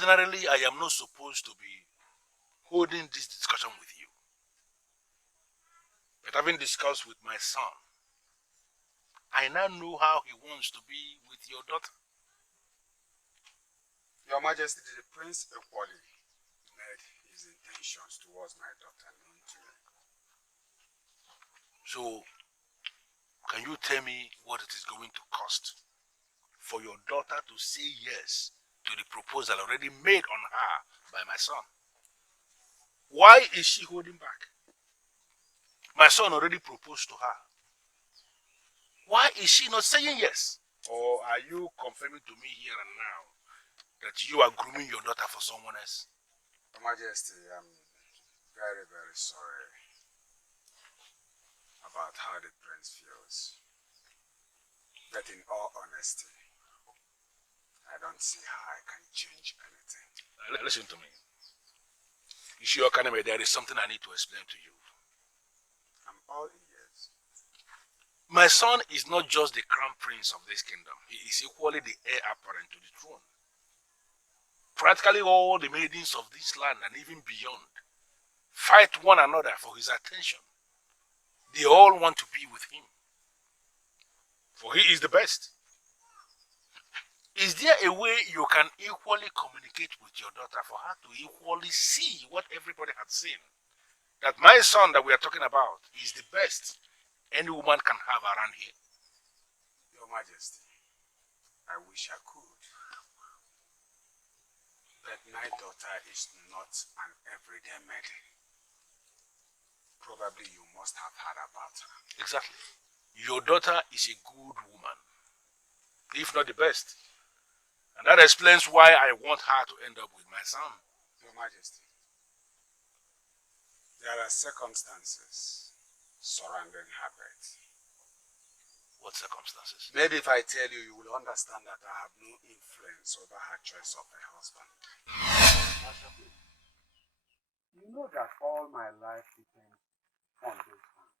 ordinarily, I am not supposed to be holding this discussion with you. But having discussed with my son, I now know how he wants to be with your daughter. Your Majesty, the Prince equally made his intentions towards my daughter known to me. So, can you tell me what it is going to cost for your daughter to say yes to the proposal already made on her by my son? Why is she holding back? My son already proposed to her. Why is she not saying yes? Or are you confirming to me here and now that you are grooming your daughter for someone else? Your Majesty, I'm very, very sorry about how the prince feels. But in all honesty, I don't see how I can change anything. Listen to me. Ishio Kaneme, there is something I need to explain to you. I'm all ears. My son is not just the crown prince of this kingdom. He is equally the heir apparent to the throne. Practically all the maidens of this land and even beyond fight one another for his attention. They all want to be with him, for he is the best. Is there a way you can equally communicate with your daughter for her to equally see what everybody has seen? That my son that we are talking about is the best any woman can have around here? Your Majesty, I wish I could. But my daughter is not an everyday maiden. Probably you must have heard about her. Exactly. Your daughter is a good woman, if not the best. And that explains why I want her to end up with my son. Your Majesty, there are circumstances surrounding her birth. What circumstances? Maybe if I tell you, you will understand that I have no influence over her choice of a husband. You know that all my life depends on this man.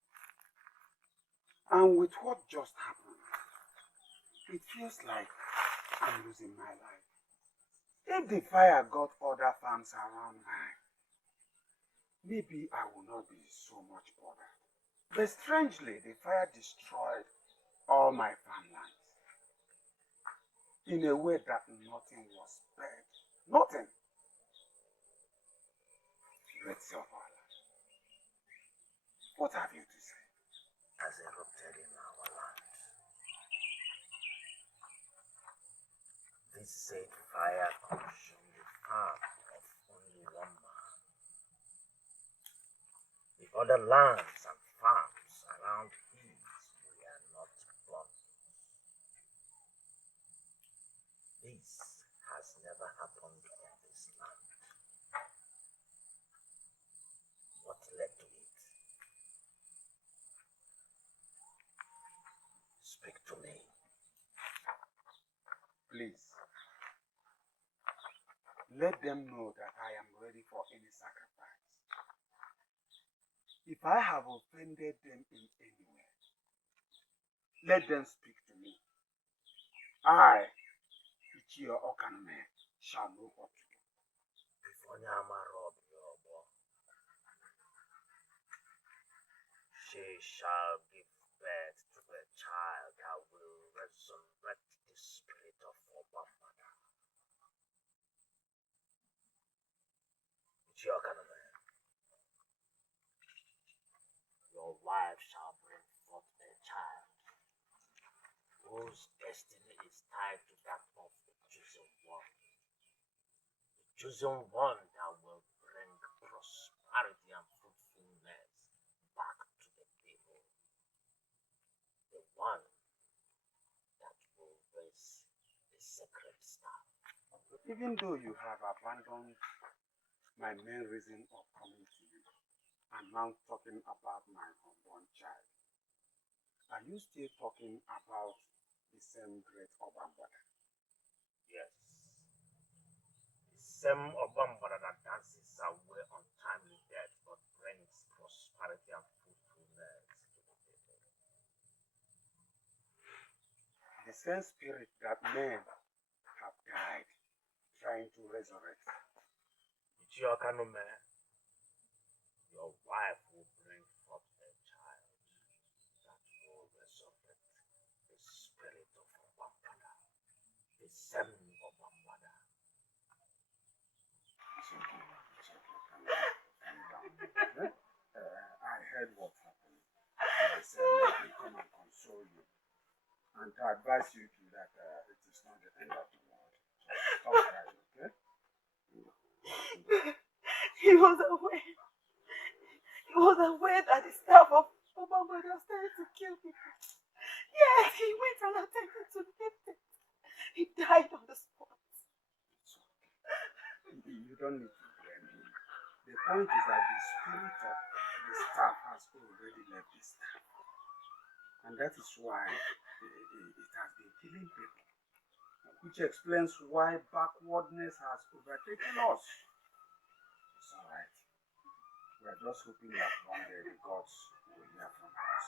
And with what just happened, it feels like I'm losing my life. If the fire got other farms around mine, maybe I will not be so much bothered. But strangely, the fire destroyed all my farmlands in a way that nothing was spared. Nothing. Let's see. What have you to say? Has erupted in our land. This said fire consumed the farm of only one man. The other lands and farms around his were not burned. This has never happened on this land. What led to it? Speak to me. Please. Let them know that I am ready for any sacrifice. If I have offended them in any way, let them speak to me. I, Ichio Okanme, shall know what to do. She shall give birth to a child that will resurrect the spirit of Obamada. Your wife shall bring forth a child whose destiny is tied to that of the chosen one. The chosen one that will bring prosperity and fruitfulness back to the people. The one that will raise the sacred star. Even though you have abandoned my main reason of coming to you, and now talking about my unborn child, are you still talking about the same great Obambada? Yes. The same Obambada that dances away untimely death but brings prosperity and fruitfulness to the people. The same spirit that men have died trying to resurrect. Your wife will bring forth a child that will resurrect the spirit of Obampada, the son of Obampada. It's okay. It's okay. Calm down. I heard what happened. And I said, let me come and console you. And to advise you to that it is not the end of the world. So stop crying, okay? He was aware. He was aware that the staff of Obama was trying to kill people. Yes, he went and attempted to lift it. He died on the spot. You don't need to blame him. The point is that the spirit of the staff has already left the staff. And that is why it has been killing people. Which explains why backwardness has overtaken us. It's alright. We are just hoping that one day the gods will hear from us.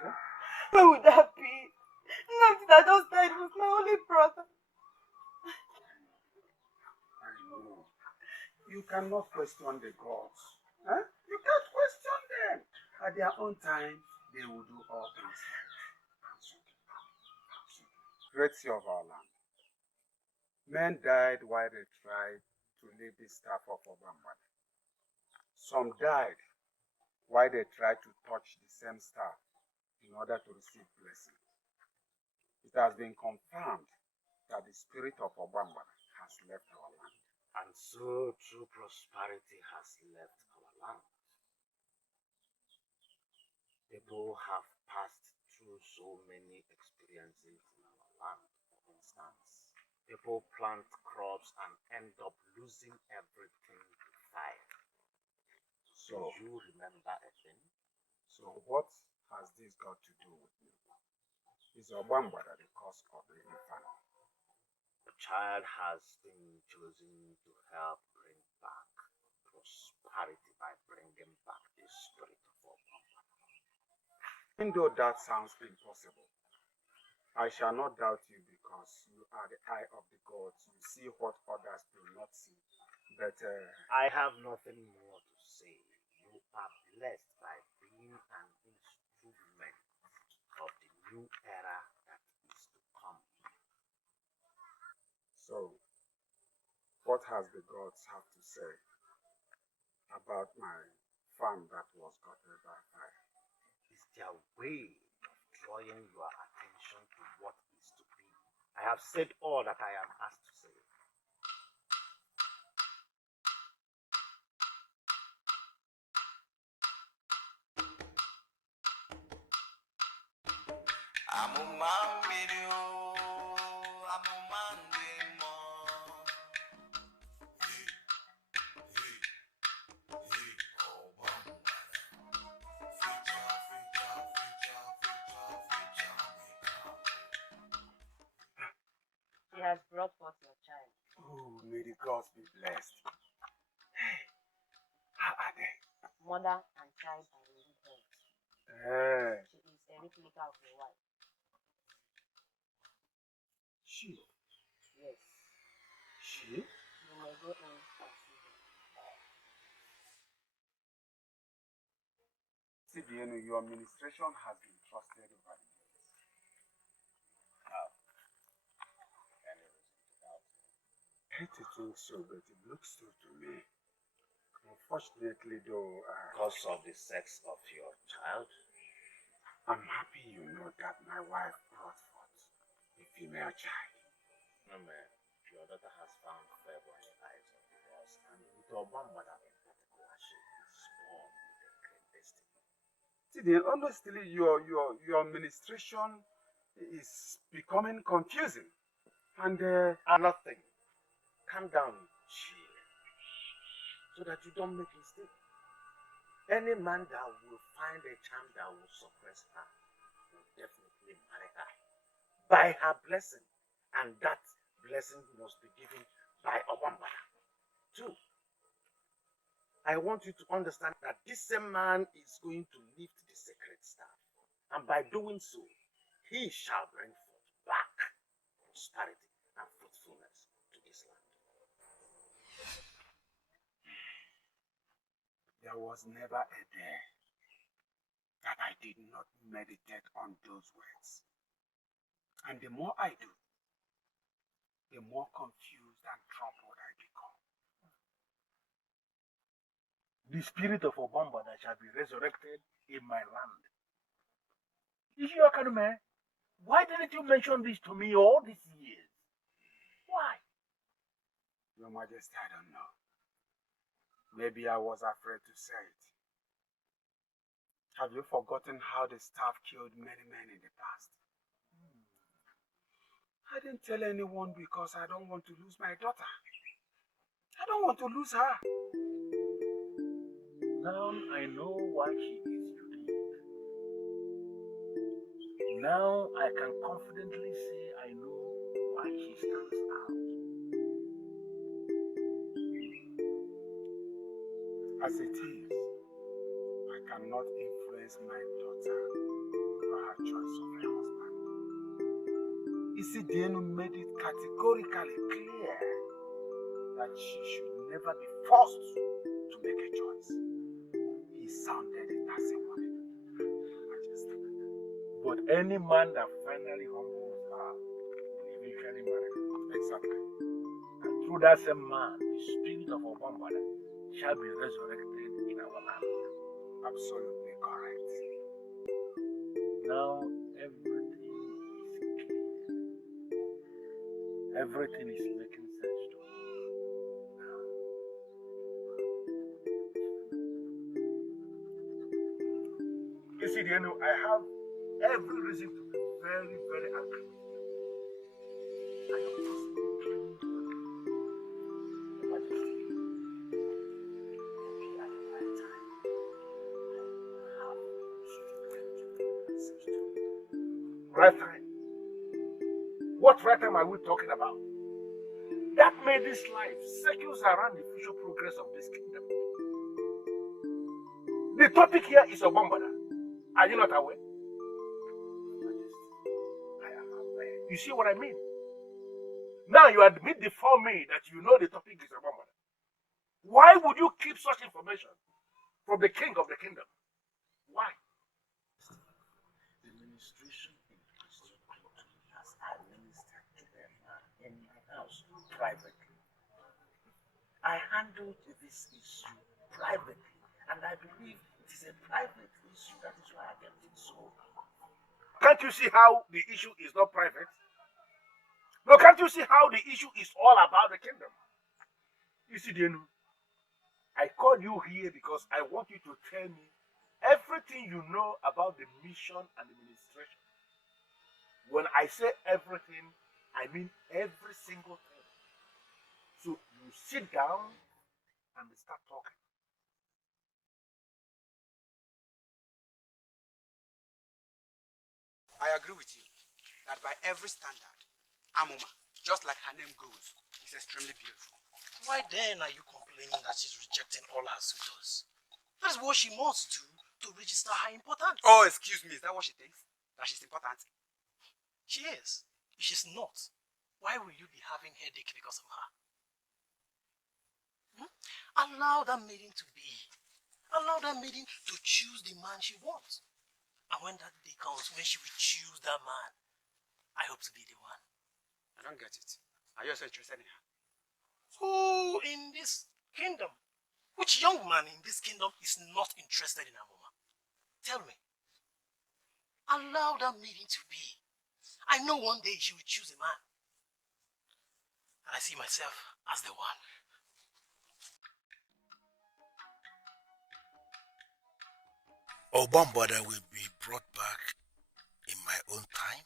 Okay? Where would that be? Nothing that just died was my only brother. I know. You cannot question the gods. Huh? You can't question them. At their own time, they will do all things right. It's okay. It's okay. Greatly of our land. Men died while they tried to leave the staff of Obama. Some died while they tried to touch the same staff in order to receive blessing. It has been confirmed that the spirit of Obama has left our land. And so true prosperity has left our land. People have passed through so many experiences in our land. For instance, people plant crops and end up losing everything to fire. So Do you remember a thing? So what has this got to do with me? Is Obamba the cause of the inferno? The child has been chosen to help bring back prosperity by bringing back the spirit of Obamba. Even though that sounds impossible, I shall not doubt you because you are the eye of the gods. You see what others do not see. But I have nothing more to say. You are blessed by being an instrument of the new era that is to come. So, what has the gods have to say about my farm that was gutted by fire? Is their way of drawing your attention to what is to be. I have said all that I am asked to say. I'm a man with you. I'm a man with more. He has brought forth your child. Oh, may the gods be blessed. Hey, how are they? Mother and child are in good health. She is a replica of your wife. She? Yes. She? You may go in and see her. CBN, your administration has been trusted over the years. How? Any reason to doubt me? I hate to think so, but it looks so to me. Unfortunately, though, Because of the sex of your child? I'm happy you know that my wife brought forth a female child. No, man. Your daughter has found favor in the eyes of the gods, and with Obama in particular, she is born with a great destiny. See, then, honestly, your administration is becoming confusing. And Nothing. Calm down, chill, so that you don't make mistake. Any man that will find a charm that will suppress her will definitely marry her by her blessing, and that blessing must be given by Obama. Two, I want you to understand that this same man is going to lift the sacred staff, and by doing so, he shall bring forth back prosperity and fruitfulness to There was never a day that I did not meditate on those words. And the more I do, the more confused and troubled I become. The spirit of Obamba that shall be resurrected in my land. Ishiakanume, why didn't you mention this to me all these years? Why? Your Majesty, I don't know. Maybe I was afraid to say it. Have you forgotten how the staff killed many men in the past? I didn't tell anyone because I don't want to lose my daughter. I don't want to lose her. Now I know why she is unique. Now I can confidently say I know why she stands out. As it is, I cannot influence my daughter over her choice of a husband. Isidienu made it categorically clear that she should never be forced to make a choice. He sounded it as a warning, Majesty. But any man that finally humbles her will eventually marry her. Exactly. And through that same man, the spirit of Obamba shall be resurrected in our land. Absolutely correct. Now everything is clear. Everything is making sense to me now. You see, I have every reason to be very, very angry with you. Are you possibly claiming to Your Majesty? Maybe at the right time, I have shifted to message to you. Right time? What right time are we talking about? That maiden's life circles around the future progress of this kingdom. The topic here is Obombada. Are you not aware? Majesty, I am aware. You see what I mean? Now you admit before me that you know the topic is Obombada. Why would you keep such information from the king of the kingdom? Why? The ministration in question has administered to them in my house privately. I handled this issue privately, and I believe it is a private issue. That is why I kept it so. Can't you see how the issue is not private? No, can't you see how the issue is all about the kingdom? You see, Denu, I called you here because I want you to tell me everything you know about the mission and administration. When I say everything, I mean every single thing. So you sit down and start talking. I agree with you that by every standard, Amoma, just like her name goes, is extremely beautiful. Why then are you complaining that she's rejecting all her suitors? That is what she must do to register her importance. Oh, excuse me, is that what she thinks? That she's important? She is. If she's not, why will you be having headache because of her? Allow that maiden to be. Allow that maiden to choose the man she wants. And when that day comes, when she will choose that man, I hope to be the one. I don't get it. Are you also interested in her? Who in this kingdom? Which young man in this kingdom is not interested in Amoma? Tell me. Allow that maiden to be. I know one day she will choose a man. And I see myself as the one. Obombada will be brought back in my own time.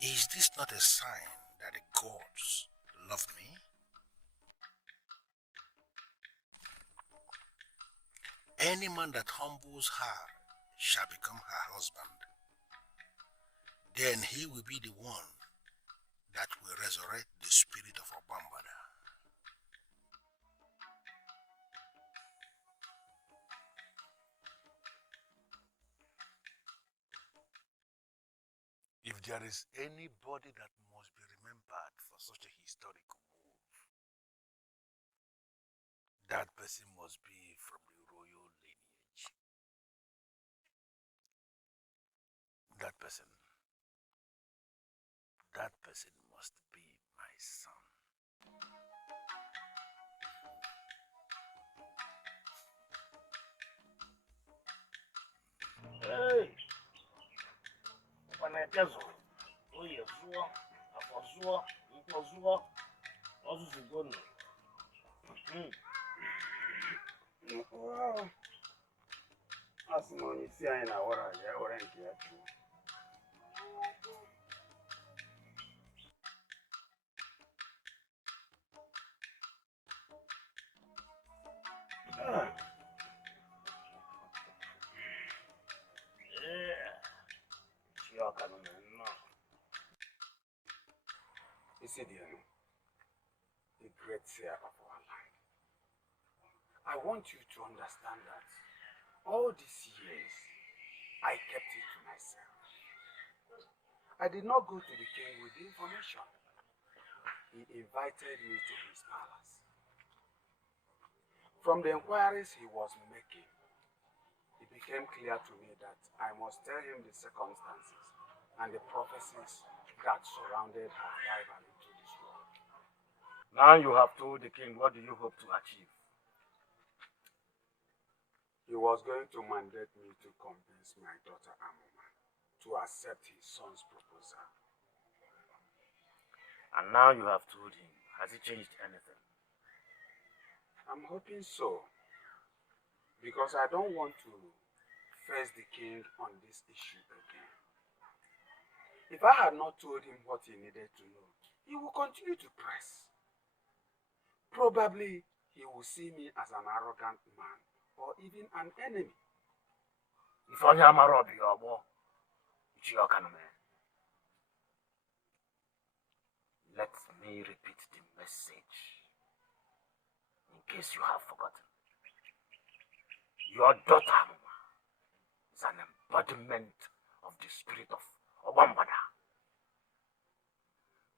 Is this not a sign that the gods love me? Any man that humbles her shall become her husband. Then he will be the one that will resurrect the spirit of Obombada. If there is anybody that must be remembered for such a historical move, That person must be from the royal lineage. That person. That person must be my son. Hey! When I tell you, oh, you're sure, I'm sure, also to go now. Well, as long as you see in our area, Yeah. You're coming now. you see the great seer of our land. I want you to understand that all these years I kept it to myself. I did not go to the king with the information. He invited me to his palace. From the inquiries he was making, it became clear to me that I must tell him the circumstances and the prophecies that surrounded her arrival into this world. Now you have told the king, what do you hope to achieve? He was going to mandate me to convince my daughter Amoma to accept his son's proposal. And now you have told him, has he changed anything? I'm hoping so, because I don't want to face the king on this issue again. If I had not told him what he needed to know, he will continue to press. Probably he will see me as an arrogant man or even an enemy. If only I'm a robber, let me repeat the message, in case you have forgotten. Your daughter is an embodiment of the spirit of Obambada.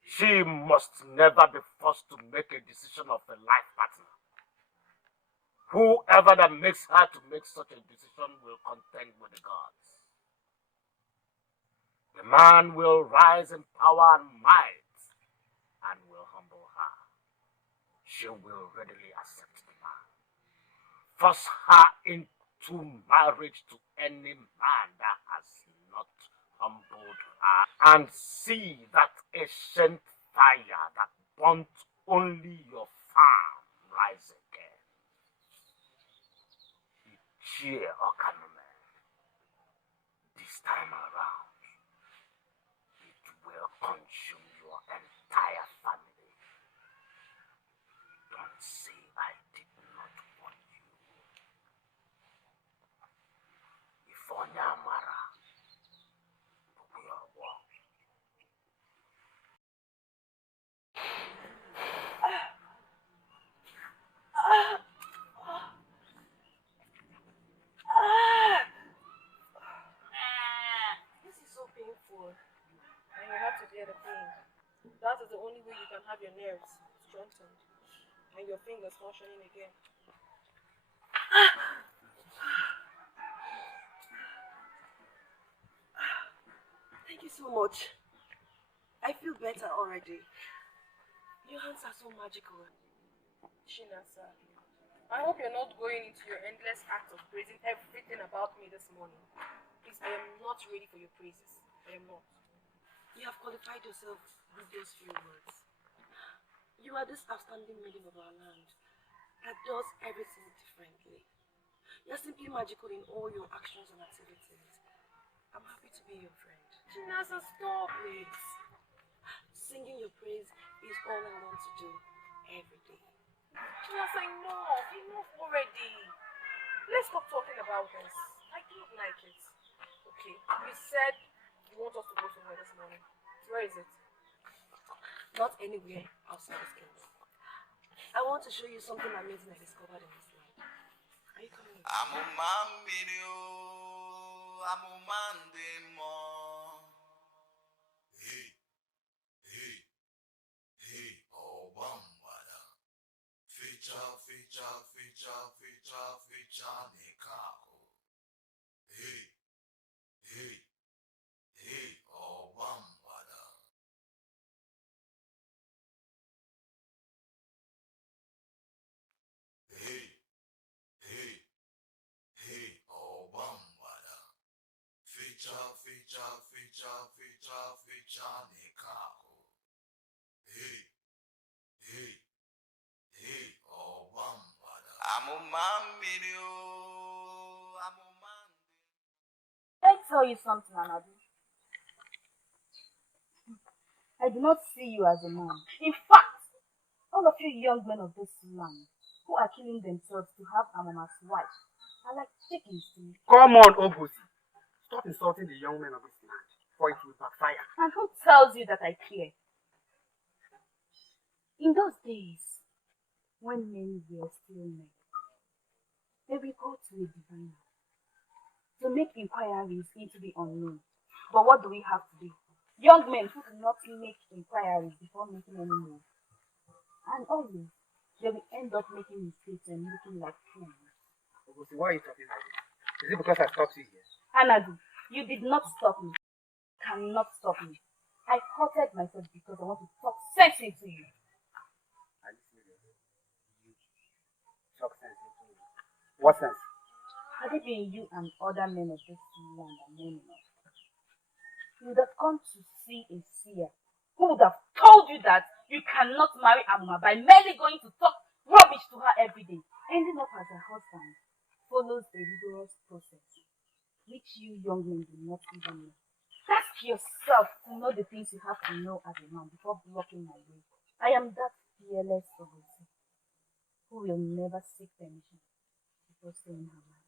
She must never be forced to make a decision of a life partner. Whoever that makes her to make such a decision will contend with the gods. The man will rise in power and might and will humble her. She will readily accept the man. Force her into marriage to any man that has not humbled her, and see that ancient fire that burnt only your farm rise again. Cheer, Okanume. This time around, it will consume your entire family. Don't say I did not warn you. If Onyamara, we are one. This is so painful. And you have to bear the pain. That is the only way you can have your nerves strengthened and your fingers functioning again. Thank you so much. I feel better already. Your hands are so magical. Shinasa, I hope you're not going into your endless act of praising everything about me this morning. Please, I am not ready for your praises. I am not. You have qualified yourself with those few words. You are this outstanding maiden of our land that does everything differently. You're simply magical in all your actions and activities. I'm happy to be your friend. Chinasa, stop! Please. Singing your praise is all I want to do every day. Chinasa, enough already. Let's stop talking about this. I don't like it. Okay, you said you want us to go somewhere this morning. Where is it? Not anywhere outside this gate. I want to show you something amazing I discovered in this land. Are you coming with me? I'm a man video. I'm a man demo. Hey, oh, bambada. Feature, I tell you something, Anadu. I do not see you as a man. In fact, all of you young men of this land who are killing themselves to have Amama's wife are like chickens to me. Come on, Ogusi. Stop insulting the young men of this land, for it will backfire. And who tells you that I care? In those days, when men were still men, they will go to a diviner to make inquiries into the unknown. But what do we have today? Young men who do not make inquiries before making any move. And always, they will end up making mistakes and looking like fools. Ogusi, why are you talking like this? Is it because I stopped you here? Anadu, you did not stop me. You cannot stop me. I halted myself because I want to talk sense into you. Are you serious? You talk sense into me. What sense? Had it been you and other men of this land and men enough, you would have come to see a seer who would have told you that you cannot marry Amuma by merely going to talk rubbish to her every day. Ending up as her husband follows a rigorous process, which you young men do not even know. Ask yourself to know the things you have to know as a man before blocking my way. I am that fearless Ogusi who will never seek permission before saying her mind.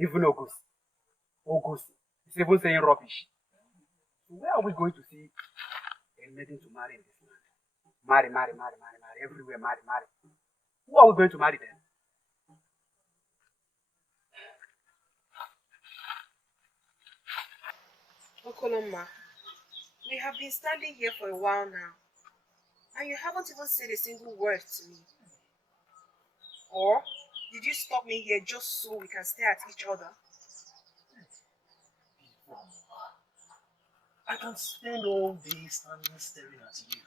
Even Ogusi is even saying rubbish. Where are we going to see a maiden to marry in this land? Marry, everywhere, marry. Who are we going to marry then? Okoloma, we have been standing here for a while now, and you haven't even said a single word to me. Or did you stop me here just so we can stare at each other? I can spend all day standing staring at you.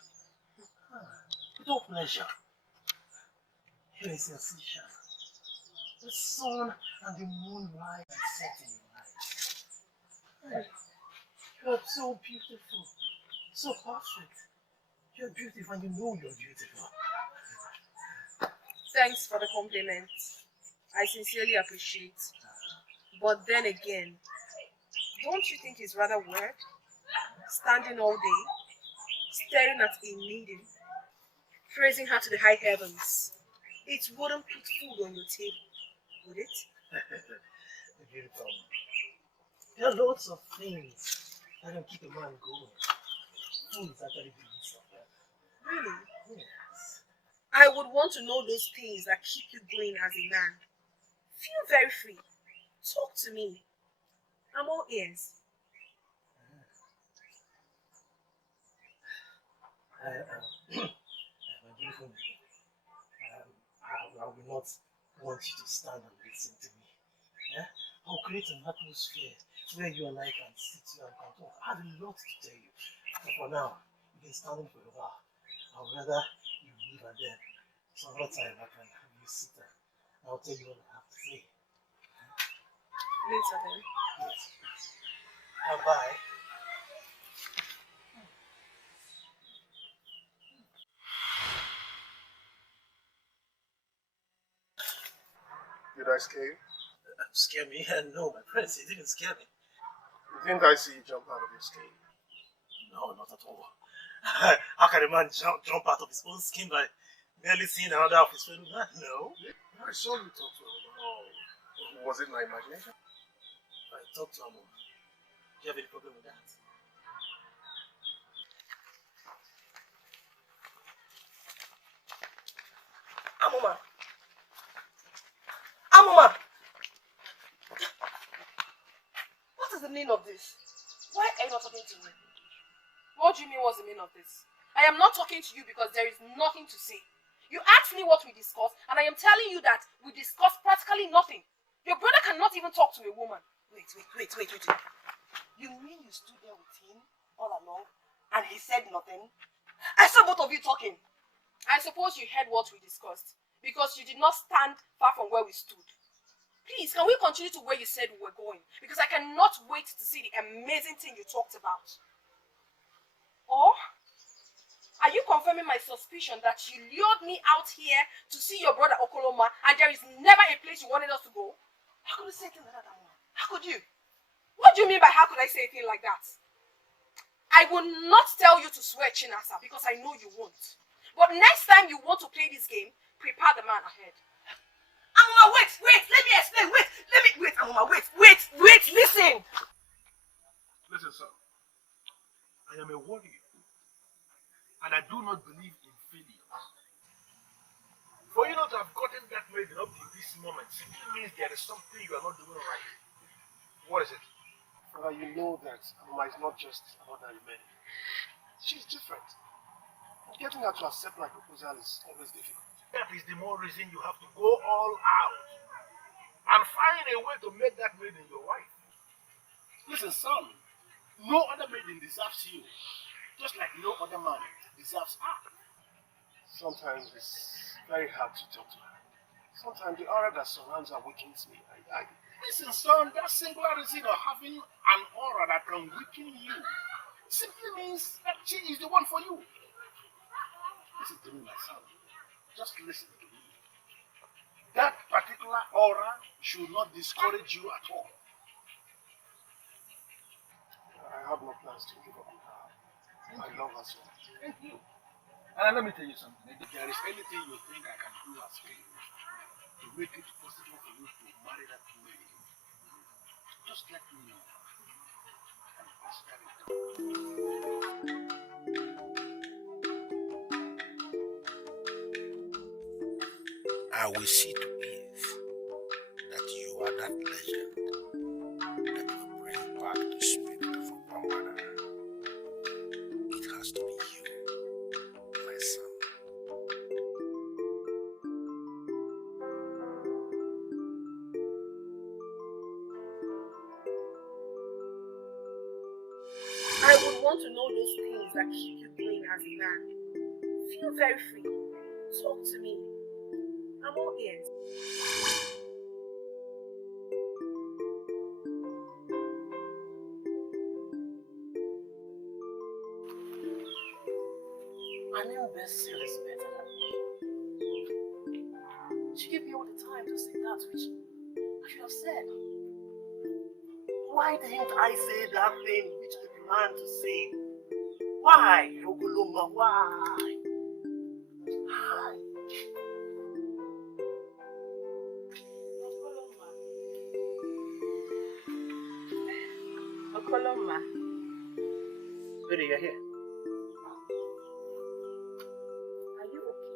Without pleasure. Here is your seashell. The sun and the moon rise and set in your eyes. You are so beautiful, so perfect. You're beautiful and you know you're beautiful. Thanks for the compliment. I sincerely appreciate. But then again, don't you think it's rather weird? Standing all day, staring at a maiden, praising her to the high heavens. It wouldn't put food on your table, would it? Beautiful. There are lots of things that can keep a man going. Food is actually the least of them. Really? Yes. I would want to know those things that keep you going as a man. Feel very free. Talk to me. I'm all ears. My beautiful lady, I will not want you to stand and listen to me. Yeah? I'll create an atmosphere where you and I can sit here and can talk. I have a lot to tell you. But for now, you've been standing for a while. I would rather you leave and then some other time I can have you sit there. I'll tell you what I have to say. Later then. Yes. Bye. Did I scare you? Scare me? No, my prince, it didn't scare me. Didn't I see you jump out of your skin? No, not at all. How can a man jump out of his own skin by barely seeing another of his fellow man? No. I saw you talk to him. Oh, was it my imagination? I talked to him. Do you have any problem with that? Amuma! Amuma! What is the meaning of this? Why are you not talking to me? What do you mean what's the meaning of this? I am not talking to you because there is nothing to say. You asked me what we discussed, and I am telling you that we discussed practically nothing. Your brother cannot even talk to a woman. Wait. You mean you stood there with him all along and he said nothing? I saw both of you talking. I suppose you heard what we discussed because you did not stand far from where we stood. Please, can we continue to where you said we were going? Because I cannot wait to see the amazing thing you talked about. Or are you confirming my suspicion that you lured me out here to see your brother Okoloma and there is never a place you wanted us to go? How could you say anything like that, Mama? How could you? What do you mean by how could I say a thing like that? I will not tell you to swear Chinasa because I know you won't. But next time you want to play this game, prepare the man ahead. Amuma, wait, let me explain, wait, Amuma, wait, listen. Listen, son. I am a warrior. And I do not believe in failures. For you not to have gotten that maiden up to this moment simply means there is something you are not doing right. What is it? You know that Mama is not just another man. She's different. Getting her to accept my proposal is always difficult. That is the more reason you have to go all out and find a way to make that maiden your wife. Listen, son, no other maiden deserves you, just like no other man deserves her. Sometimes it's very hard to talk to her. Sometimes the aura that surrounds her weakens me. Listen, son, that singularity of having an aura that can weaken you simply means that she is the one for you. Listen to me, my son. Just listen to me. That particular aura should not discourage you at all. I have no plans to give up on her. I love her so much. Thank you. And let me tell you something. If there is anything you think I can do as well to make it possible for you to marry that woman, just let me know. And I'll start it down. I will see to it that you are that legend that will bring back the spirit of a commander. It has to be you, my son. I would want to know those things that keep you going as a man. Feel very free. Talk to me. I'm all ears. An imbecile is better than me. She gave me all the time to say that which I should have said. Why didn't I say that thing which I planned to say? Why, Oguloma, why? Why? Okoloma. Baby, you're here. Are you okay?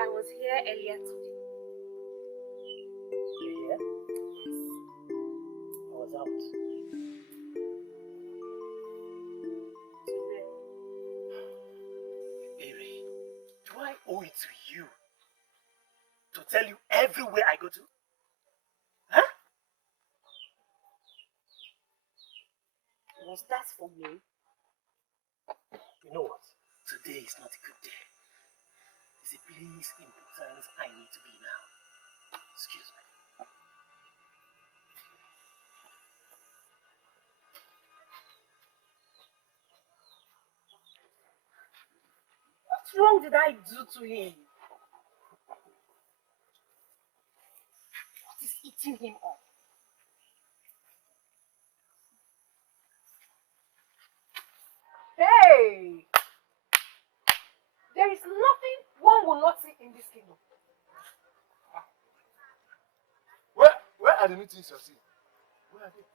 I was here earlier today. You're here? I was out. Today. Baby, do I owe it to you to tell you everywhere I go to? Huh? Was that for me? You know what? Today is not a good day. It's a place important I need to be now. Excuse me. What wrong did I do to him? What is eating him up? Hey! There is nothing one will not see in this kingdom. Where are the new things you're seeing? Where are they?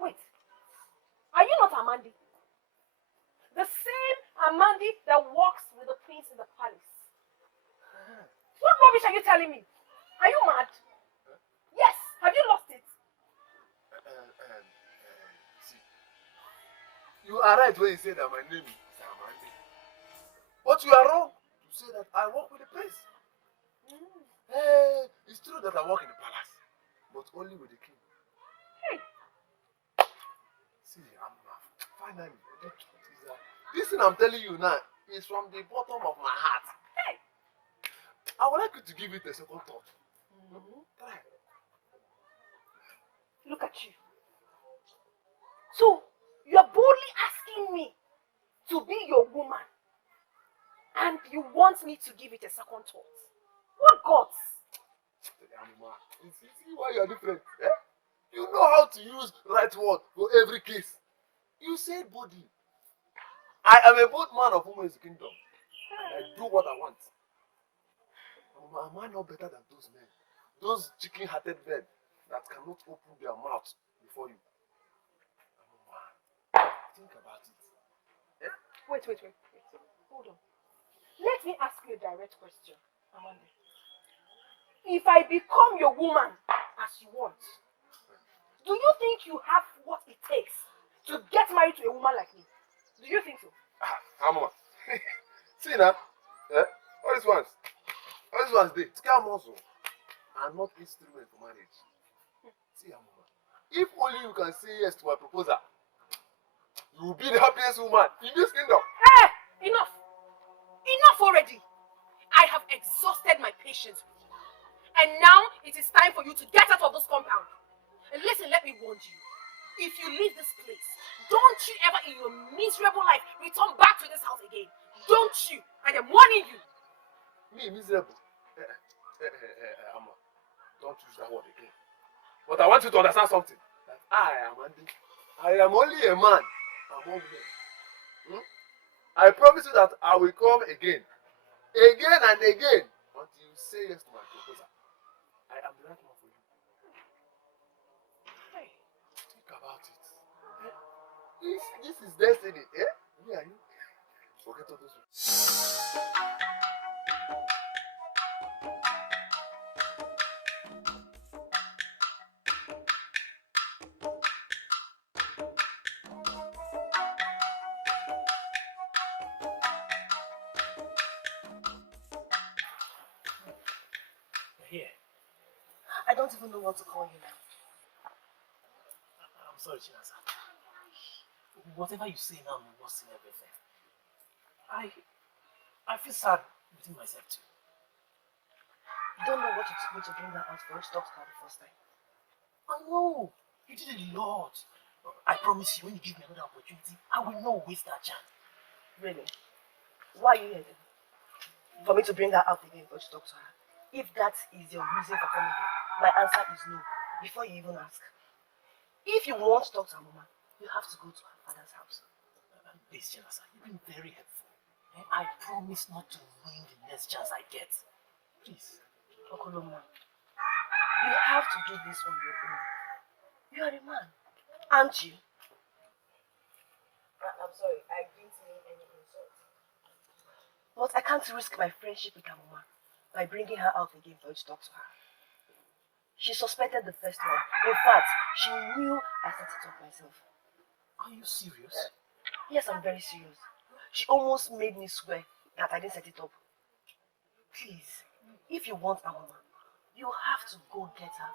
Wait, are you not Amandi? The same Amandi that walks with the prince in the palace. What rubbish are you telling me? Are you mad? You are right when you say that my name is Amandi. But you are wrong to say that I work with the prince. Hey, it's true that I work in the palace, but only with the king. Hey. See, finally, the truth is that this thing I'm telling you now is from the bottom of my heart. Hey. I would like you to give it a second thought. Try. Look at you. So, you're boldly asking me to be your woman, and you want me to give it a second thought. What gods? You see why you are different? Eh? You know how to use right word for every case. You said body. I am a bold man of women's kingdom. And I do what I want. Am I not better than those men? Those chicken-hearted men that cannot open their mouth before you. Think about it. Eh? Wait. Hold on. Let me ask you a direct question, Amanda. If I become your woman as you want, do you think you have what it takes to get married to a woman like me? Do you think so? Mama. See now. Eh? All these ones, they scam also are not instrument for marriage. See, Mama. If only you can say yes to my proposal, you will be the happiest woman in this kingdom. Hey! Enough! Enough already! I have exhausted my patience with you. And now it is time for you to get out of this compound. And listen, let me warn you. If you leave this place, don't you ever in your miserable life return back to this house again. Don't you? I am warning you. Me, miserable? Amma, don't use that word again. But I want you to understand something. That I am only a man among men. I promise you that I will come again. Again and again. Until you say yes to my proposal. I am the right man for you. Hey. Think about it. This is destiny. Eh? Me and you. Forget all those words. Here. I don't even know what to call you now. I'm sorry, Chinasa. Whatever you say now, I'm worse in everything. I feel sad within myself too. You don't know what it took me to bring her out for us to talk to her the first time. I know. You did a lot. I promise you, when you give me another opportunity, I will not waste that chance. Really? Why are you here then? For me to bring her out again for us to talk to her? If that is your reason for coming here, my answer is no, before you even ask. If you want to talk to her mama, you have to go to her father's house. Please, Chinasa, you've been very helpful. I promise not to ruin the next chance I get. Please. Okoloma, you have to do this on your own. You are a man, aren't you? I'm sorry, I didn't mean any insult. But I can't risk my friendship with her mama by bringing her out again for you to talk to her. She suspected the first one. In fact, she knew I set it up myself. Are you serious? Yes, I'm very serious. She almost made me swear that I didn't set it up. Please, if you want a mama, you have to go get her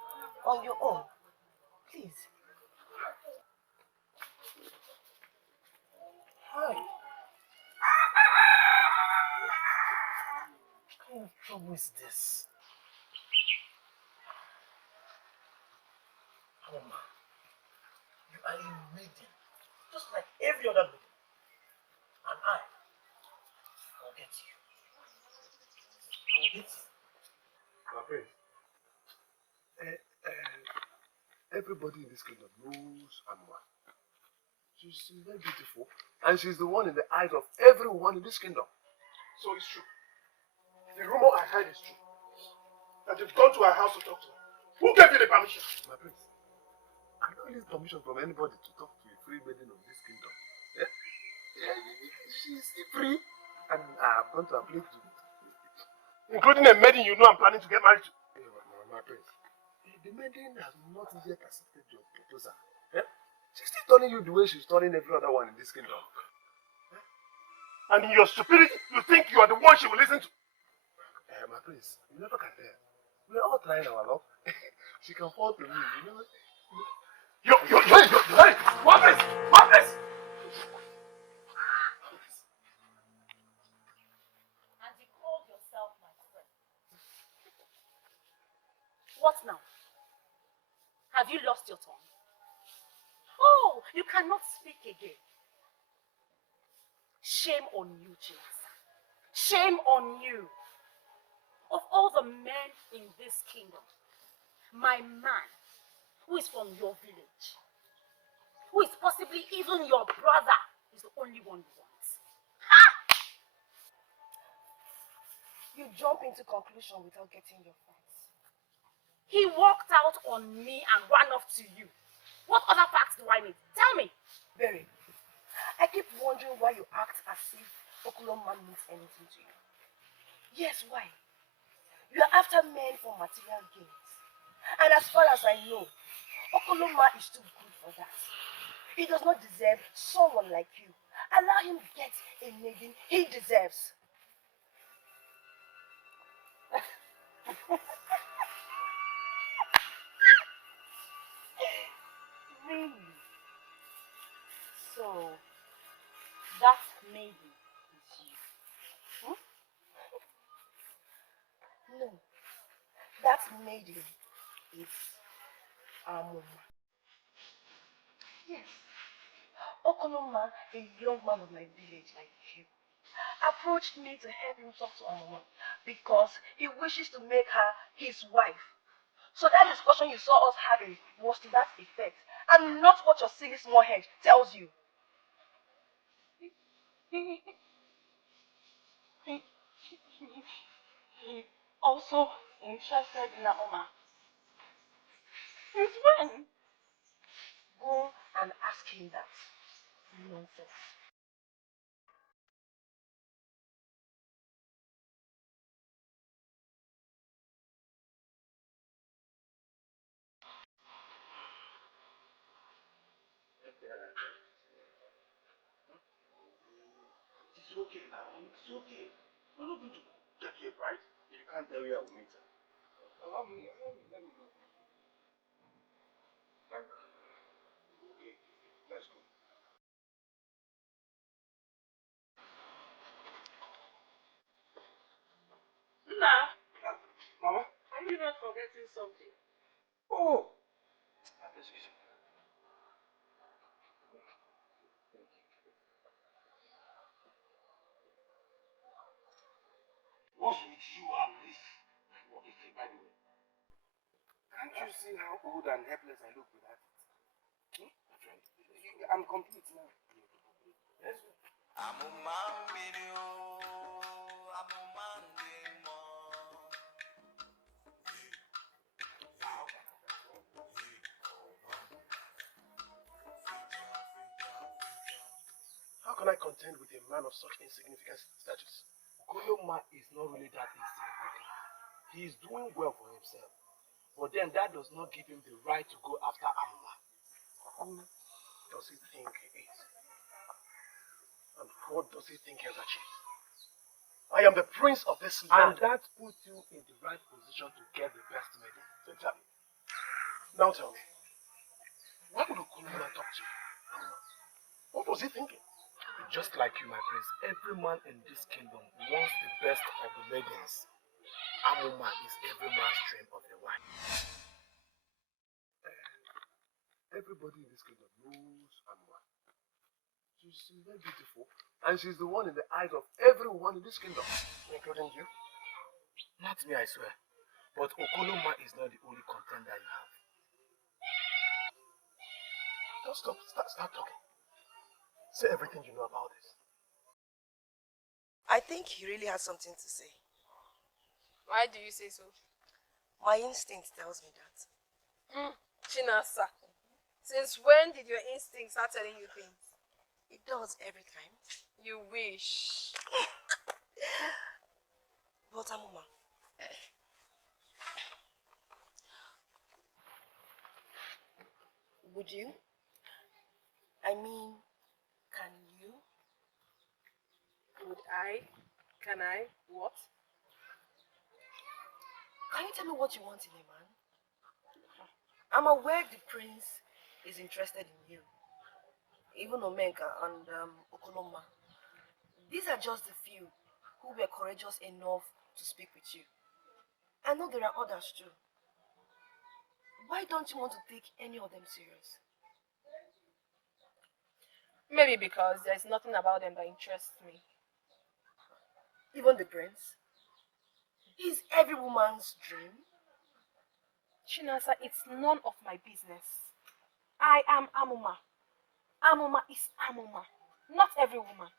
on your own. Please. Hi. What kind of trouble is this? Mama, you are a maiden, just like every other maiden. And I will get you. I will get you. My friend, everybody in this kingdom knows Amma. She's very beautiful, and she's the one in the eyes of everyone in this kingdom. So it's true. The rumor I heard is true. That you've gone to her house to talk to her. Who gave you the permission? My prince, I don't need permission from anybody to talk to a free maiden of this kingdom. Yeah? She's free, and I've gone to her place to. Including a maiden you know I'm planning to get married to. My prince, the maiden has not yet accepted your proposal. Yeah? She's still turning you the way she's turning every other one in this kingdom. And in your stupidity, you think you are the one she will listen to. My prince, you never can tell. We are all trying our luck. She can fall to me, you know. Hey! One place! One place! And you called yourself my friend. What now? Have you lost your tongue? Oh, you cannot speak again. Shame on you, James. Shame on you. Of all the men in this kingdom, my man, who is from your village, who is possibly even your brother, is the only one you want. You jump into conclusion without getting your facts. He walked out on me and ran off to you. What other facts do I need? Tell me. Berry, I keep wondering why you act as if Okoloma means anything to you. Yes, why? You are after men for material gains. And as far as I know, Okoloma is too good for that. He does not deserve someone like you. Allow him get a maiden he deserves. Really? So, that maiden is you. Hmm? No, that maiden is Amoma. Yes, Okoloma, a young man of my village like you, approached me to help him talk to Amoma because he wishes to make her his wife. So that discussion you saw us having was to that effect, and not what your silly small head tells you. He also interested in Naoma. Since when? Go and ask him that. Nonsense. It's okay now. It's okay. We're not going to get you a bride. You can't tell where we'll meet her. Allow me. Let me go. Okay. Let's go. Nah, Mama? are you not forgetting something? Oh! Excuse me. What's with you and this? What is it, by the way? Can't you see how old and helpless I look without it? My friend, I'm complete now. Let's go. I'm a man video. I'm a man demo. How can I contend with a man of such insignificant status? Okoloma is not really that insignificant. He is doing well for himself. But then that does not give him the right to go after Amoma. Who does he think he is? And what does he think he has achieved? I am the prince of this land. And that puts you in the right position to get the best maiden. Exactly. Now tell me, why would Okoloma talk to you? What was he thinking? Just like you, my prince, every man in this kingdom wants the best of the maidens. Amoma is every man's dream of a wife. Everybody in this kingdom knows Amoma. She's very beautiful, and she's the one in the eyes of everyone in this kingdom, including you. Not me, I swear. But Okoloma is not the only contender you have. Don't stop. Start talking. Say everything you know about this. I think he really has something to say. Why do you say so? My instinct tells me that. Chinasa, since when did your instinct start telling you things? It does every time. You wish. But Amoma, would you? I mean, can you? Would I? Can I? What? Can you tell me what you want in a man? I'm aware the prince is interested in you. Even Omenka and Okoloma. These are just the few who were courageous enough to speak with you. I know there are others too. Why don't you want to take any of them serious? Maybe because there's nothing about them that interests me. Even the prince? He's every woman's dream. Chinasa, it's none of my business. I am Amuma. Amuma is Amuma, not every woman.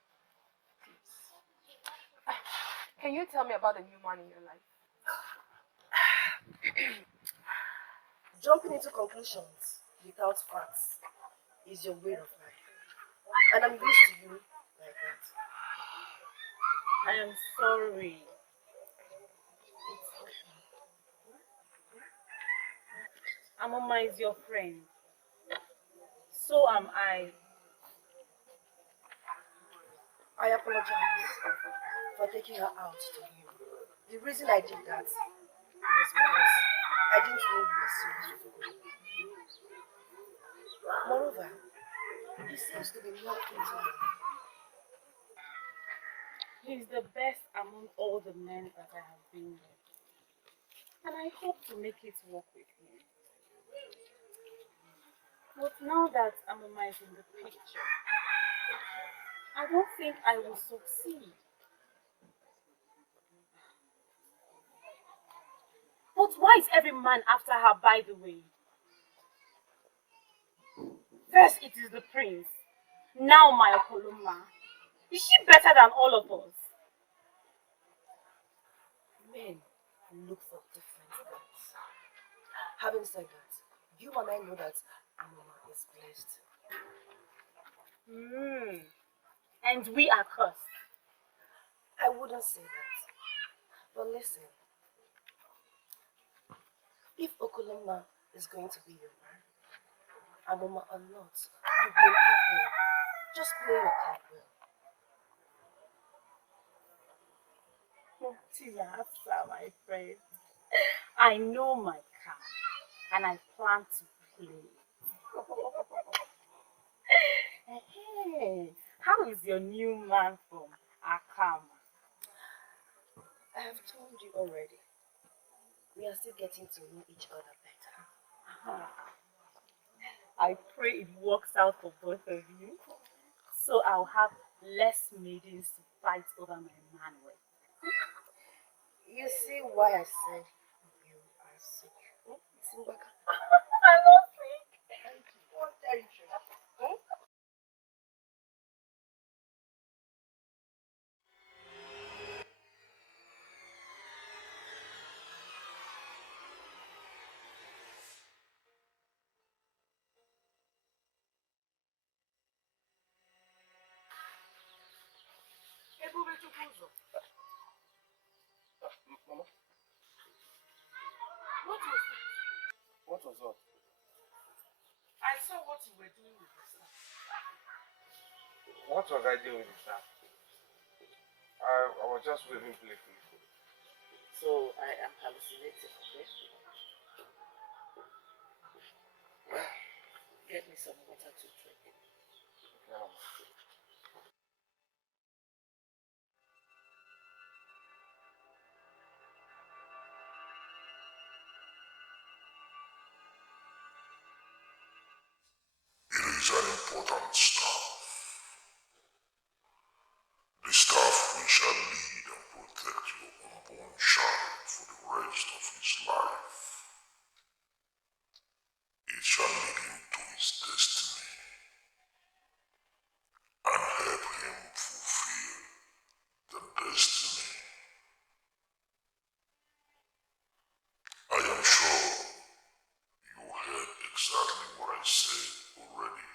Can you tell me about the new man in your life? Jumping into conclusions without facts is your way of life. And I'm used to you like that. I am sorry. Amoma is your friend. So am I. I apologize for taking her out to you. The reason I did that was because I didn't know you were serious with her. Moreover, he seems to be more into her. He's the best among all the men that I have been with. And I hope to make it work with him. But now that Amoma is in the picture, I don't think I will succeed. But why is every man after her, by the way? First it is the prince, now my Okoloma. Is she better than all of us? Men look for different things. Having said that, you and I know that Amoma is blessed. And we are cursed. I wouldn't say that. But listen, if Okoloma is going to be your man, Amoma or not, you will have him. Just play your card well. Tiasa, my friend. I know my card and I plan to play. Hey, how is your new man from Akama? I have told you already. We are still getting to know each other better. I pray it works out for both of you, so I'll have less maidens to fight over my man with. You see why I said you are sick. Simbaka. I'm not sick. What territory? Mama, What was that? what was up? I saw what you were doing with the staff. What was I doing with the staff? I was just waving playfully. So I am hallucinating, okay? Get me some water to drink. Okay, Mama. It is an important staff. The staff which shall lead and protect your unborn child for the rest of his life. It shall lead him to his destiny and help him fulfill the destiny. I am sure you heard exactly what I said already.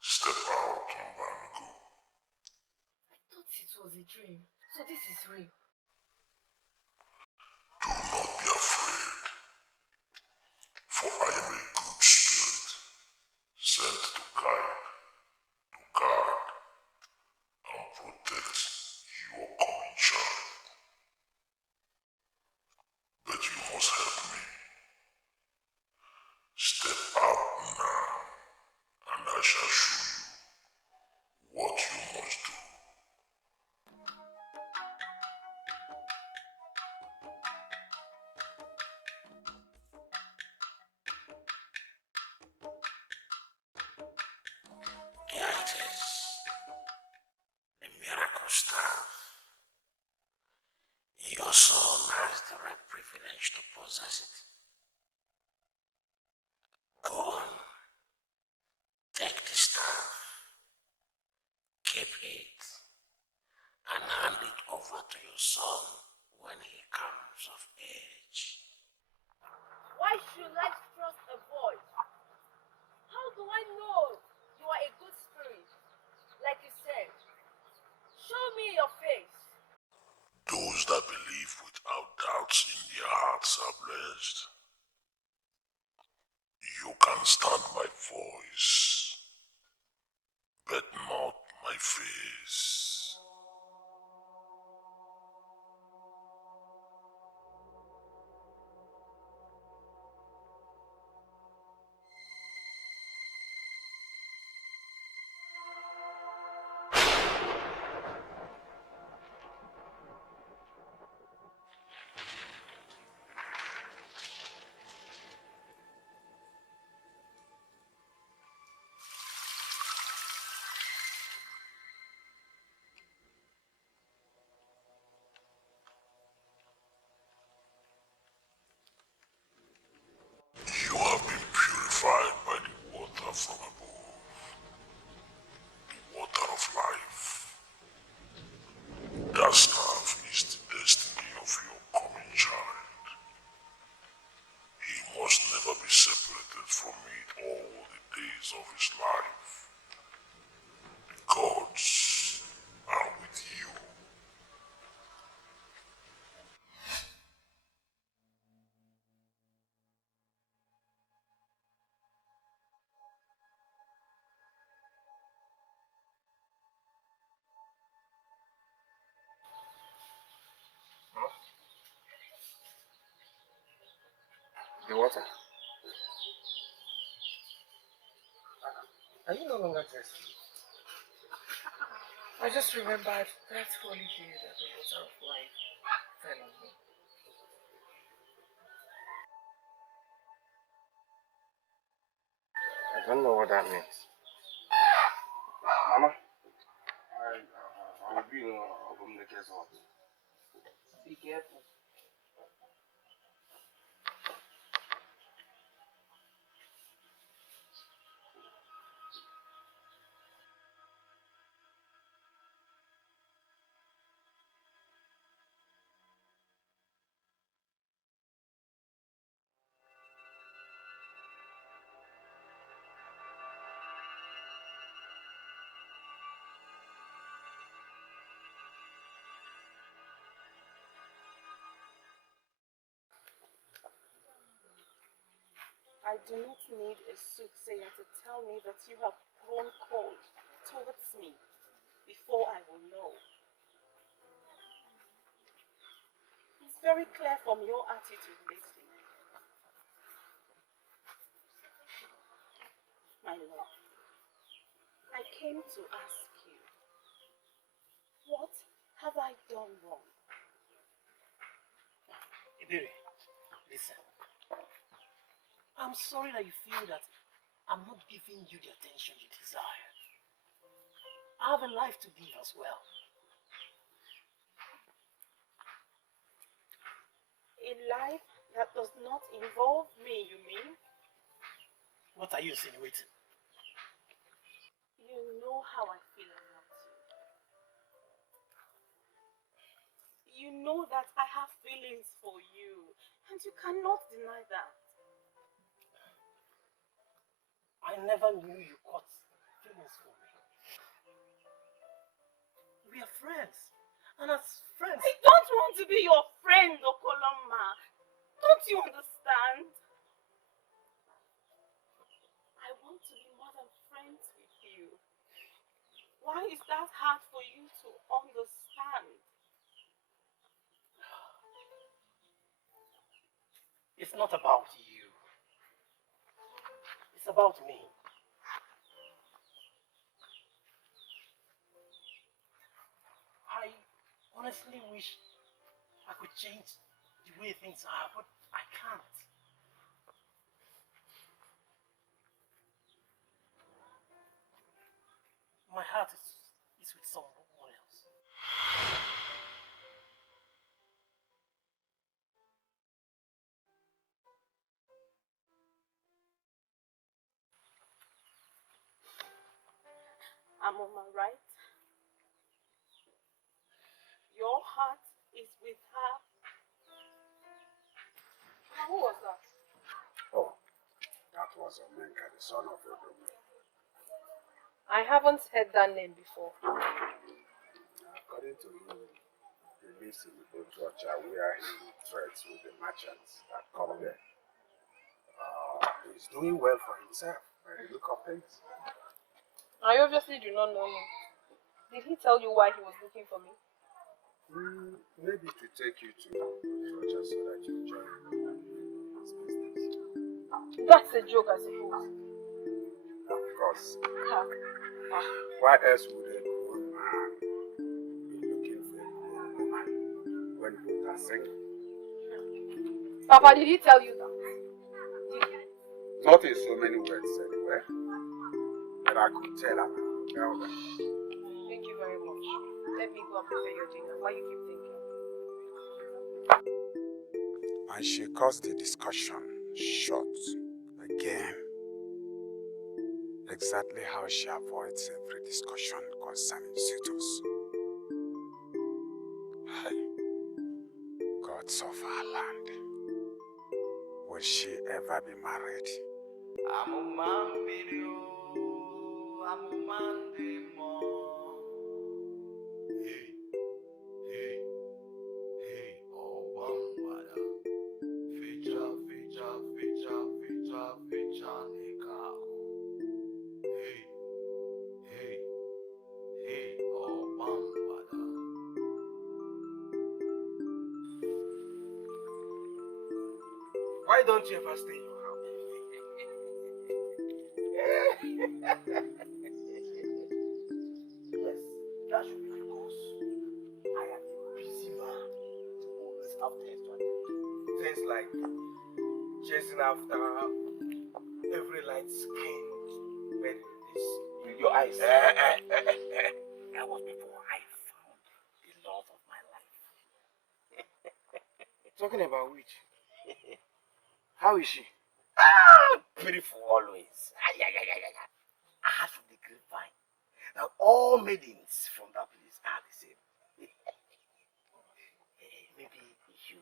Step out and go. I thought it was a dream. So this is real. Do not be afraid, for I am a good spirit, sent to guide I shall show you what you must do. Here it is, the miracle staff. Your son has the right privilege to possess it. Go on, take the staff, keep it, and hand it over to your son when he comes of age. Why should I trust a voice? How do I know you are a good spirit? Like you said, show me your face. Those that believe without doubts in their hearts are blessed. You can stand my voice, but not my face. You have been purified by the water from above, the water of life. That staff is the destiny of your coming child. He must never be separated from it all the days of his life. The gods are with you. The water. Are you no longer thirsty? I just remembered that holy day that the water of life fell on me. I don't know what that means. Mama, I will be in Obumneke's house. Be careful. I do not need a soothsayer to tell me that you have grown cold towards me before I will know. It's very clear from your attitude lately. My love, I came to ask you, what have I done wrong? Iberi, listen. I'm sorry that you feel that I'm not giving you the attention you desire. I have a life to live as well. A life that does not involve me, you mean? What are you insinuating? You know how I feel about you. You know that I have feelings for you, and you cannot deny that. I never knew you caught feelings for me. We are friends, and as friends... I don't want to be your friend, Okoloma. Don't you understand? I want to be more than friends with you. Why is that hard for you to understand? It's not about you. It's about me. honestly wish I could change the way things are, but I can't. My heart is with someone else. I'm on my right. Your heart is with her. Who was that? Oh, that was Omenka, the son of Odomi. I haven't heard that name before. According to him, he lives in Otuacha where he trades with the merchants that come there. He's doing well for himself by the look of things. I obviously do not know him. Did he tell you why he was looking for me? Maybe to take you to Otuacha so that you join his business. That's a joke, I suppose. Of course. Why else would a grown man be looking for a grown woman when both are single? Papa, did he tell you that? Not in so many words anyway, but I could tell her. Thank you very much. Let me go and prepare your dinner while you keep thinking. And she cuts the discussion short again. Exactly how she avoids every discussion concerning suitors. Hey, gods of our land, will she ever be married? I'm a man video, I'm a man demo. Hey, hey, hey, oh wambada. Feature, feature, feature, feature, feature, nigga. Hey, hey, hey, oh wambada. Why don't you ever stay in your house? Yes, that should be because I am a busy man who always have things to attend. Things like chasing after every light-skinned maiden is your eyes. That was before I found the love of my life. Talking about which? How is she? Beautiful always. I heard from the grapevine that all maidens from that place are the same. Maybe you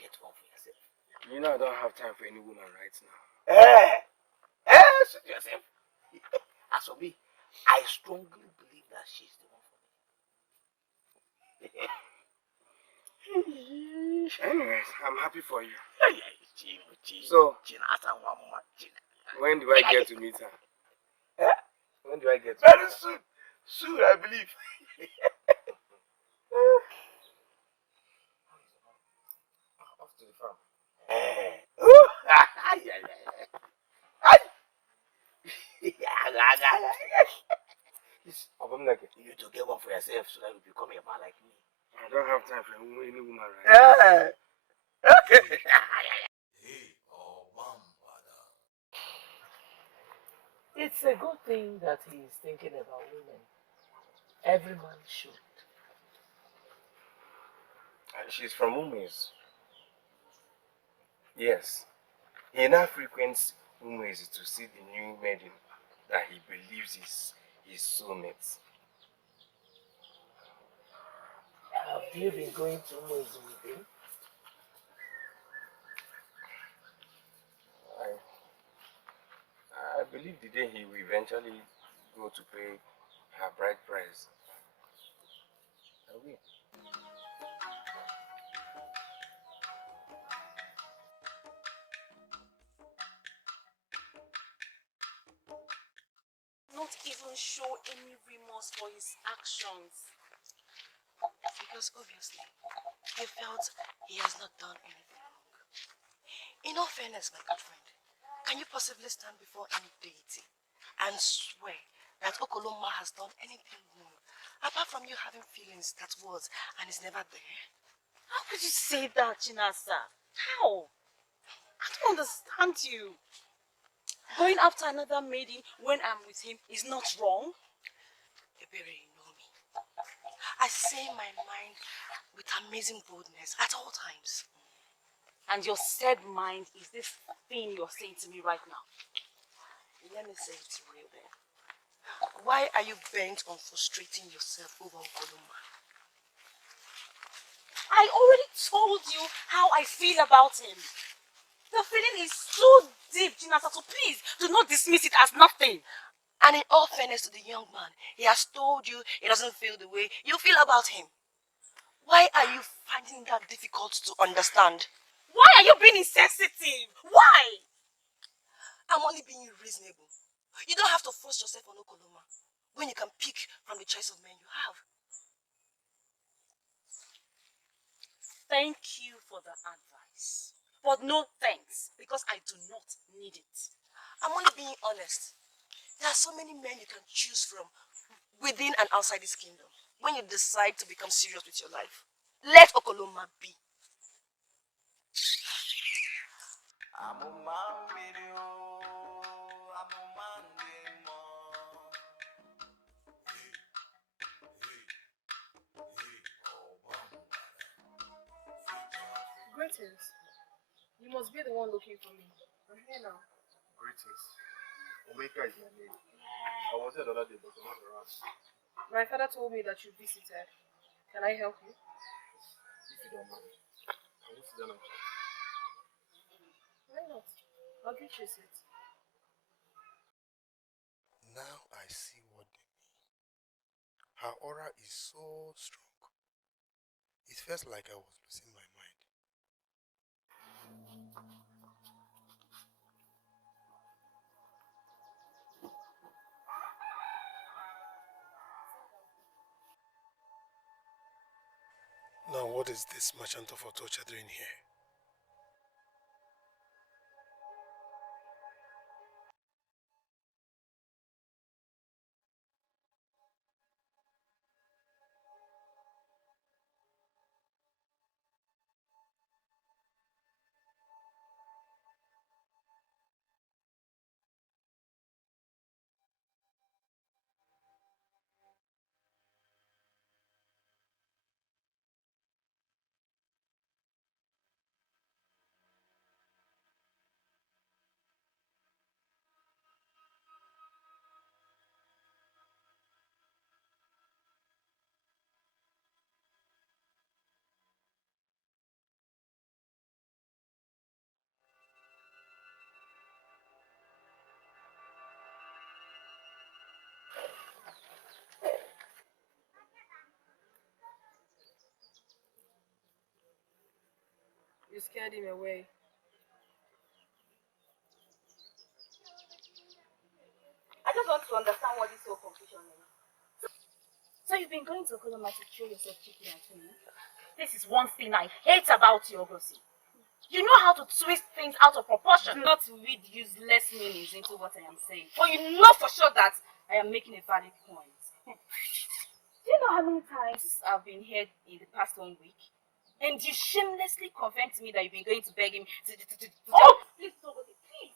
get one for yourself. You know I don't have time for any woman right now. Suit yourself. As for me, I strongly believe that she's the one for me. Anyways, I'm happy for you. So, when do I get to meet her? When do I get to very meet her? soon. Soon, I believe. Off to the farm. You need to get one for yourself so that you become a man like me. I don't have time for any woman right now. Okay. Hey, oh wambada. It's a good thing that he is thinking about women. Every man should. She's from UGEZE. Yes. He now frequents UGEZE to see the new maiden that he believes is his soulmate. Have you been going to UGEZE with him? I believe the day he will eventually go to pay her bride price. I will. Not even show any remorse for his actions. Because obviously, he felt he has not done anything wrong. In all fairness, my good friend, can you possibly stand before any deity and swear that Okoloma has done anything wrong Apart from you having feelings, that was, and it's never there. How could you say that, Chinasa? How? I don't understand you. Going after another maiden when I'm with him is not wrong. Ebere, you know me. I say my mind with amazing boldness at all times. And your said mind is this thing you're saying to me right now. Let me say it real then. Why are you bent on frustrating yourself over Okoloma? I already told you how I feel about him. The feeling is so deep, Chinasa, so please do not dismiss it as nothing. And in all fairness to the young man, he has told you he doesn't feel the way you feel about him. Why are you finding that difficult to understand? Why are you being insensitive? Why? I'm only being reasonable. You don't have to force yourself on Okoloma when you can pick from the choice of men you have. Thank you for the advice. But no thanks, because I do not need it. I'm only being honest. There are so many men you can choose from within and outside this kingdom when you decide to become serious with your life. Let Okoloma be. I'm a man with you. I'm a man with more. Greetings. You must be the one looking for me. I'm here now. Greetings. Omeka is my name. I was here the other day, but I'm not around. My father told me that you visited. Can I help you? If you don't mind, I will sit down and chat. Why not? I'll get you a seat. Now I see what they mean. Her aura is so strong. It felt like I was losing my mind. Now what is this merchant of torture doing here? You scared him away. I just want to understand what this whole confusion is. So you've been going to Okoloma to show yourself cheeky and me? This is one thing I hate about you, Ogosi. You know how to twist things out of proportion. Do not read useless meanings into what I am saying. But you know for sure that I am making a valid point. Do you know how many times I've been here in the past 1 week? And you shamelessly confirmed to me that you've been going to beg him to oh, please, Ogosi, please.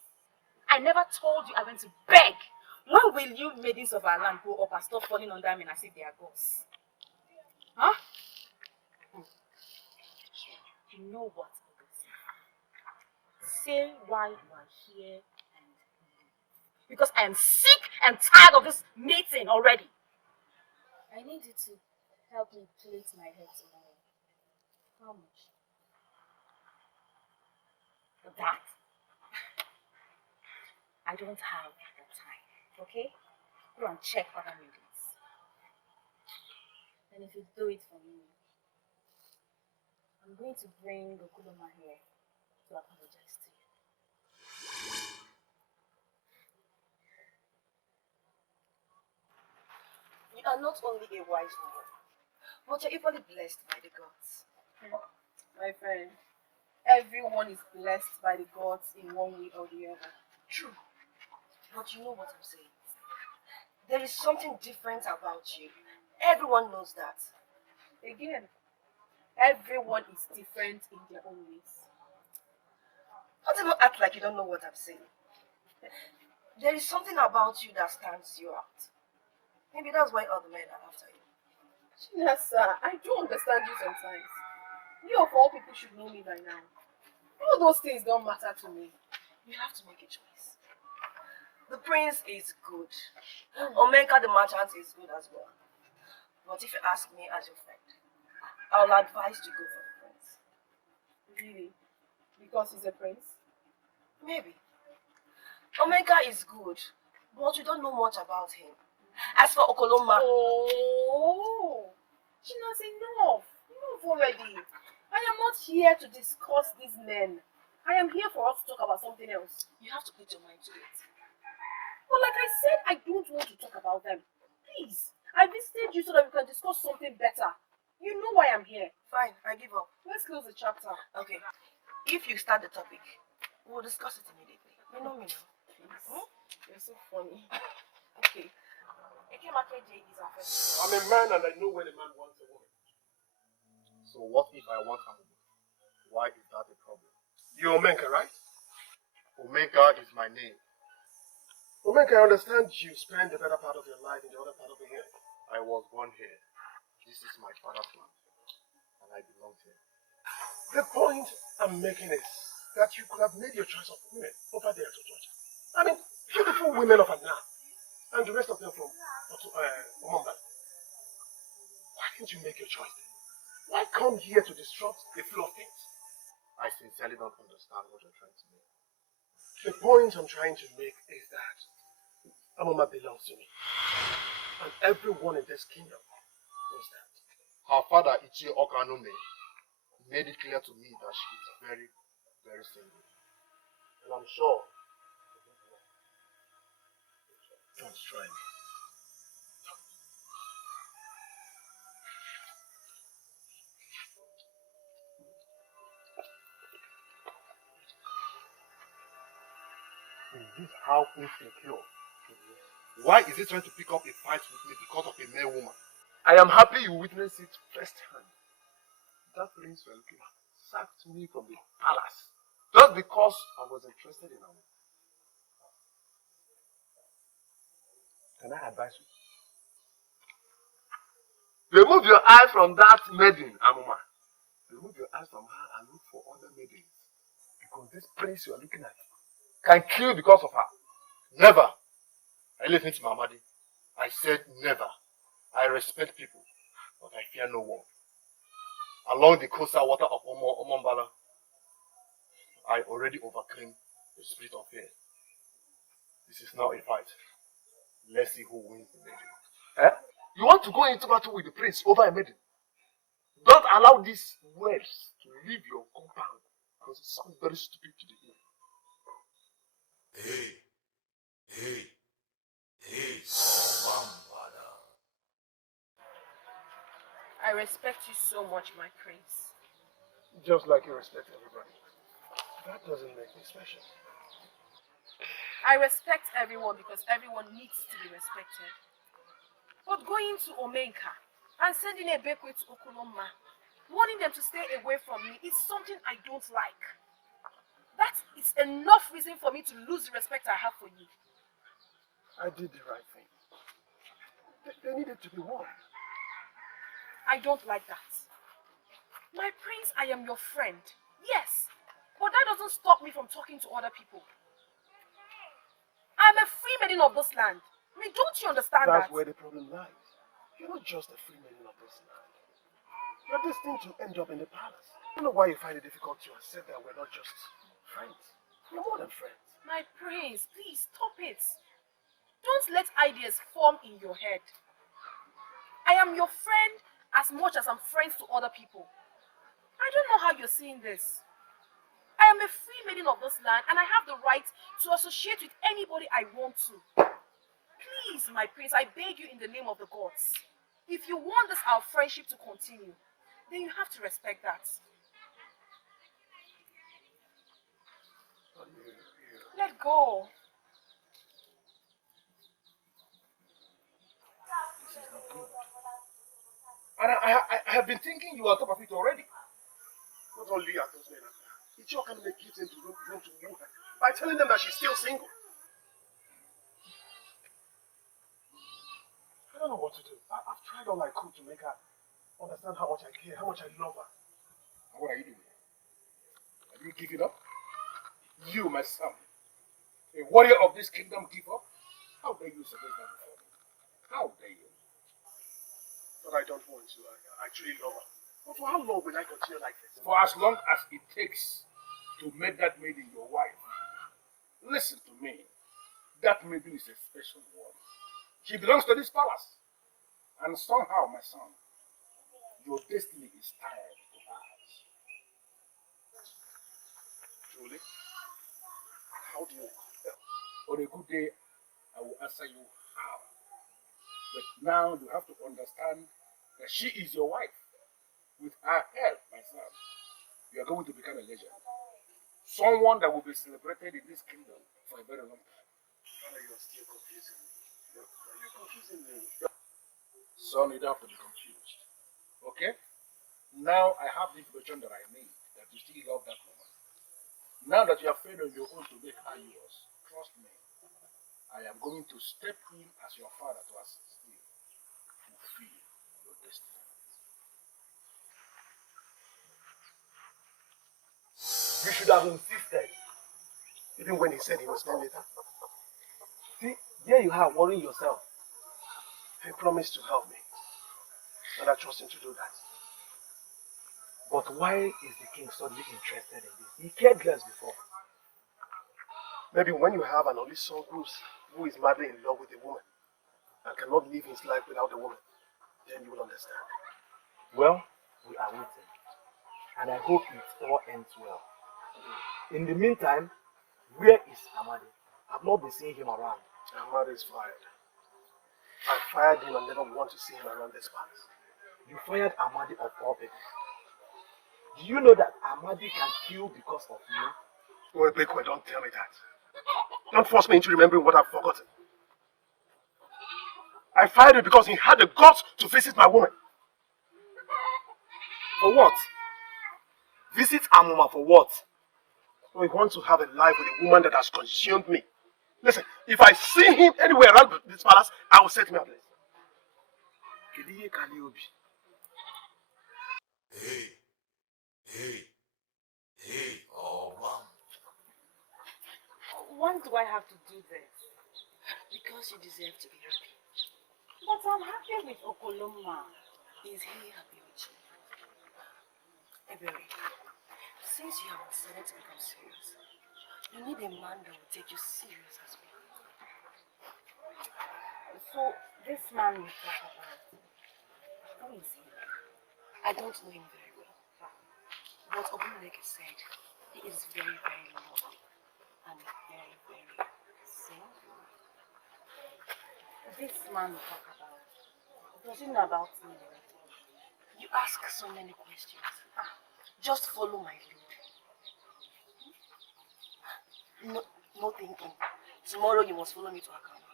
I never told you I went to beg. When will you maidens of our land go up and stop falling under men as if they are gods? Huh? You know what? Say why you are here and leave. Because I am sick and tired of this meeting already. I need you to help me plait my hair tomorrow. How much? For that? I don't have the time. Okay? Go and check other meetings. And if you do it for me, I'm going to bring Okuloma here to apologize to you. You are not only a wise woman, but you're equally blessed by the gods. My friend, everyone is blessed by the gods in one way or the other. True. But you know what I'm saying? There is something different about you. Everyone knows that. Again, everyone is different in their own ways. Don't even act like you don't know what I'm saying. There is something about you that stands you out. Maybe that's why all the men are after you. Yes, sir. I do understand you sometimes. You of all people should know me by now. All those things don't matter to me. You have to make a choice. The prince is good. Omenka the merchant is good as well. But if you ask me as your friend, I'll advise you to go for the prince. Really? Because he's a prince? Maybe. Omenka is good, but we don't know much about him. As for Okoloma... Oh! Shina's enough. Enough already. I am not here to discuss these men. I am here for us to talk about something else. You have to put your mind to it. But like I said, I don't want to talk about them. Please, I visited you so that we can discuss something better. You know why I'm here. Fine, I give up. Let's close the chapter. Okay. If you start the topic, we'll discuss it immediately. You know me now. Please. Hmm? You're so funny. Okay. Epicmaxtv is our first. I'm a man and I know when a man wants a woman. So what if I want a woman? Why is that a problem? You're Omenka, right? Omega is my name. Omenka, I understand you spend the better part of your life in the other part of the world. I was born here. This is my father's land. And I belong here. The point I'm making is that you could have made your choice of women over there to Georgia. I mean, beautiful women of Anna. And the rest of them from Omamba. Why didn't you make your choice then? Why come here to disrupt the flow of things? I sincerely don't understand what you're trying to make. The point I'm trying to make is that Amama belongs to me. And everyone in this kingdom knows that. Her father, Ichie Okanome, made it clear to me that she is very, very single. And I'm sure. Don't try me. Is this how insecure she is? Why is he trying to pick up a fight with me because of a male woman? I am happy you witnessed it firsthand. That prince Welkima sacked me from the palace just because I was interested in him. Can I advise you? Remove your eye from that maiden, Amuma. Remove your eyes from her and look for other maidens. Because this prince you are looking at can kill because of her. Never. I listen to Mamadi. I said never. I respect people, but I fear no one. Along the coastal water of Omombala, I already overcame the spirit of fear. This is now a fight. Let's see who wins the maiden. Eh? You want to go into battle with the prince over a maiden? Don't allow these words to leave your compound because it sounds very stupid to the ear. I respect you so much, my prince. Just like you respect everybody. That doesn't make me special. I respect everyone because everyone needs to be respected. But going to Omenka and sending a Bekwe to Okoloma, warning them to stay away from me is something I don't like. That is enough reason for me to lose the respect I have for you. I did the right thing. They needed to be warned. I don't like that. My prince, I am your friend. Yes, but that doesn't stop me from talking to other people. I'm a free maiden of this land. I mean, don't you understand that? That's where the problem lies. You're not just a free maiden of this land. You're destined to end up in the palace. I don't know why you find it difficult to accept that we're not just friends. We're more than friends. My prince, please stop it. Don't let ideas form in your head. I am your friend as much as I'm friends to other people. I don't know how you're seeing this. I am a free maiden of this land and I have the right to associate with anybody I want to. Please, my prince, I beg you in the name of the gods. If you want this our friendship to continue, then you have to respect that. Let go. This is not good. And I have been thinking you are on top of it already. Not only are those men after her, it's your kind of gives them to room to woo her by telling them that she's still single. I don't know what to do. I've tried all I could to make her understand how much I care, how much I love her. And what are you doing? Are you giving up? You, my son, a warrior of this kingdom, give up? How dare you suggest that before me? How dare you? But I don't want to. I truly love her. But for how long will I continue like this? For as long as it takes to make that maiden your wife. Listen to me. That maiden is a special one. She belongs to this palace. And somehow, my son, your destiny is tied to hers. Truly? How do you? On a good day, I will answer you how. But now you have to understand that she is your wife. With her help, my son, you are going to become a legend. Someone that will be celebrated in this kingdom for a very long time. You're still confusing me. You're confusing me. Son, you don't have to be confused. Okay? Now I have the information that I need that you still love that woman. Now that you have failed on your own to make her yours, trust me, I am going to step in as your father to assist you fulfill your destiny. You should have insisted, even when he said he was coming later. See, here you are worrying yourself. He promised to help me, and I trust him to do that. But why is the king suddenly interested in this? He cared less before. Maybe when you have an only son who is madly in love with a woman and cannot live his life without a woman, then you will understand. Well, we are waiting, and I hope it all ends well. In the meantime, where is Amadi? I've not been seeing him around. Amadi is fired. I fired him and never want to see him around this palace. You fired Amadi of all people. Do you know that Amadi can kill because of you? Oh, Bekwe, don't tell me that. Don't force me into remembering what I've forgotten. I fired him because he had the guts to visit my woman. For what? Visit Amuma for what? We want to have a life with a woman that has consumed me. Listen, if I see him anywhere around this palace, I will set him ablaze. Oh, wow. Why do I have to do this? Because you deserve to be happy. But I'm happy with Okoloma. Is he happy with you? Ebere, since you have decided to become serious, you need a man that will take you serious as well. So, this man we talk about, who is he? I don't know him very well. But Obumuleke said he is very, very lovely and very, very single. This man we talk about, does he know about me? You ask so many questions. Just follow my lead. No thinking. Tomorrow you must follow me to Akama.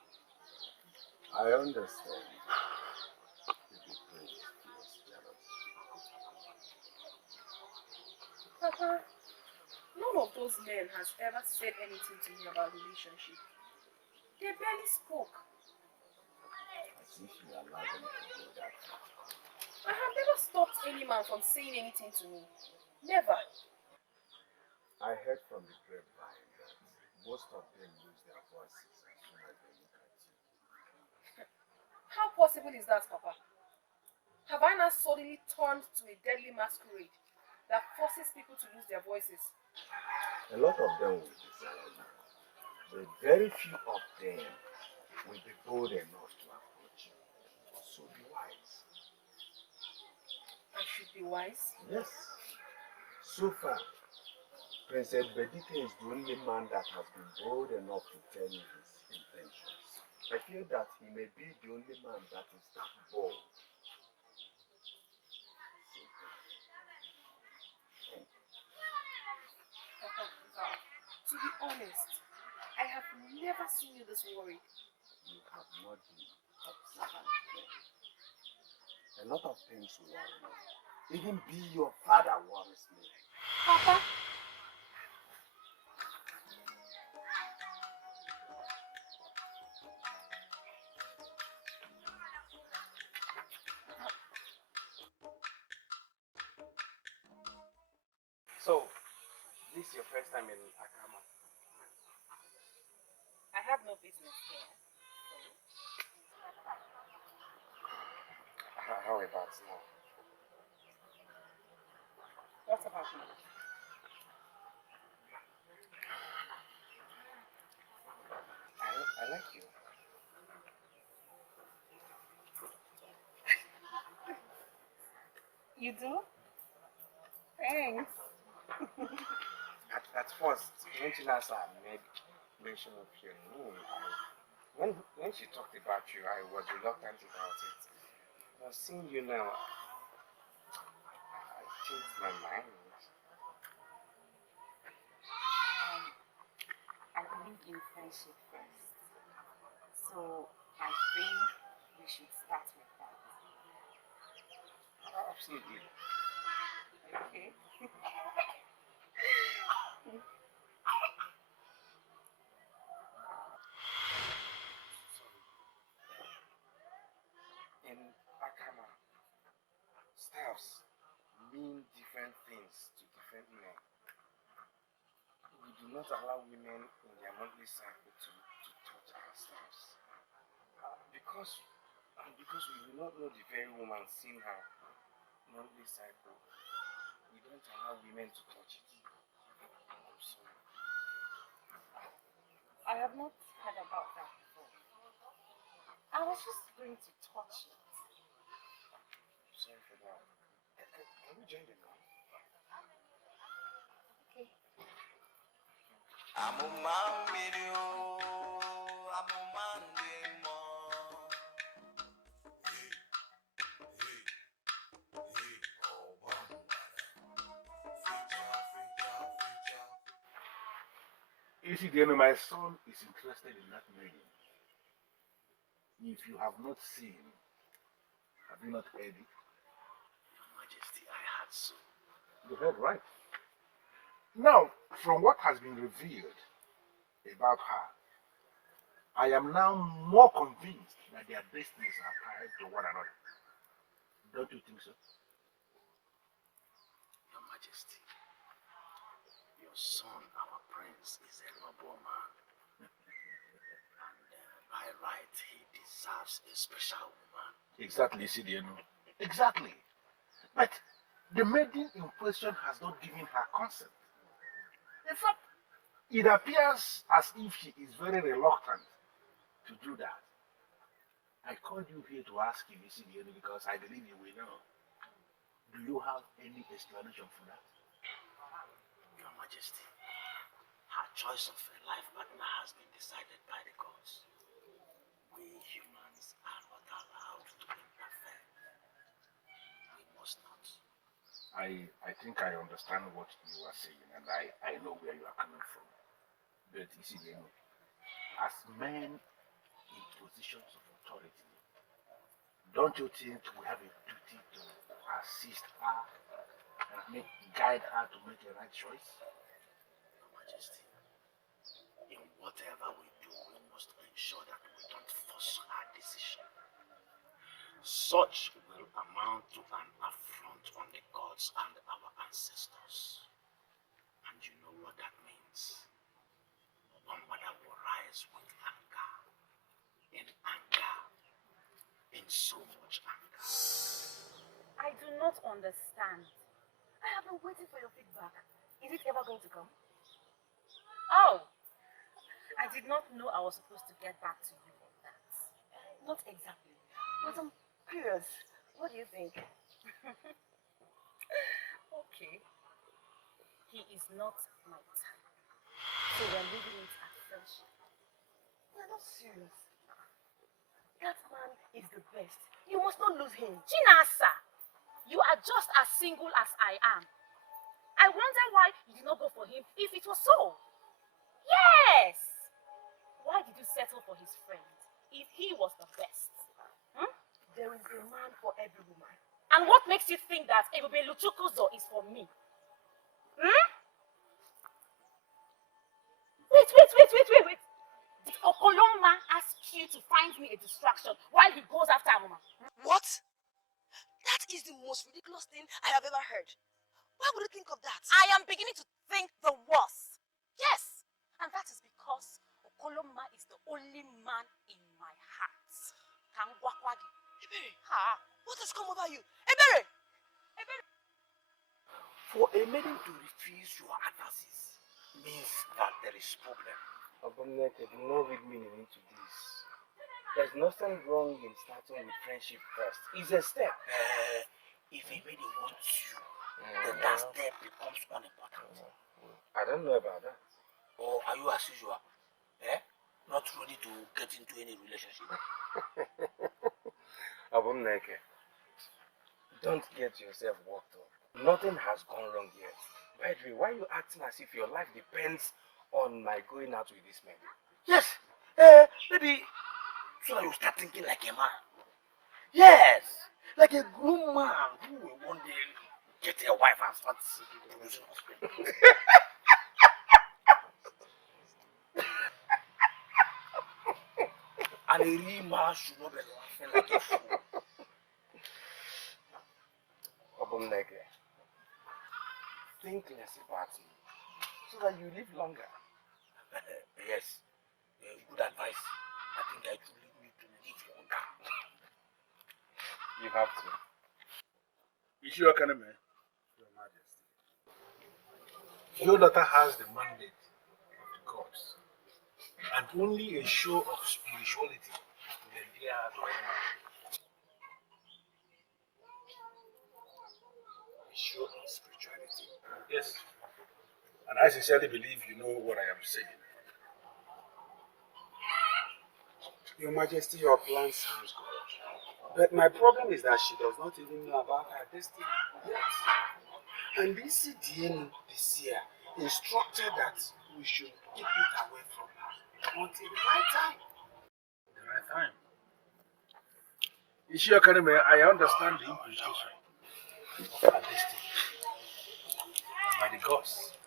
I understand. Papa, none of those men has ever said anything to me about relationship. They barely spoke. As if you allow them to do that. I have never stopped any man from saying anything to me. Never. I heard from the grapevine that most of them lose their voices as soon as they look at you. How possible is that, Papa? Have I not suddenly turned to a deadly masquerade that forces people to lose their voices? A lot of them will desire you, but very few of them will be bold enough to approach you. So be wise. I should be wise? Yes. So far, Princess Bedite is the only man that has been bold enough to tell you his intentions. I feel that he may be the only man that is that bold. To be honest, I have never seen you this worried. You have not been observant. A lot of things worry me. Even be your father worries me. Papa. So, this is your first time in Akama? I have no business here. How about now? What about me? I like you. You do? Thanks. At first, when Chinasa made mention of your name, when she talked about you, I was reluctant about it. But seeing you now, I changed my mind. I believe in friendship first. So I think we should start with that. Absolutely. Okay. In Akama, styles mean different things to different men. We do not allow women in their monthly cycle to touch ourselves. Because we do not know the very woman seeing her monthly cycle, we don't allow women to touch it. I'm sorry. I have not heard about that before. I was just going to touch it. Sorry for that. Can we join them now? Okay. I'm a man video. I'm a man demo. You see, Daniel, my son is interested in that maiden. If you have not seen, have you not heard it? Your Majesty, I had so. You heard right. Now, from what has been revealed about her, I am now more convinced that their destinies are tied to one another. Don't you think so? Your Majesty, your son, our prince, is a noble man. And by right, he deserves a special woman. Exactly, Sidiano. Exactly. But the maiden in question has not given her consent. In fact, it appears as if she is very reluctant to do that. I called you here to ask you, Sidiano, because I believe you will know. Do you have any explanation for that? Your Majesty, her choice of a life partner has been decided by the gods. We humans are not allowed to interfere. We must not. I think I understand what you are saying, and I know where you are coming from. But you see, as men in positions of authority, don't you think we have a duty to assist her and guide her to make the right choice? Your Majesty, in whatever we do, we must ensure that we don't force our decision. Such will amount to an affront on the gods and our ancestors. And you know what that means. One mother will rise with anger, in so much anger. I do not understand. I have been waiting for your feedback. Is it ever going to come? Oh, I did not know I was supposed to get back to you on that. Not exactly, but I'm curious. What do you think? Okay. He is not my type. So we're leaving it at friendship. You're not serious. That man is the best. You must not lose him. Chinasa, you are just as single as I am. I wonder why you did not go for him if it was so. Yes! Why did you settle for his friend if he was the best? There is a man for every woman. makes you think that Ebube Luchukuzo is for me? Hmm? Wait. Did Okoloma ask you to find me a distraction while he goes after Amoma? What? That is the most ridiculous thing I have ever heard. Why would you think of that? I am beginning to think the worst. Yes, and that is because Okoloma is the only man in my heart. Kangwakwagi. Ebere, Ha. what has come over you? Ebere! For a maiden to refuse your advances means that there is problem. Abominate, do not read meaning into this. There's nothing wrong in starting with friendship first. It's a step. If a maiden wants you, then that step becomes unimportant. I don't know about that. Or are you as usual? Not ready to get into any relationship? Abominate, don't get yourself worked up. Nothing has gone wrong yet. By the way, why are you acting as if your life depends on my going out with this man? Yes. Maybe so that you start thinking like a man. Yes. Like a grown man who will one day get a wife and start producing offspring. And a real man should not be laughing like a fool. Abominate, think less about me so that you live longer. Yes. Good advice. I think I truly need to live longer. You have to. Is your kind of man? Your Majesty. Your daughter has the mandate of the gods, and only a show of spirituality will endear her to any man. A show of spirituality. Yes. And I sincerely believe you know what I am saying. Your Majesty, your plan sounds good. But my problem is that she does not even know about her destiny yet. And this CDN this year instructed that we should keep it away from her until the right time. The right time. Is your kind of man? I understand the implication of her destiny. And by the gods,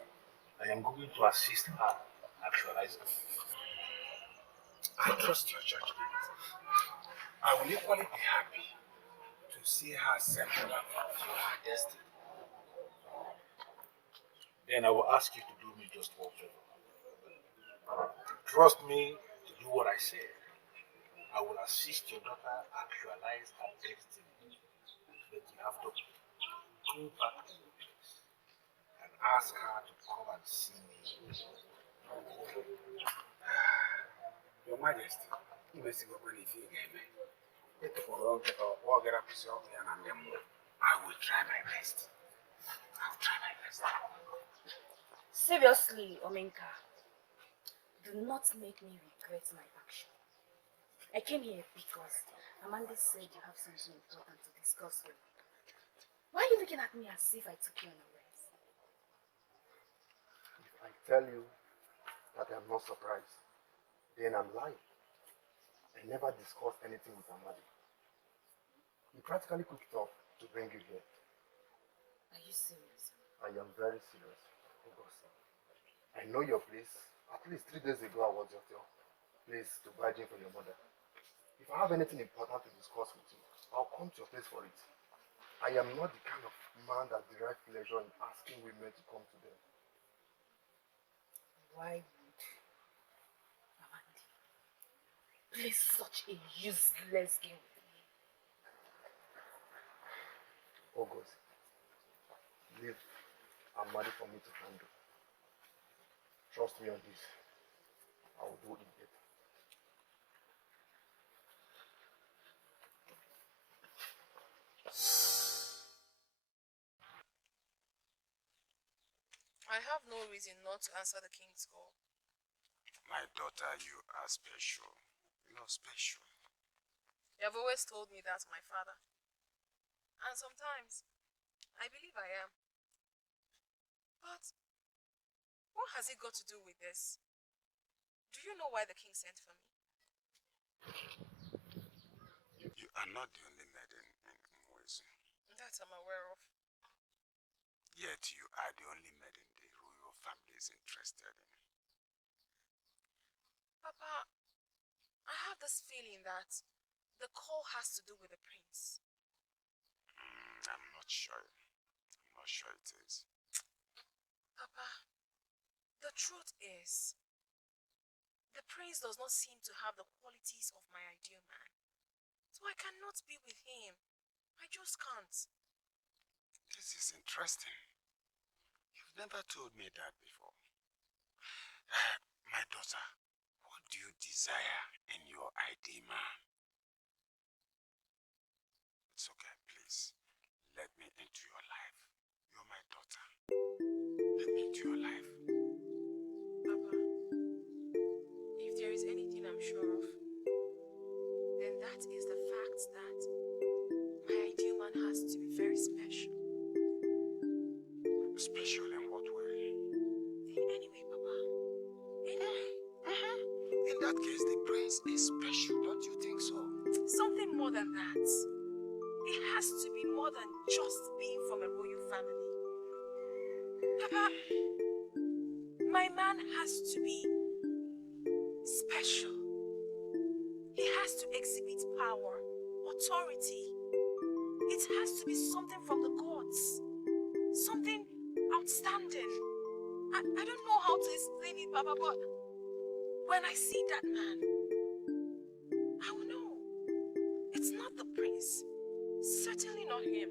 I am going to assist her actualize it. I trust your judgment. I will equally be happy to see her settle down for her destiny. Then I will ask you to do me just one favor. Trust me to do what I say. I will assist your daughter actualize her destiny. But you have to go back to the place and ask her to come and see me. Your Majesty, I will try my best. I'll try my best. Seriously, Omenka, do not make me regret my action. I came here because Amanda said you have something important to discuss with me. Why are you looking at me as if I took you unawares? If I tell you that I'm not surprised, then I'm lying. I never discussed anything with Amadi. He practically cooked up to bring you here. Are you serious? I am very serious. I know your place. At least 3 days ago, I was at your place to buy gin for your mother. If I have anything important to discuss with you, I'll come to your place for it. I am not the kind of man that derives pleasure in asking women to come to them. Why would Amanda play such a useless game with me? August, leave Amadi for me to handle. Trust me on this. I will do it better. I have no reason not to answer the king's call. My daughter, you are special. You're special. You have always told me that's my father. And sometimes, I believe I am. But, what has it got to do with this? Do you know why the king sent for me? You are not the only maiden in UGEZE. That I'm aware of. Yet you are the only maiden the royal family is interested in. Papa, I have this feeling that the call has to do with the prince. I'm not sure. I'm not sure it is. Papa, the truth is, the prince does not seem to have the qualities of my ideal man. So I cannot be with him. I just can't. This is interesting. You've never told me that before. My daughter, what do you desire in your ideal man? It's okay, please. Let me into your life. You're my daughter. Let me into your life. Papa, if there is anything I'm sure of, then that is the fact that my ideal man has to be very special. Special in what way? In any way, Papa. Anyway. In that case, the prince is special, don't you think so? Something more than that. It has to be more than just being from a royal family. Papa, my man has to be special. He has to exhibit power, authority. It has to be something from the gods. Something outstanding. I don't know how to explain it, Papa, but when I see that man, I will know. It's not the prince. Certainly not him.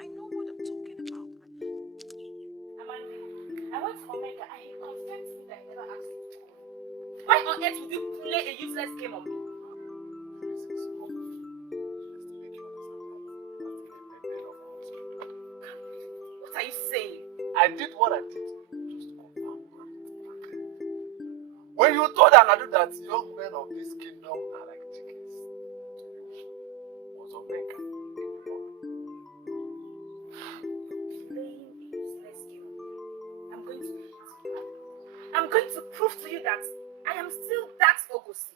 I know what I'm talking about. Amanda, I went to Omega and he confessed to me that he never asked you to come. Why on earth would you play a useless game on me? What are you saying? I did what I did just to confirm. When you told Anadu that young men of this kingdom are like chickens to you, was Omega in the wrong? Playing a useless game. I'm going to prove to you. I'm going to prove to you that I am still that Ogosi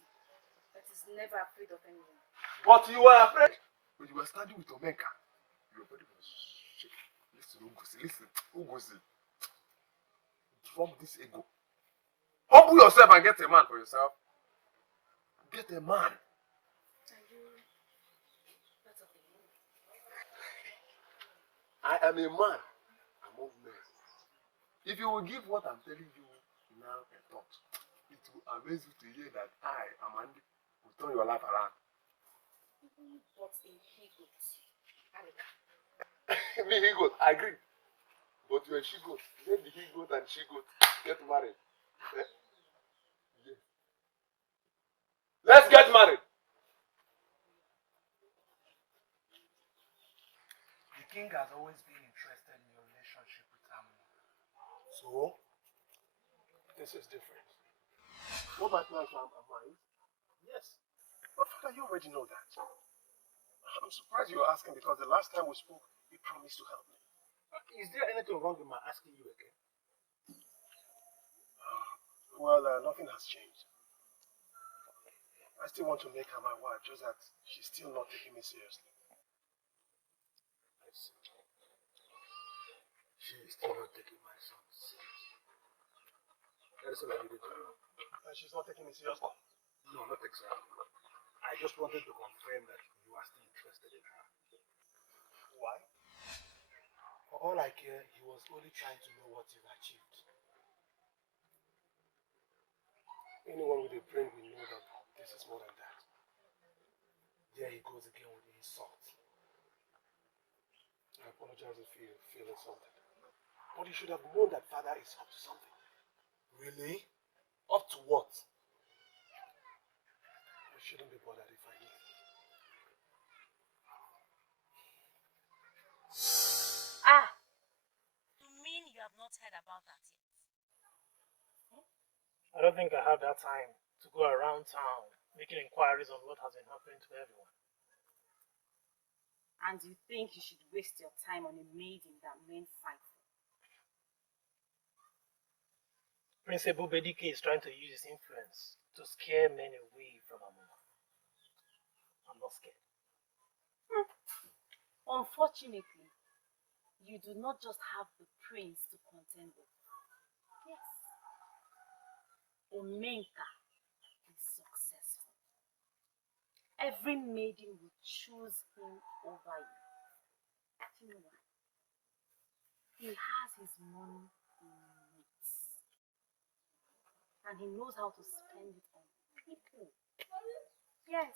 that is never afraid of anyone. But you were afraid. When you were standing with Omega, your body was shaking. Listen, Ugosi, listen, Ugosi. Drop this ego. Humble yourself and get a man for yourself. Get a man. I am a man among men. If you will give what I'm telling you now a thought, it will amaze you to hear that I, Amanda, will turn your life around. But a he-goat. Me, he-goat, I agree. But you're a she-goat. Let the he-goat and she-goat get married. Eh? Yeah. Let's get married. The king has always been interested in your relationship with Amina. So, this is different. What about my mine? Yes. But father, you already know that. I'm surprised you're asking because the last time we spoke, you promised to help me. Is there anything wrong with my asking you again? Well, nothing has changed. I still want to make her my wife, just that she's still not taking me seriously. I see. She is still not taking my son seriously. That is all I needed to know. She's not taking me seriously? No, not exactly. I just wanted to confirm that you are still interested in her. Why? For all I care, he was only trying to know what you've achieved. Anyone with a brain will know that this is more than that. There he goes again with the insult. I apologize if you feel insulted. But you should have known that father is up to something. Really? Up to what? I shouldn't be bothered if I knew. Ah! You mean you have not heard about that yet? I don't think I have that time to go around town making inquiries on what has been happening to everyone. And you think you should waste your time on a maiden that men fight for? Principal Bedike is trying to use his influence to scare men away from Amoma. I'm not scared. Unfortunately, you do not just have the prince to contend with. Yes. Omenka is successful. Every maiden will choose him over you. Do you know why? He has his money in notes. And he knows how to spend it on people. Yes.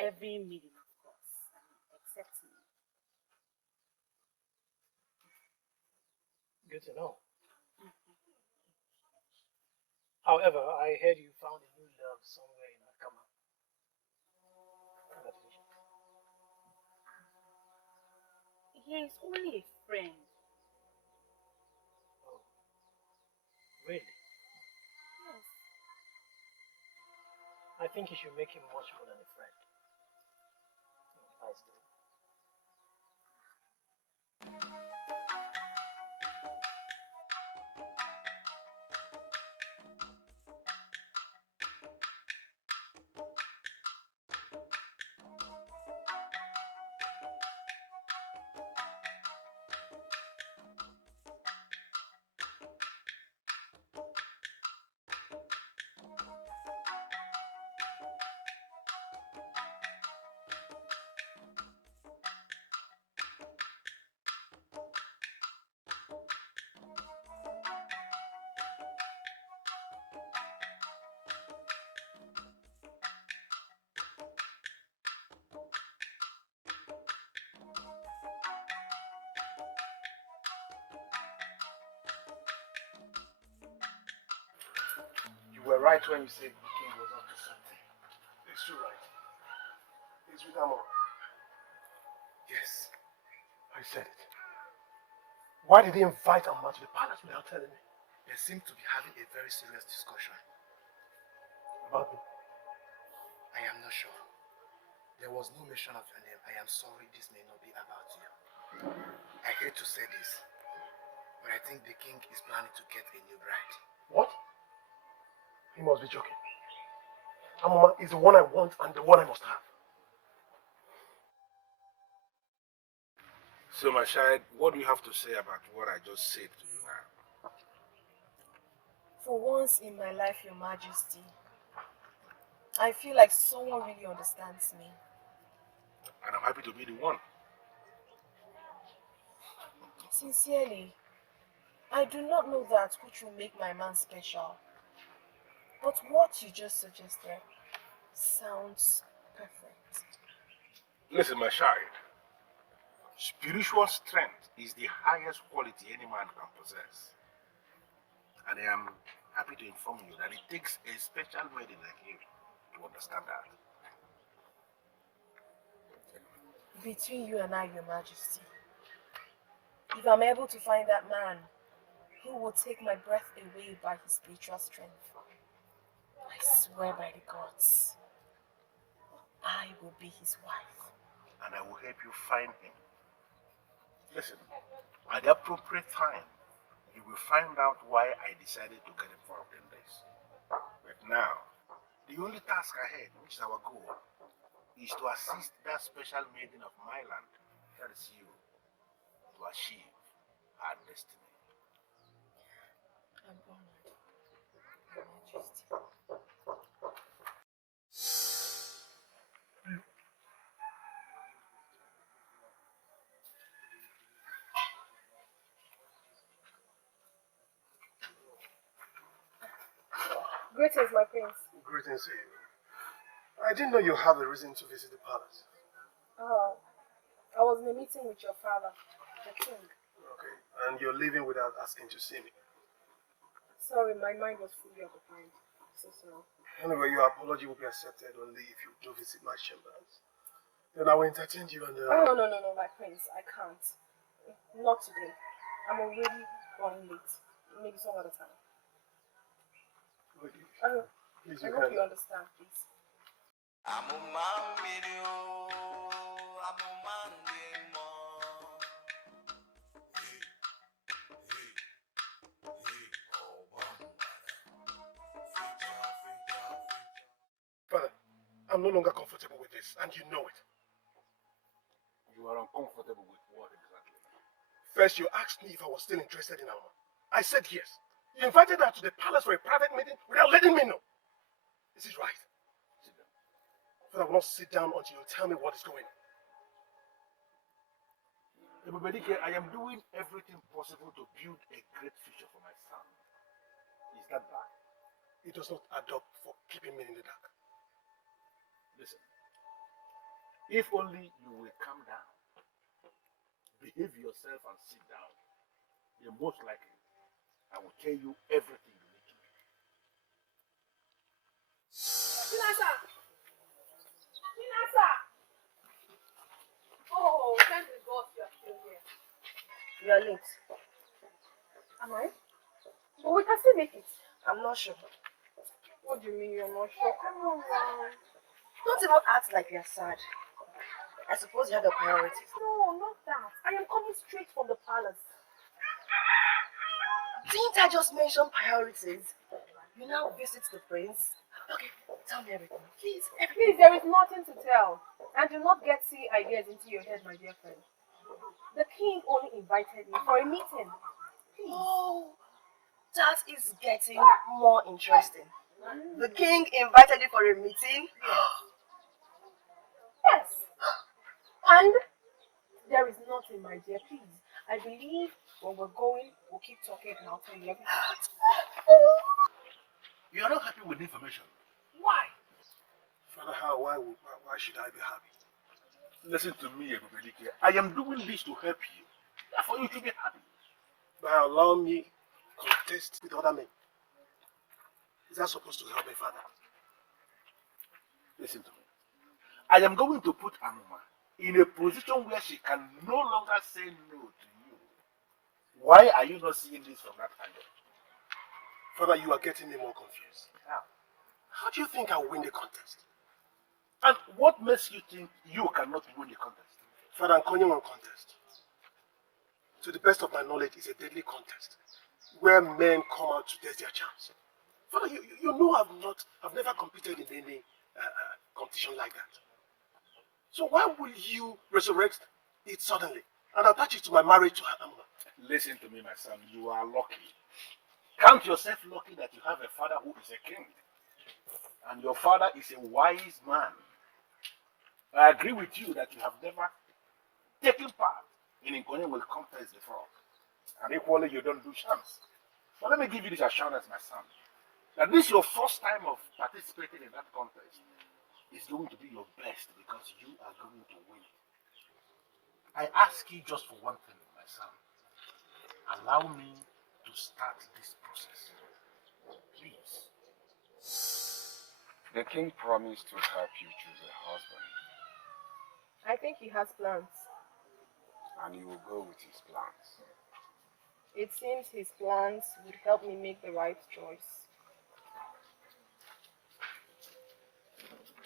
Every maiden, of course, except me. Good to know. However, I heard you found a new love somewhere in Nakama. Congratulations. He is only a friend. Oh, really? Yes. I think you should make him much more than a friend. Nice dude. You were right when you said the king was up to something. It's too right. It's with Amon. Yes, I said it. Why did he invite Amon to the palace without telling me? They seem to be having a very serious discussion. About me? I am not sure. There was no mention of your name. I am sorry this may not be about you. I hate to say this, but I think the king is planning to get a new bride. What? He must be joking. Amoma is the one I want and the one I must have. So, my child, what do you have to say about what I just said to you now? For once in my life, Your Majesty, I feel like someone really understands me. And I'm happy to be the one. Sincerely, I do not know that which will make my man special. But what you just suggested sounds perfect. Listen, my child. Spiritual strength is the highest quality any man can possess. And I am happy to inform you that it takes a special maiden like you to understand that. Between you and I, Your Majesty, if I'm able to find that man who will take my breath away by his spiritual strength, I swear by the gods, I will be his wife. And I will help you find him. Listen, at the appropriate time, you will find out why I decided to get involved in this. But now, the only task ahead, which is our goal, is to assist that special maiden of my land, that is you, to achieve her destiny. I'm honored, Your Majesty. Greetings, my prince. Greetings to you. I didn't know you have a reason to visit the palace. Oh, I was in a meeting with your father, the king. Okay, and you're leaving without asking to see me. Sorry, my mind was fully occupied. So sorry. Anyway, your apology will be accepted only if you do visit my chambers. Then I will entertain you and Oh, no, my prince. I can't. Not today. I'm already running late. Maybe some other time. Please, I hope you understand, please. I'm a man video. I'm a man demo. Hey, hey. I'm no longer comfortable with this, and you know it. You are uncomfortable with what exactly? First, you asked me if I was still interested in Alma. I said yes. You invited her to the palace for a private meeting without letting me know. Is it right? Sit down. But I will not sit down until you tell me what is going on. Ebubedike, I am doing everything possible to build a great future for my son. Is that bad? It does not add up for keeping me in the dark. Listen, if only you will calm down, behave yourself and sit down, then most likely I will tell you everything you need to know. Pinasa! Pinasa! Oh, thank the gods you are still here. You are late. Am I? But we can still make it. I'm not sure. What do you mean you're not sure? Come on now. Don't even act like you're sad. I suppose you have your priorities. No, not that. I am coming straight from the palace. Didn't I just mention priorities? You now visit the prince? Okay, tell me everything. Please, Please, there is nothing to tell. And do not get silly ideas into your head, my dear friend. The king only invited me for a meeting. Please. Oh, that is getting more interesting. The king invited you for a meeting? Yes. And there is nothing, my dear, please. I believe when we're going, we'll keep talking and I'll tell you everything. You are not happy with the information. Why? Father, why should I be happy? Listen to me, Ebubedike. I am doing this to help you. Therefore, you should be happy. By allowing me contest with other men. Is that supposed to help me, Father? Listen to me. I am going to put Anuma in a position where she can no longer say no to you. Why are you not seeing this from that angle? Father, you are getting me more confused. How do you think I'll win the contest? And what makes you think you cannot win the contest? Father, I'm calling on contest. To the best of my knowledge, it's a deadly contest where men come out to test their charms. Father, you know I've never competed in any competition like that. So why will you resurrect it suddenly and attach it to my marriage to Amma? Listen to me, my son. You are lucky. Count yourself lucky that you have a father who is a king. And your father is a wise man. I agree with you that you have never taken part in Nkonye will contest the frog. And equally, you don't do shams. But let me give you this assurance, my son, that this your first time of participating in that contest is going to be your best because you are going to win. I ask you just for one thing, my son. Allow me to start this process. Please. The king promised to help you choose a husband. I think he has plans. And you will go with his plans. It seems his plans would help me make the right choice.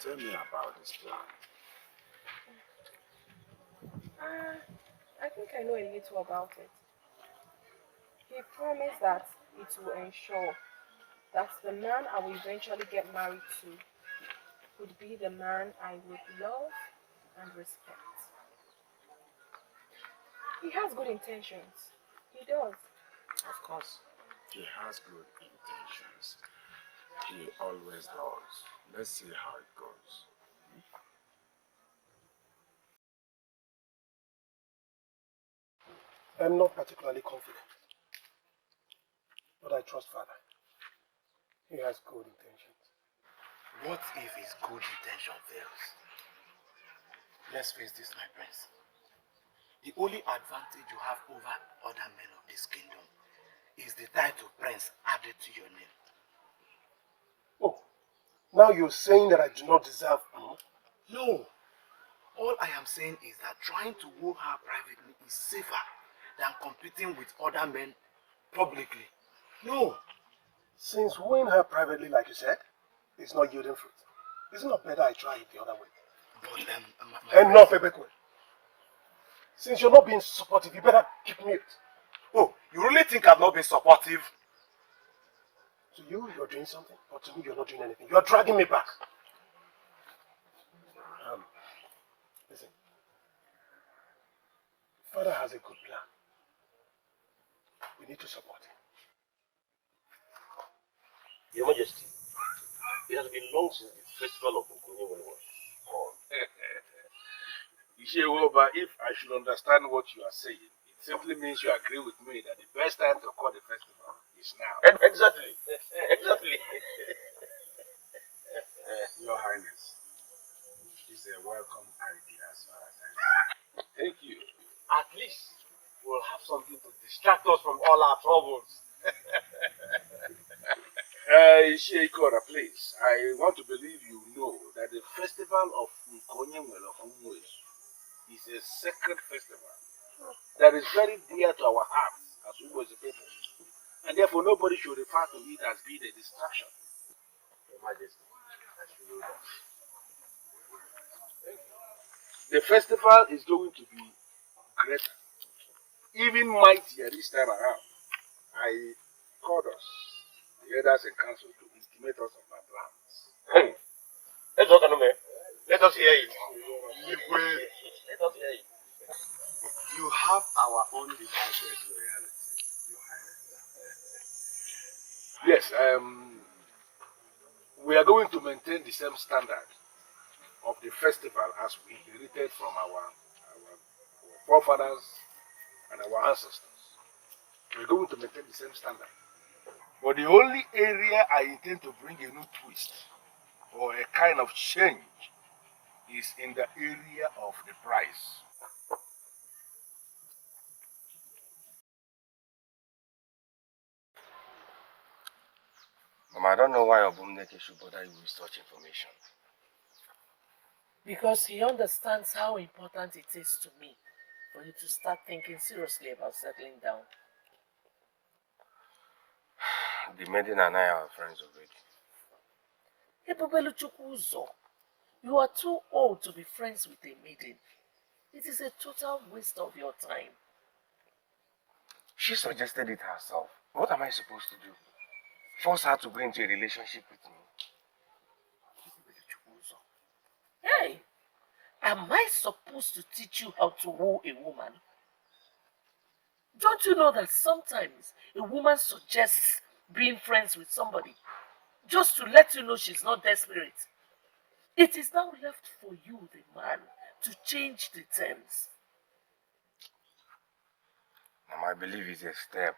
Tell me about his plan. I think I know a little about it. He promised that it will ensure that the man I will eventually get married to would be the man I would love and respect. He has good intentions. He does. Of course, he has good intentions. He always does. Let's see how it goes. I'm not particularly confident. But I trust Father. He has good intentions. What if his good intention fails? Let's face this, my prince. The only advantage you have over other men of this kingdom is the title prince added to your name. Oh, now you're saying that I do not deserve Amma? No. All I am saying is that trying to woo her privately is safer than competing with other men publicly. No. Since wooing her privately, like you said, is not yielding fruit, isn't it better I try it the other way? But Enough, Ebekwe. Since you're not being supportive, you better keep mute. Oh, you really think I've not been supportive? To you, you're doing something, but to me, you're not doing anything. You're dragging me back. Father has a good plan. We need to support him. Your Majesty, it has been long since the festival of Ugonye was on. Ishewoba, if I should understand what you are saying, it simply means you agree with me that the best time to call the festival is now. Exactly. Exactly. Your Highness, is a welcome idea as far as I know. Thank you. At least we'll have something to distract us from all our troubles. Sheikora, please, I want to believe you know that the festival of Ugonye is a sacred festival that is very dear to our hearts as Ugozi people. And therefore nobody should refer to it as being a distraction. Your Majesty, as you know that. The festival is going to be greater, even mightier this time around. I called us, the elders in council, to intimate us of my plans. Hey, let's talk, let us hear it. Let us hear it. You have our own divided loyalty, Your Highness. Yes, we are going to maintain the same standard of the festival as we inherited from our forefathers and our ancestors. We're going to maintain the same standard. But the only area I intend to bring a new twist or a kind of change is in the area of the price. Mama, I don't know why Obumneke should bother you with such information. Because he understands how important it is to me for you to start thinking seriously about settling down. The maiden and I are friends already. Ebubeluchukwuzo, you are too old to be friends with a maiden. It is a total waste of your time. She suggested it herself. What am I supposed to do? Force her to go into a relationship with me? Hey, am I supposed to teach you how to woo a woman? Don't you know that sometimes a woman suggests being friends with somebody just to let you know she's not desperate? It is now left for you, the man, to change the terms. Mama, I believe it's a step.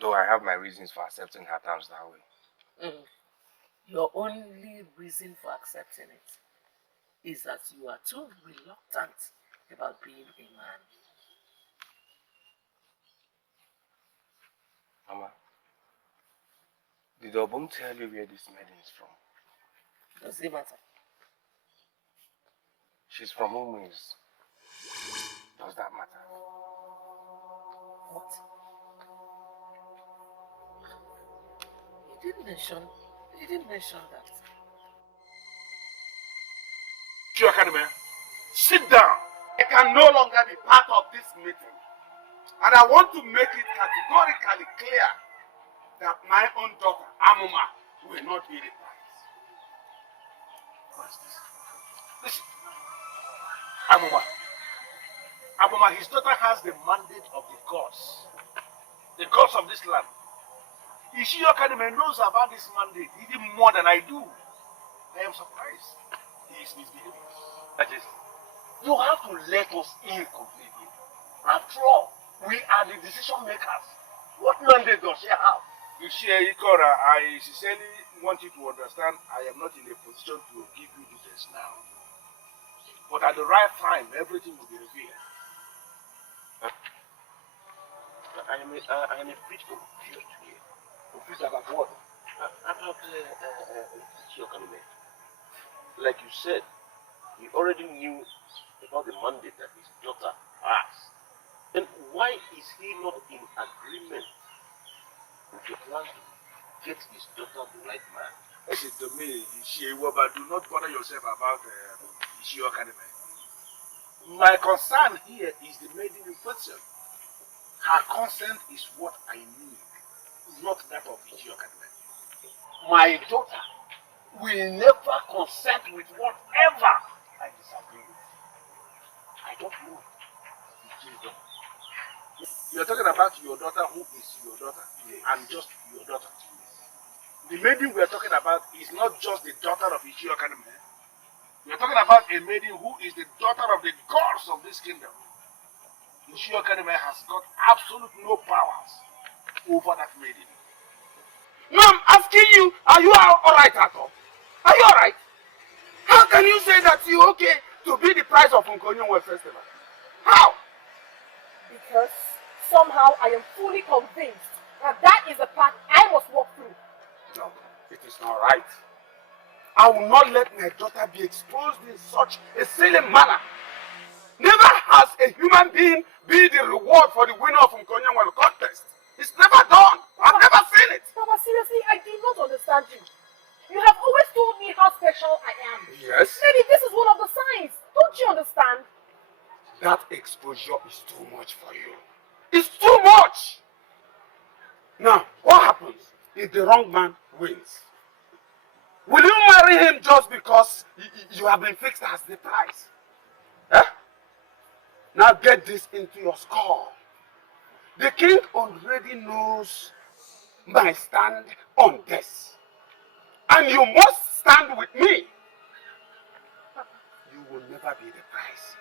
Though I have my reasons for accepting her terms that way. Your only reason for accepting it is that you are too reluctant about being a man. Mama, did Obum tell you where this maiden is from? Does it matter? She's from UGEZE. Does that matter? What? He didn't mention that. Academy, sit down. I can no longer be part of this meeting. And I want to make it categorically clear that my own daughter, Amuma, will not be the prize. What's this? Listen, Amuma, his daughter has the mandate of the gods of this land. Ishio Academy knows about this mandate even more than I do. I am surprised. He is misbehaving. That is, you have to let us in completely. After all, we are the decision makers. What mandate does she have? Ishio Ikora, I sincerely want you to understand I am not in a position to give you details now. But at the right time, everything will be revealed. I am a bit confused here. Confused about what? About Chiokanime. Like you said, he already knew about the mandate that his daughter has. Then why is he not in agreement with your plan to get his daughter the right man? Listen to me, Ishiewoba, do not bother yourself about Ishio Academy. My concern here is the maiden in question. Her consent is what I need, not that of Ishio Academy. My daughter will never consent with whatever I disagree with. I don't know. You're talking about your daughter who is your daughter, and just your daughter. The maiden we are talking about is not just the daughter of Ichio Kaneme. We are talking about a maiden who is the daughter of the gods of this kingdom. Ichio Kaneme has got absolute no powers over that maiden. No, I'm asking you, are you alright at all? Are you alright? How can you say that you okay to be the price of Nkonyonwe festival? How? Because somehow I am fully convinced that that is the path I must walk through. No, it is not right. I will not let my daughter be exposed in such a silly manner. Never has a human being be the reward for the winner of Nkonyonwe contest. It's never done. I've never seen it. Papa, seriously, I do not understand you. You have always told me how special I am. Yes. Maybe this is one of the signs. Don't you understand? That exposure is too much for you. It's too much. Now, what happens if the wrong man wins? Will you marry him just because you have been fixed as the prize? Eh? Now get this into your skull. The king already knows my stand on this. And you must stand with me. You will never be the prize.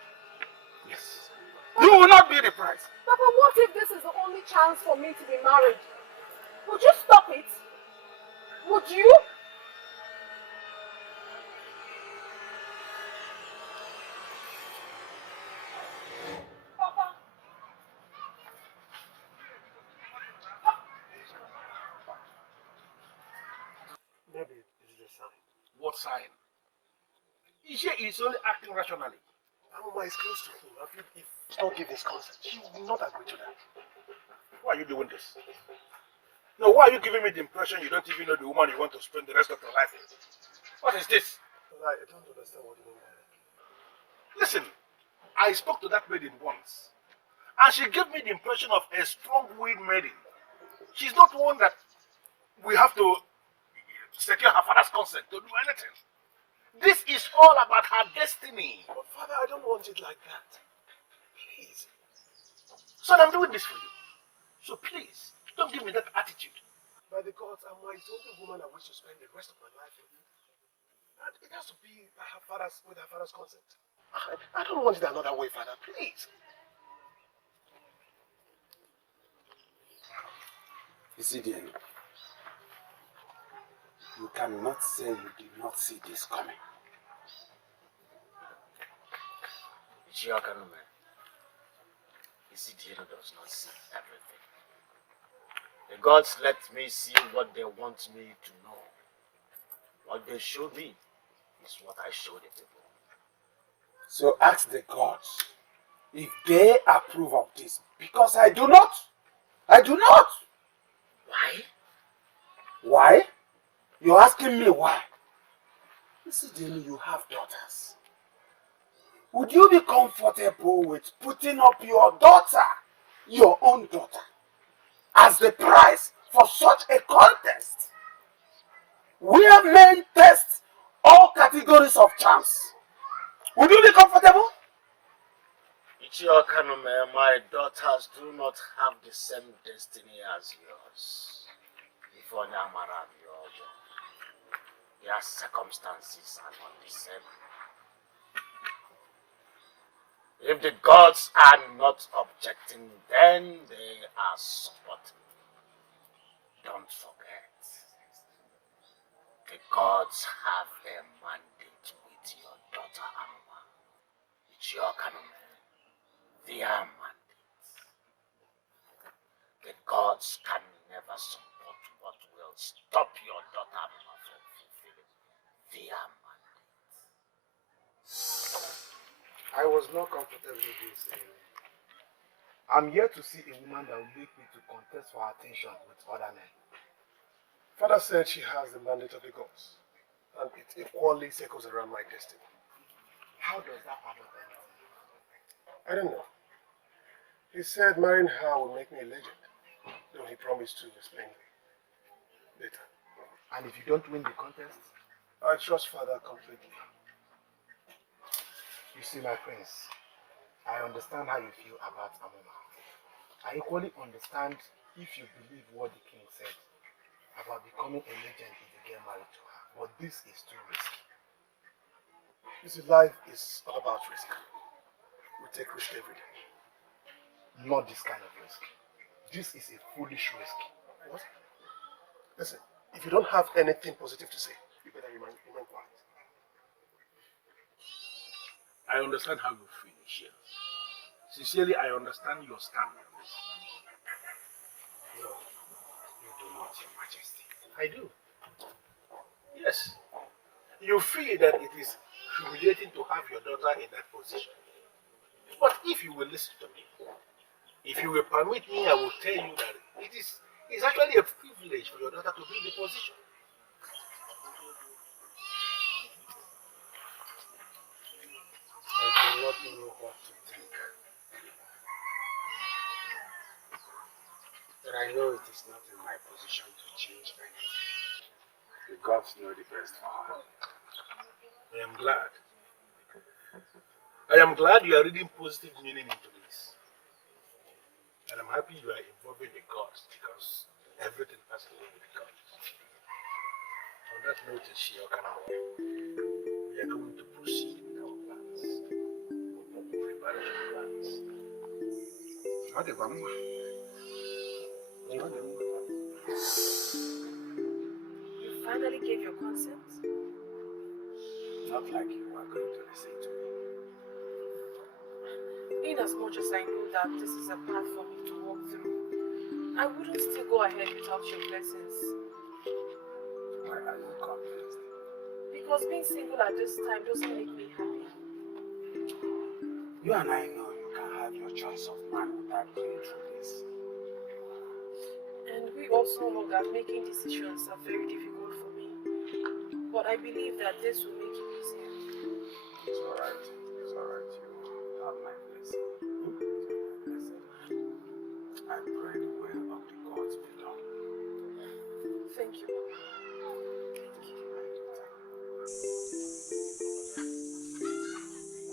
Yes. You will not be the prize. Papa, what if this is the only chance for me to be married? Would you stop it? Would you? Maybe it is a sign. What sign? Ishe is only acting rationally. Amuma is close to him. I feel if he does not give his consent, she will not agree to that. Why are you doing this? No, why are you giving me the impression you don't even know the woman you want to spend the rest of your life with? What is this? I don't understand what you mean by that. Listen, I spoke to that maiden once, and she gave me the impression of a strong-willed maiden. She's not one that we have to secure her father's consent to do anything. This is all about her destiny. But father, I don't want it like that. Please. Son, I'm doing this for you. So please, don't give me that attitude. By the gods, I'm the only woman I wish to spend the rest of my life with. And it has to be by with her father's consent. I don't want it another way, father. Please. You see, Diana, you cannot say you did not see this coming. Ichiakanume, Isidiano does not see everything. The gods let me see what they want me to know. What they show me is what I show the people. So ask the gods if they approve of this, because I do not. I do not. Why? Why? You're asking me why? Listen, Jenny, you have daughters. Would you be comfortable with putting up your daughter, your own daughter, as the prize for such a contest? Where men test all categories of charms. Would you be comfortable? Ichiakanume, my daughters do not have the same destiny as yours. Before Nyamara, their circumstances are not the same. If the gods are not objecting, then they are supporting. Don't forget, the gods have a mandate with your daughter Amma. Ichiakanume, their mandate. The gods can never support what will stop your daughter Amma from fulfilling their mandate. I was not comfortable with this. I'm here to see a woman that will make me to contest for attention with other men. Father said she has the mandate of the gods, and it equally circles around my destiny. How does that add up? I don't know. He said marrying her will make me a legend, though he promised to explain later. And if you don't win the contest? I trust Father completely. You see, my prince, I understand how you feel about Amoma. I equally understand if you believe what the king said about becoming a legend if you get married to her. But this is too risky. You see, life is all about risk. We take risk every day. Not this kind of risk. This is a foolish risk. What? Listen, if you don't have anything positive to say, you better remain quiet. I understand how you feel, Michelle. Sincerely, I understand your stand on this. No, you do not, Your Majesty. I do. Yes. You feel that it is humiliating to have your daughter in that position. But if you will listen to me, if you will permit me, I will tell you that it's actually a privilege for your daughter to be in the position. I do not know what to think. But I know it is not in my position to change anything. The gods know the best for her. I am glad. I am glad you are reading positive meaning into this. And I'm happy you are involving the gods because everything has to do with the gods. On that note, we are going to proceed with our plans. Preparation plans. You finally gave your consent? Not like you are going to listen to me. In as much as I know that this is a path for me to walk through, I wouldn't still go ahead without your blessings. Why are you convinced? Because being single at this time doesn't make me happy. You and I know you can have your choice of man without going through this. And we also know that making decisions are very difficult for me. But I believe that this will make it easier. It's alright. It's alright. You have my blessing. I pray the will of the gods be done. Thank you.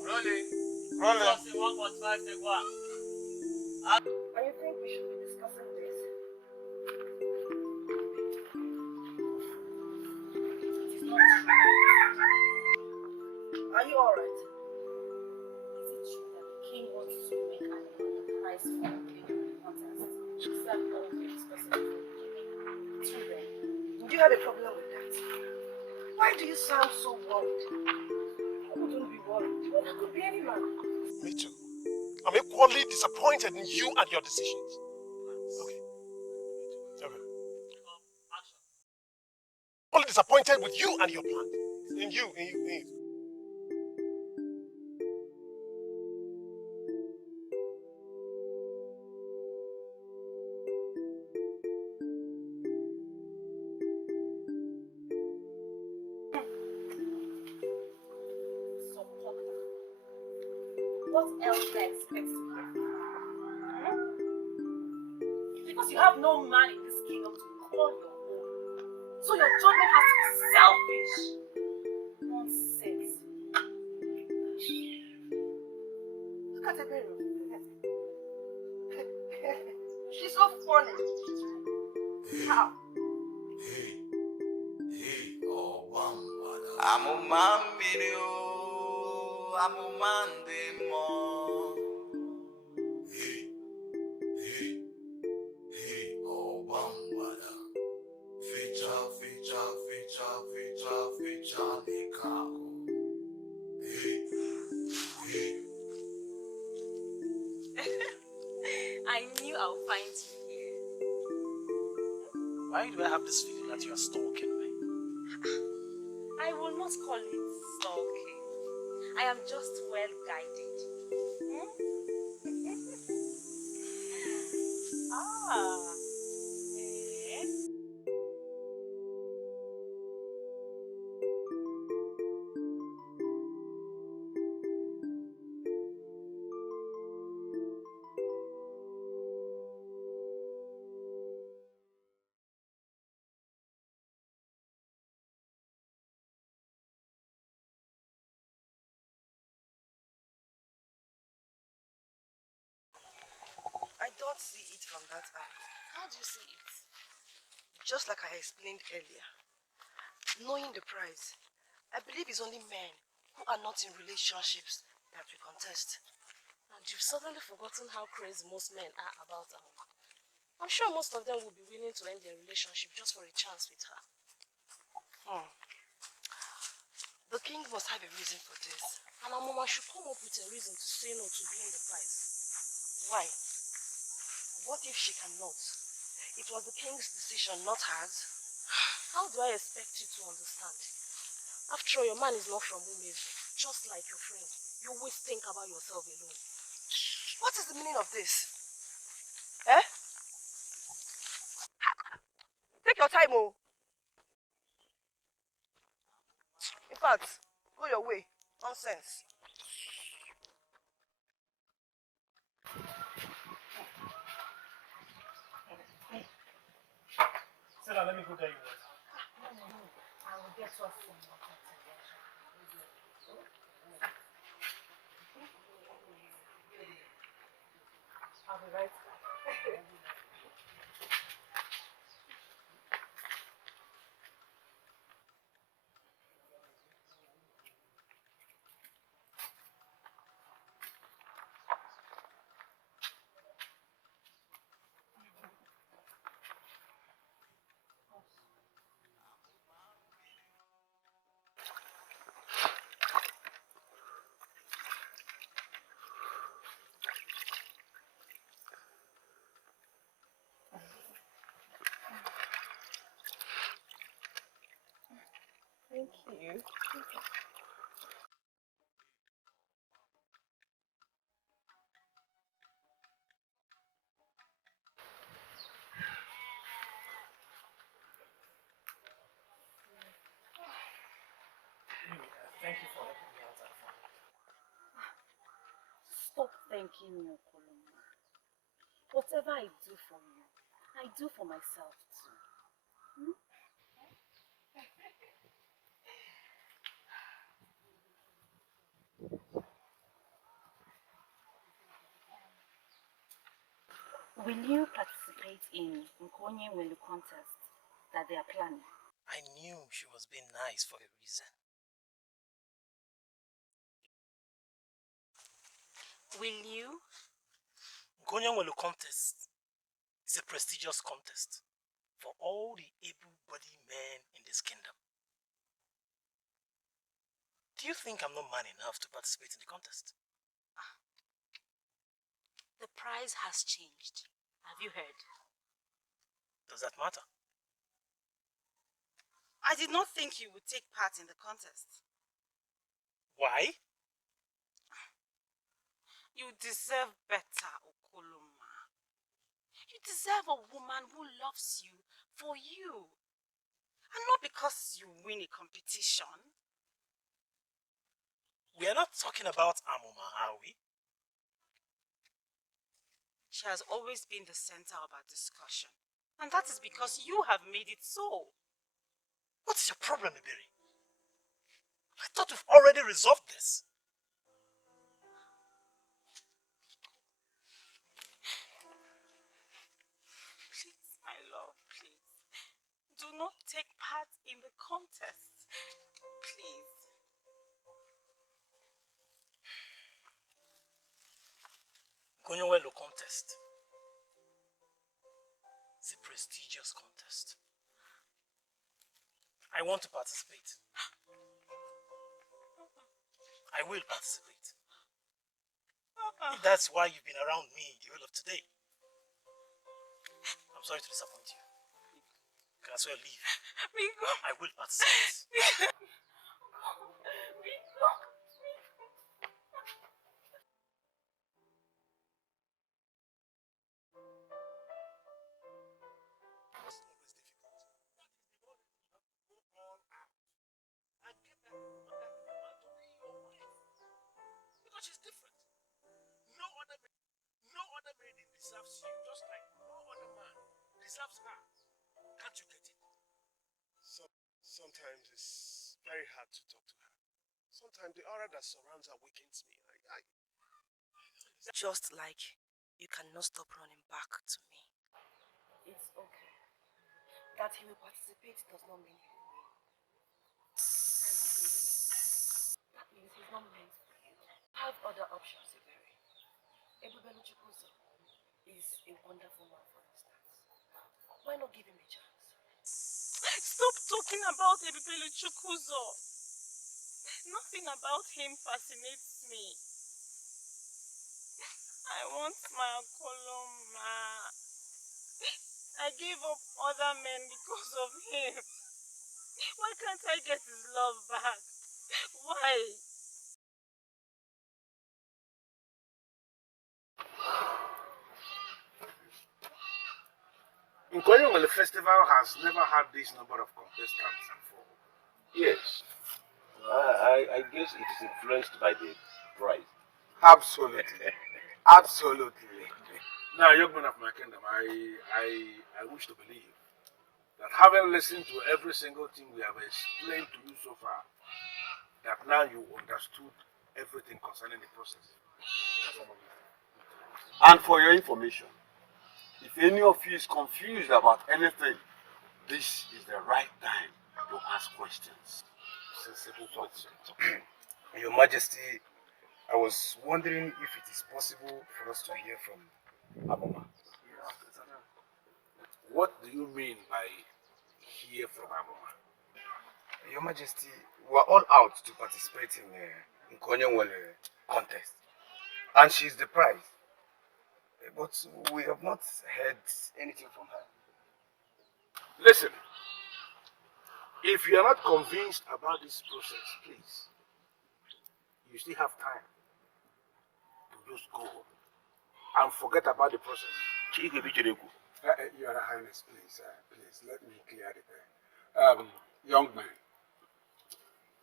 Rolling. Rolling. 1.5, take one. And you think we should be discussing this? It is not true. Are you alright? Is it true that the king wants to make an price for the baby contest? Is that all we're discussing? Too bad. Do you have a problem with that? Why do you sound so worried? Who wouldn't be worried? Well, that could be any man. Me too. I'm equally disappointed in you and your decisions. Okay. Equally disappointed with you and your plans. In you. What else do I expect to hear? Because you have no man in this kingdom to call your own. So your judgment has to be selfish. Nonsense. Look at Ebero. She's so funny. How? I'm a man video, I'm a man demo. Oh, bambada. Feature, Chicago. I knew I'll find you here. Why do I have this feeling that you are stalking me? I will not call it stalking. I am just well guided. Ah. Eh? I thought see it from that eye. How do you see it? Just like I explained earlier, knowing the prize, I believe it's only men who are not in relationships that we contest. And you've suddenly forgotten how crazy most men are about Amoma. I'm sure most of them will be willing to end their relationship just for a chance with her. The king must have a reason for this. And Amoma should come up with a reason to say no to being the prize. Why? What if she cannot? It was the king's decision, not hers. How do I expect you to understand? After all, your man is not from UGEZE, just like your friend. You always think about yourself alone. What is the meaning of this? Eh? Take your time, oh. In fact, go your way. Nonsense. Sarah, let me go get you water. No. I will get us some water together. I'll be right back. Thank you. Thank you for helping me out at home. Stop thanking me, Okoloma. Whatever I do for you, I do for myself too. Will you participate in Nkonye Welu contest that they are planning? I knew she was being nice for a reason. Will you? Nkonye Welu contest is a prestigious contest for all the able-bodied men in this kingdom. Do you think I'm not man enough to participate in the contest? The prize has changed. Have you heard? Does that matter? I did not think you would take part in the contest. Why? You deserve better, Okoloma. You deserve a woman who loves you for you. And not because you win a competition. We are not talking about Amoma, are we? She has always been the center of our discussion. And that is because you have made it so. What's your problem, Iberi? I thought we've already resolved this. Please, my love, please. Do not take part in the contest. Please. Nkonye Welu contest. It's a prestigious contest. I want to participate. I will participate. If that's why you've been around me the whole of today. I'm sorry to disappoint you. You can as well leave. I will participate. Because she's different. No other maiden deserves you, just like no other man deserves her. Can't you get it? Sometimes it's very hard to talk to her. Sometimes the aura that surrounds her weakens me. Just like you cannot stop running back to me. It's okay. That he will participate does not mean he will win. That means he's not meant for you. I have other options, Iberi. Ebubelu Chukwuzo is a wonderful man, for instance. Why not give him a chance? Stop talking about Ebubelu Chukwuzo. Nothing about him fascinates me. I want my Okoloma. I gave up other men because of him. Why can't I get his love back? Why? Nkoyongole Festival has never had this number of contestants before. Yes. I guess it is influenced by the price. Absolutely. Absolutely. Now, young men of my kingdom, I wish to believe that having listened to every single thing we have explained to you so far, that now you understood everything concerning the process. And for your information, if any of you is confused about anything, this is the right time to ask questions. Sensible question. Your Majesty, I was wondering if it is possible for us to hear from Amoma. What do you mean by hear from Amoma? Your Majesty, we are all out to participate in Nkonyewole contest, and she is the prize. But we have not heard anything from her. Listen, if you are not convinced about this process, please, you still have time to just go and forget about the process. Your Highness, please, let me clear the air. Young man,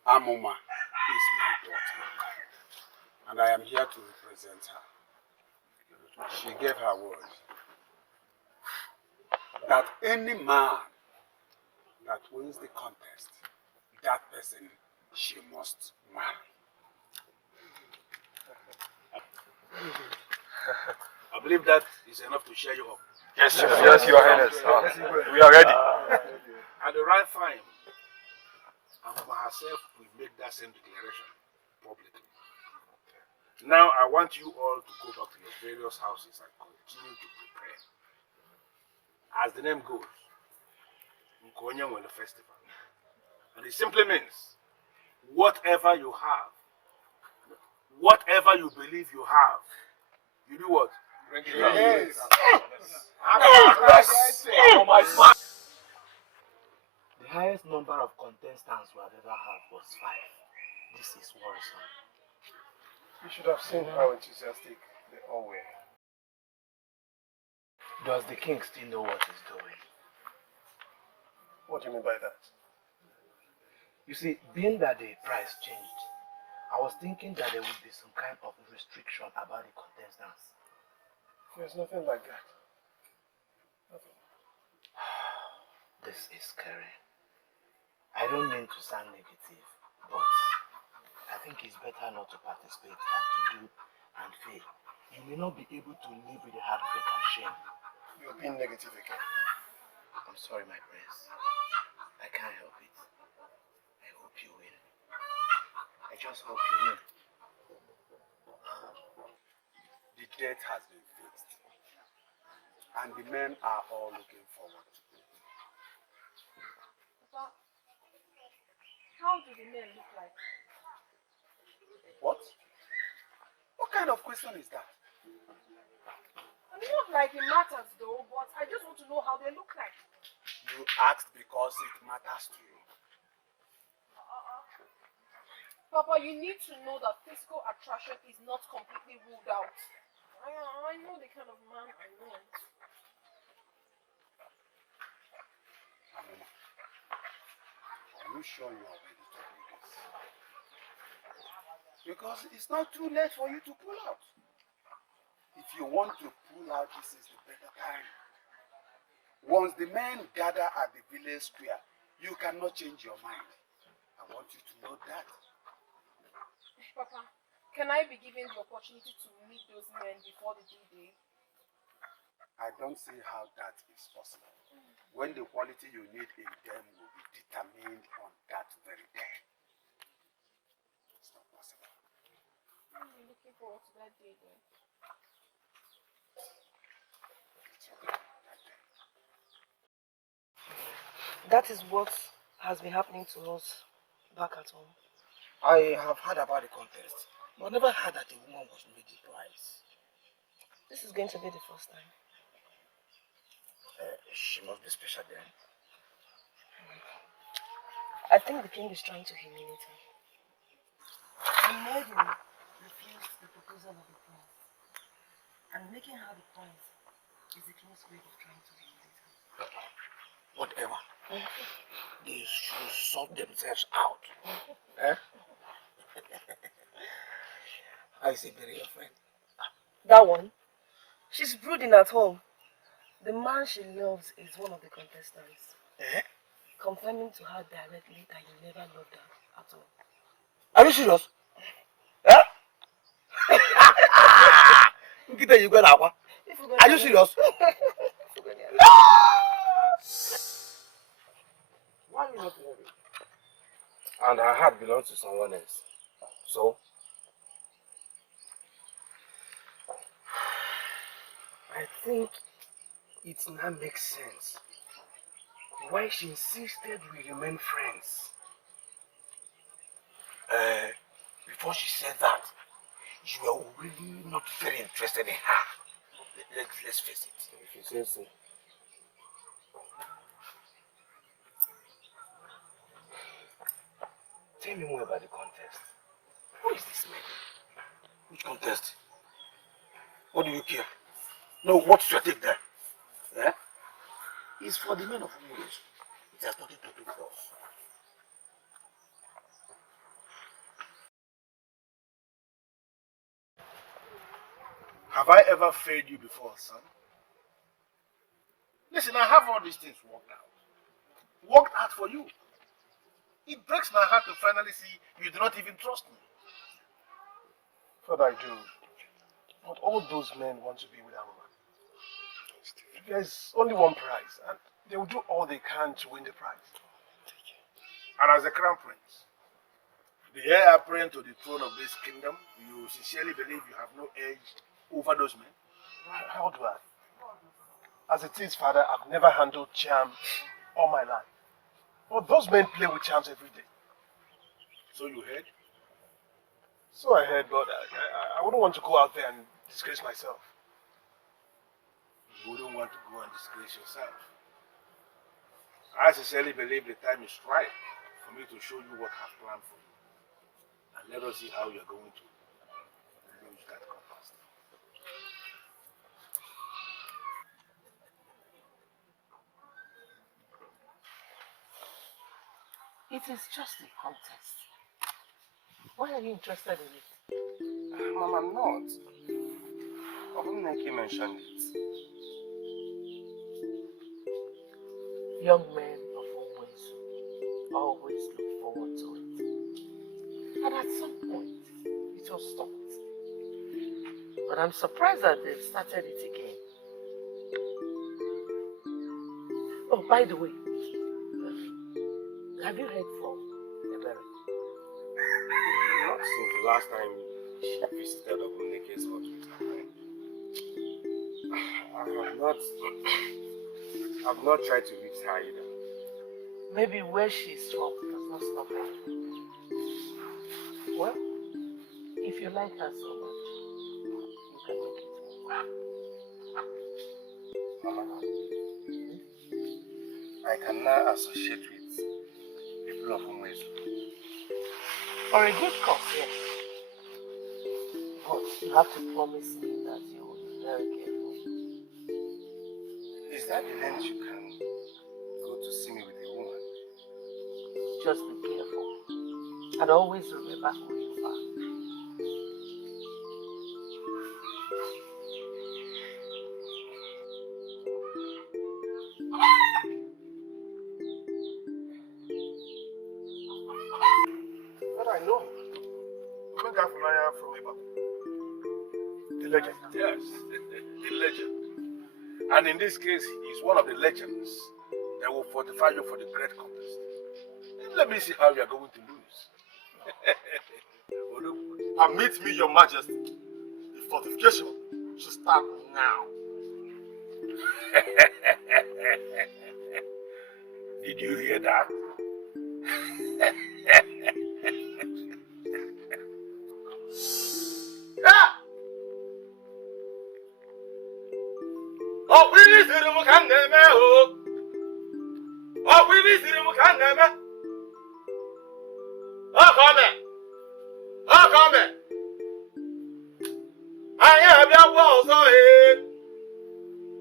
Amoma is my daughter, and I am here to represent her. She gave her word that any man that wins the contest, that person she must marry. I believe that is enough to cheer you up. Yes, Your Highness. We are ready. At the right time, Amoma herself will make that same declaration publicly. Now I want you all to go back to your various houses and continue to prepare. As the name goes, Nkonyewole Festival. And it simply means whatever you have, whatever you believe you have, you do what? Bring it down. Yes. The highest number of contestants we have ever had was 5. This is worrisome. You should have seen how enthusiastic they all were. Does the king still know what he's doing? What do you mean by that? You see, being that the price changed, I was thinking that there would be some kind of restriction about the contestants. There's nothing like that. Nothing. This is scary. I don't mean to sound negative, but I think it's better not to participate than to do and fail. You may not be able to live with the heartbreak and shame. You're being negative again. I'm sorry, my prince. I can't help it. I hope you win. I just hope you win. The debt has been fixed, and the men are all looking forward to it. Papa, how do the men look like? What? What kind of question is that? I mean, not like it matters though, but I just want to know how they look like. You asked because it matters to you. Papa, you need to know that physical attraction is not completely ruled out. I know the kind of man I want. Amoma, are you sure you are ready to do this? Because it's not too late for you to pull out. If you want to pull out, this is the better time. Once the men gather at the village square, you cannot change your mind. I want you to know that. Papa, can I be given the opportunity to meet those men before the D-Day? I don't see how that is possible. When the quality you need in them will be determined on that very day. It's not possible. I'm looking forward to that day then. That is what has been happening to us back at home. I have heard about the contest, but never heard that a woman was made the prize. This is going to be the first time. She must be special then. I think the king is trying to humiliate her. The maiden refused the proposal of the prince, and making her the prize is the king's way of trying to humiliate her. Whatever. They should sort themselves out. Eh? I say, bury your friend. That one? She's brooding at home. The man she loves is one of the contestants. Eh? Confirming to her directly that he never loved her at all. Are you serious? Eh? Are you serious? Why are you not worried? And her heart belongs to someone else. So? I think it now makes sense why she insisted we remain friends. Before she said that, you were really not very interested in her. Let's face it. If you say so. Tell me more about the contest. Who is this man? Which contest? What do you care? No, what's your take there? Yeah? It's for the men of UGEZE. It has nothing to do with us. Have I ever failed you before, son? Listen, I have all these things worked out. Worked out for you. It breaks my heart to finally see you do not even trust me. Father, I do. But all those men want to be with Amama. There's only one prize, and they will do all they can to win the prize. And as the crown prince, the heir apparent to the throne of this kingdom, you sincerely believe you have no edge over those men? How do I? As it is, Father, I've never handled charm all my life. But those men play with charms every day. So you heard? So I heard, but I wouldn't want to go out there and disgrace myself. You wouldn't want to go and disgrace yourself. I sincerely believe the time is right for me to show you what I've planned for you. And let us see how you're going to lose that contest. It is just a contest. Why are you interested in it? Mom, I'm not. Obumneke mentioned it. Young men of Owesu always look forward to it. And at some point, it was stopped. But I'm surprised that they've started it again. Oh, by the way, have you heard from Ebere? Not since the last time she visited Obumneke's hospital. I've not tried to reach her either. Maybe where she's from does not stop her. Well, if you like her so much, you can make it work. Mama, I can now associate with people of Umezu. For a good cause, yes. But you have to promise me that you will be very careful. Is that the length you can go to see me with a woman? Just be careful. And always remember who you are. But I know him. Omega from Ibadan. The legend. Yes, the legend. And in this case, he's one of the legends that will fortify you for the great contest. Let me see how you are going to lose. Permit me, your majesty. The fortification should start now. Did you hear that? Oh, we need to look at them. Oh, we need to look at them. Oh, come here. Oh, come here. I have your walls on it.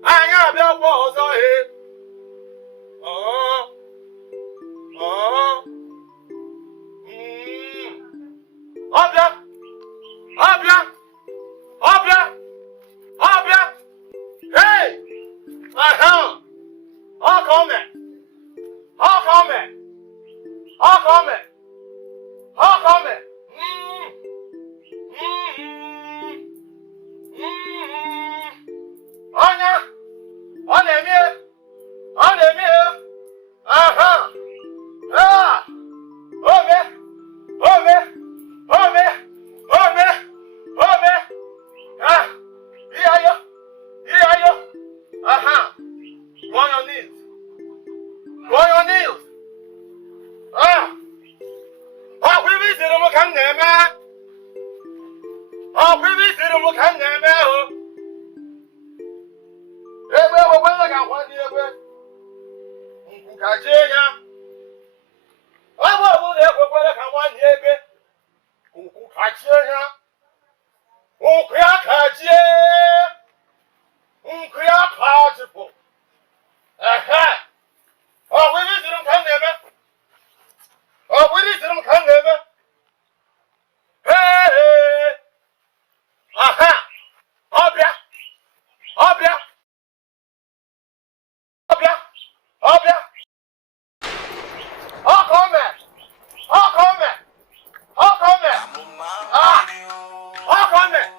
I have your walls on it. Oh, oh, Obia, Obia, Obia, Obia. Hey, oh, come here. Oh, come here. Oh, come here. Oh, come here. Onya, on the mirror, on the mirror. Ah, over, over, over, over, over. Ah, here you, here you. Go on your knees, go on your knees. Ah, oh, we visit them, can never. Oh, we visit them, can never. Ebe wewe ga kwa ni ebe. Nkukaje ya. Abo bu le kwele ka wa ni ebe. Nkukaje ya. Nkuya kaje. Nkuya kajipo. Oh, we need them kan ebe. Oh, we need them kan ebe. Hey. Obia. Obia. Obia! Oh, come here! Oh, come here! Oh, come here! Ah! Oh, come here!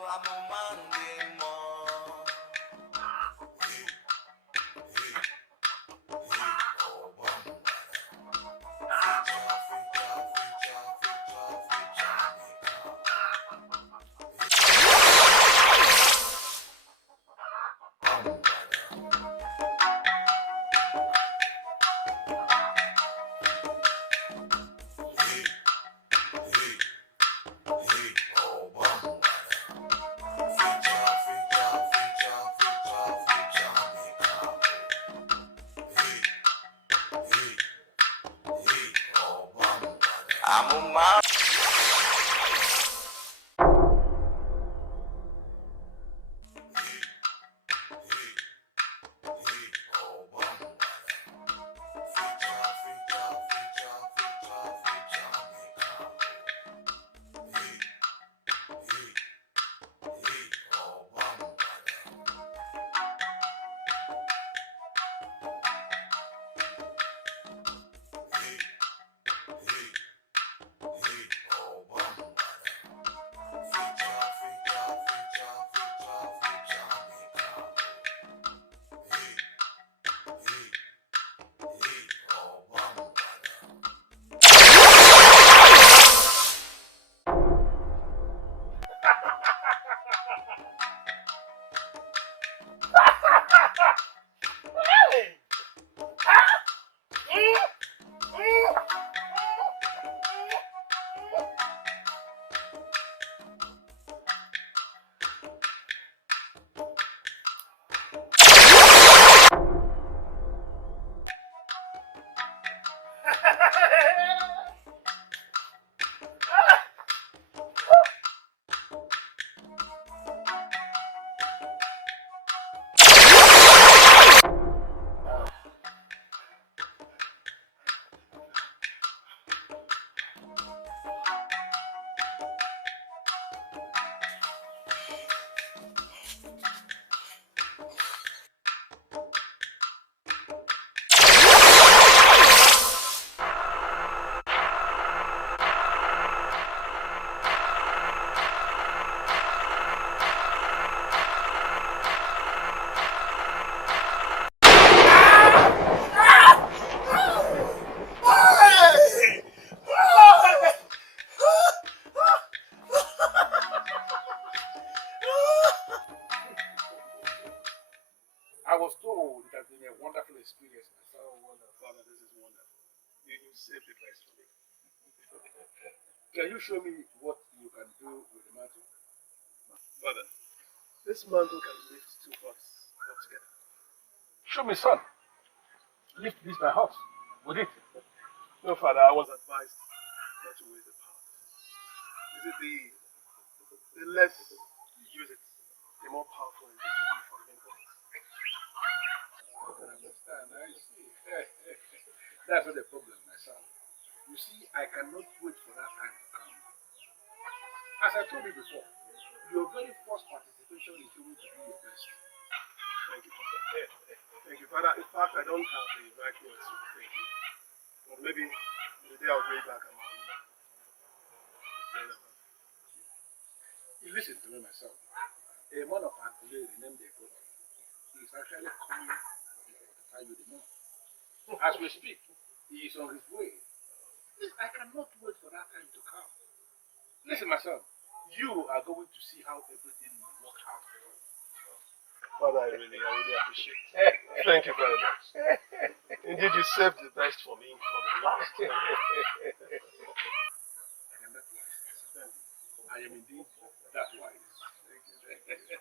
saved the best for me. Can you show me what you can do with the mantle? Father, this mantle can lift two horses up together. Show me, son. Lift this my house. With it. No, Father, I was advised not to waste the power. Is it the less you use it, the more powerful it will be for influence? I can understand. I see. That's not the problem, my son. You see, I cannot wait for that time to come. As I told you before, your very first participation is going to do your best. Thank you, Father. Thank you, Father. In fact, I don't have the right words to thank you. But maybe the day I'll bring back a man. You listen to me, my son. A man of Agule renamed the global. He is actually coming to notify you the more. As we speak, he is on his way. Please, I cannot wait for that time to come. Listen, my son, you are going to see how everything will work out. Father, I really appreciate it. Thank you very much. Indeed, you saved the best for me for the last time. I am indeed that wise. Thank you.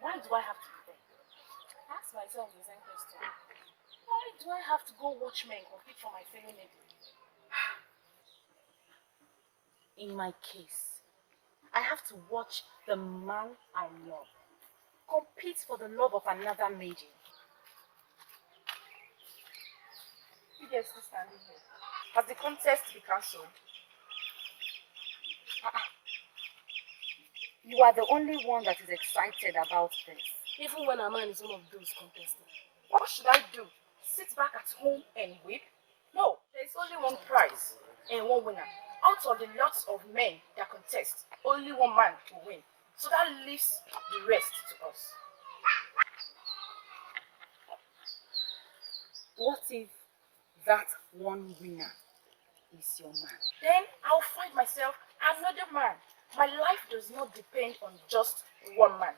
Why do I have to be there? Ask myself the same question. Why do I have to go watch men compete for my fellow lady? In my case, I have to watch the man I love compete for the love of another maiden. You guys still standing here. Has the contest been cancelled? You are the only one that is excited about this. Even when a man is one of those contesting. What should I do? Sit back at home and weep? No, there is only one prize and one winner. Out of the lots of men that contest, only one man will win. So that leaves the rest to us. What if that one winner is your man? Then I'll find myself another man. My life does not depend on just one man.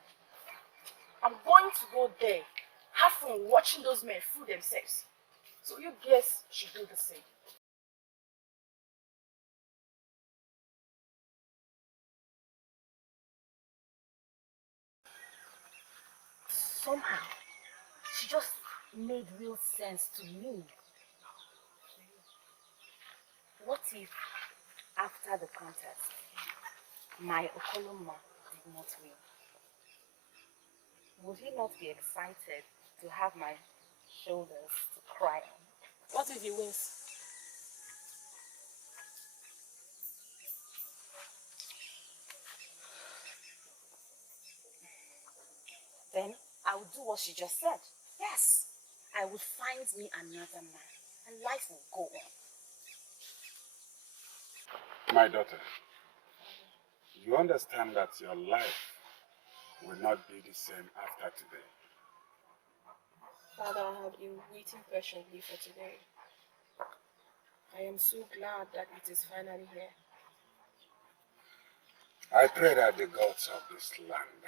I'm going to go there, have fun watching those men fool themselves. So you guys should do the same. Somehow, she just made real sense to me. What if, after the contest, my Okoloma did not win? Would he not be excited to have my shoulders to cry on? What if he wins? Then I would do what she just said. Yes, I would find me another man and life will go on. My daughter, you understand that your life will not be the same after today. Father, I have been waiting patiently for today. I am so glad that it is finally here. I pray that the gods of this land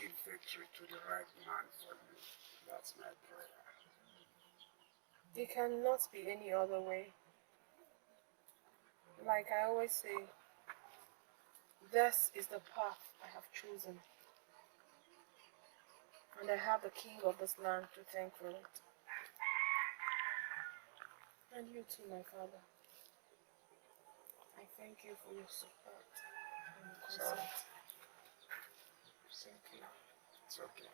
give victory to the right man for you. That's my prayer. It cannot be any other way. Like I always say, this is the path I have chosen. And I have the king of this land to thank for it. And you too, my father. I thank you for your support and your consent. Thank you. It's okay.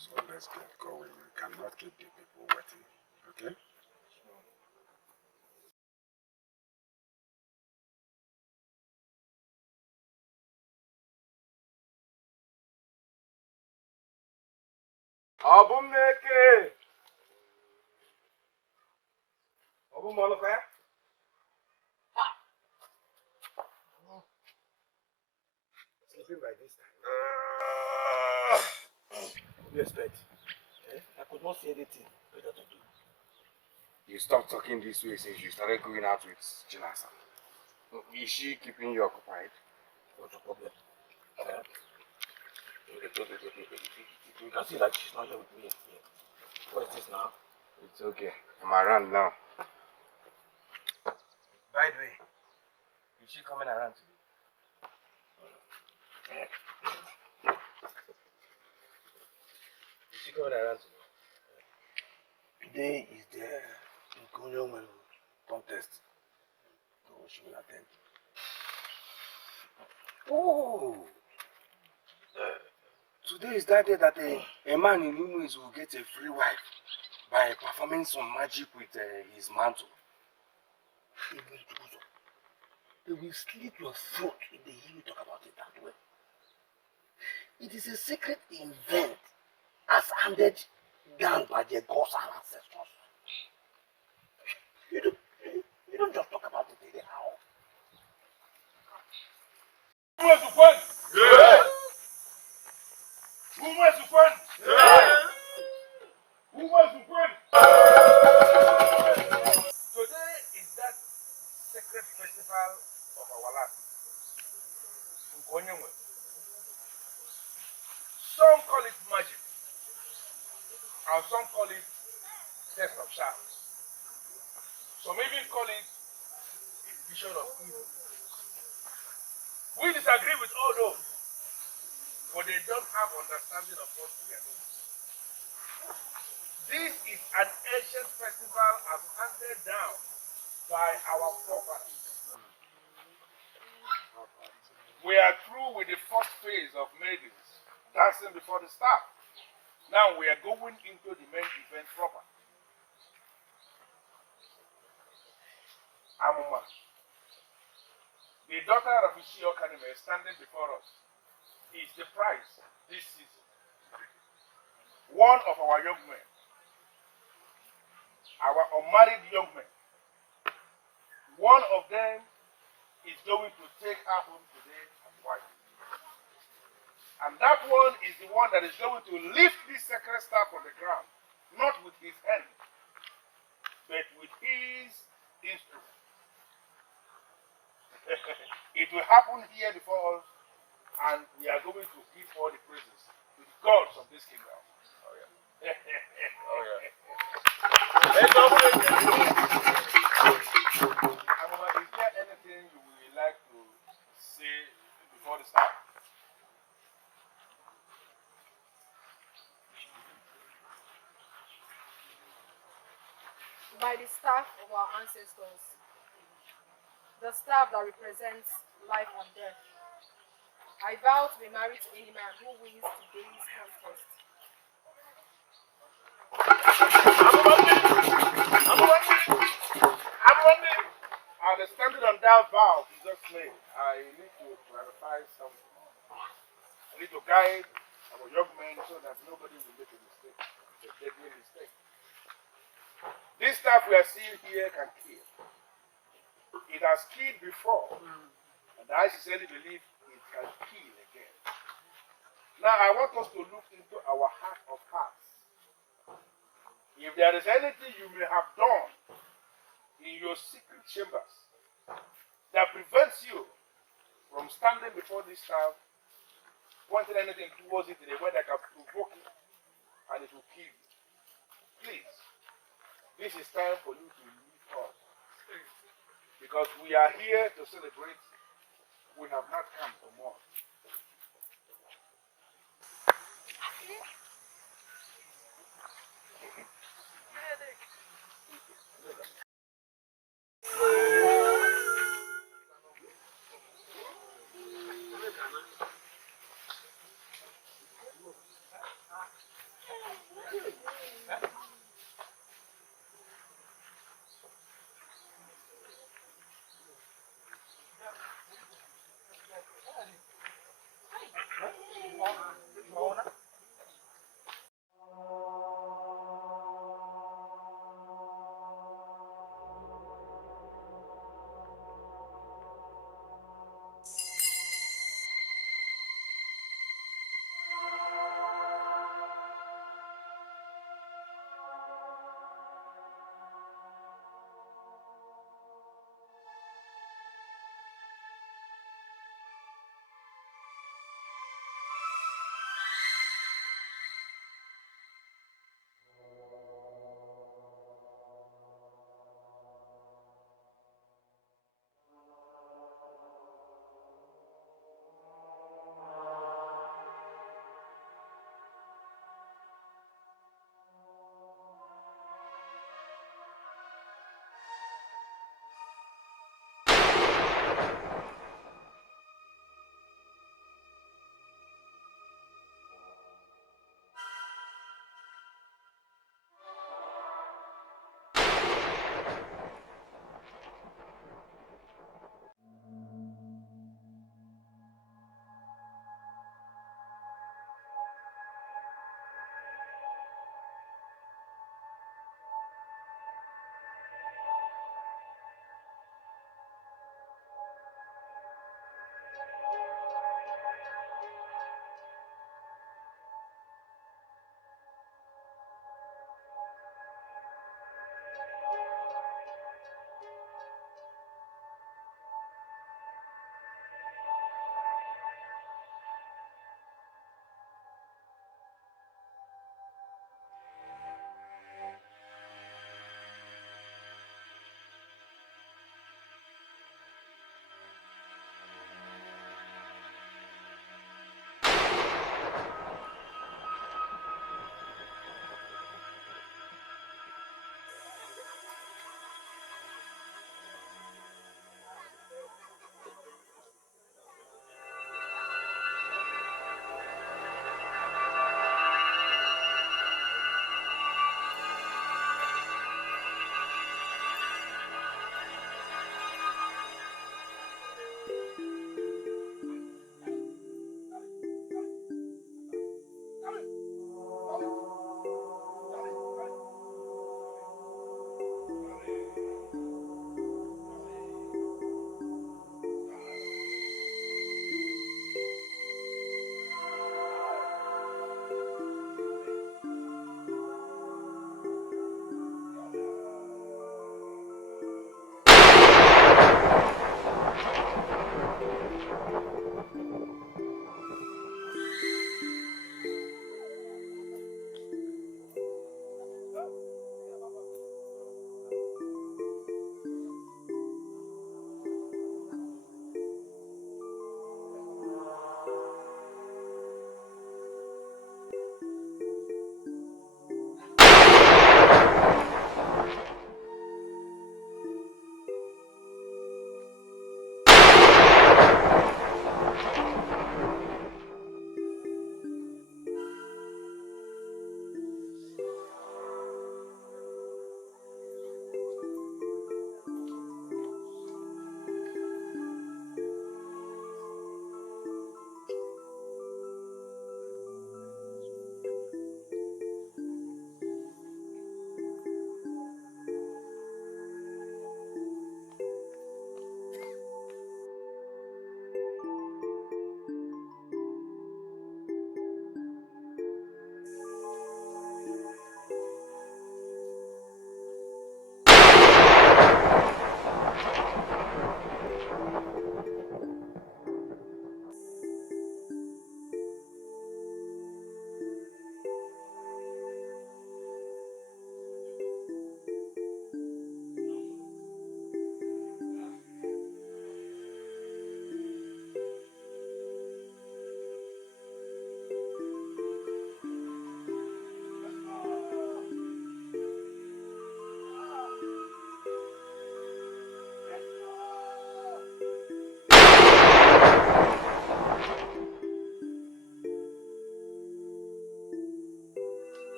So let's get going. We cannot keep the people waiting. Okay? Sure. Abumneke! Abumoloka? Sleeping by this time. You expect? Eh? I could not see anything better to do. You stopped talking this way since you started going out with Chinasa. Is she keeping you occupied? What's the problem? You can see that she's not here with me. What is this now? It's okay. I'm around now. By the way, is she coming around today? Is she coming around today? Today is the Nigerian contest. So she will attend. Oh! Today is that day that a man in UGEZE will get a free wife by performing some magic with his mantle. They will slit your throat if they hear you talk about it that way. It is a secret event as handed down by the gods and ancestors. You don't just talk about it anyhow. Who wants to fight? Yeah. Who wants to fight? Yeah. Who wants to fight? Today is that sacred festival of our land. Some call it magic, and some call it test of charms. Some even call it a vision of evil. We disagree with all those, but they don't have understanding of what we are doing. This is an ancient festival as handed down by our forefathers. We are through with the first phase of maidens dancing before the star. Now we are going into the main event proper. Amuma, the daughter of Ishio Kanime standing before us, is the prize this season. One of our young men, our unmarried young men, one of them is going to take her home today as wife. And that one is the one that is going to lift this sacred staff from the ground, not with his hand, but with his instrument. It will happen here before us, and we are going to give all the praises to the gods of this kingdom. Oh yeah. Oh yeah. Let's go for it. Amuma, is there anything you would like to say before the start? By the staff of our ancestors, the staff that represents life and death, I vow to be married to any man who wins today's contest. And standing on that vow you just made, I need to clarify something. I need to guide our young men so that nobody will make a mistake, a deadly mistake. This stuff we are seeing here can kill. It has killed before, and I sincerely believe Now I want us to look into our heart of hearts. If there is anything you may have done in your secret chambers that prevents you from standing before this child, pointing anything towards it in a way that can provoke it and it will kill you, please, this is time for you to leave us. Because we are here to celebrate. We have not come to mourn.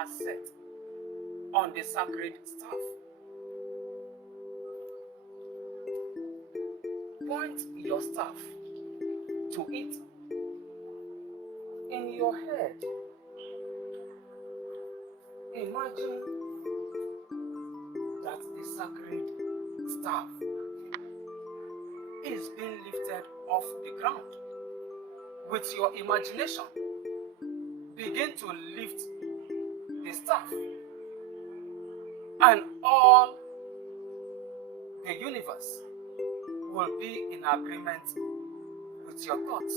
are set on the sacred staff. Point your staff to it. In your head, imagine that the sacred staff is being lifted off the ground. With your imagination, begin to lift the staff, and all the universe will be in agreement with your thoughts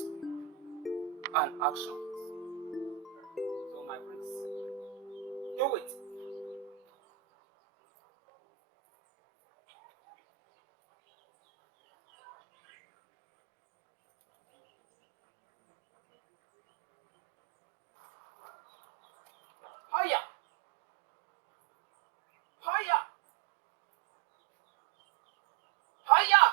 and actions. So my prince, do it. Higher! Higher! Higher!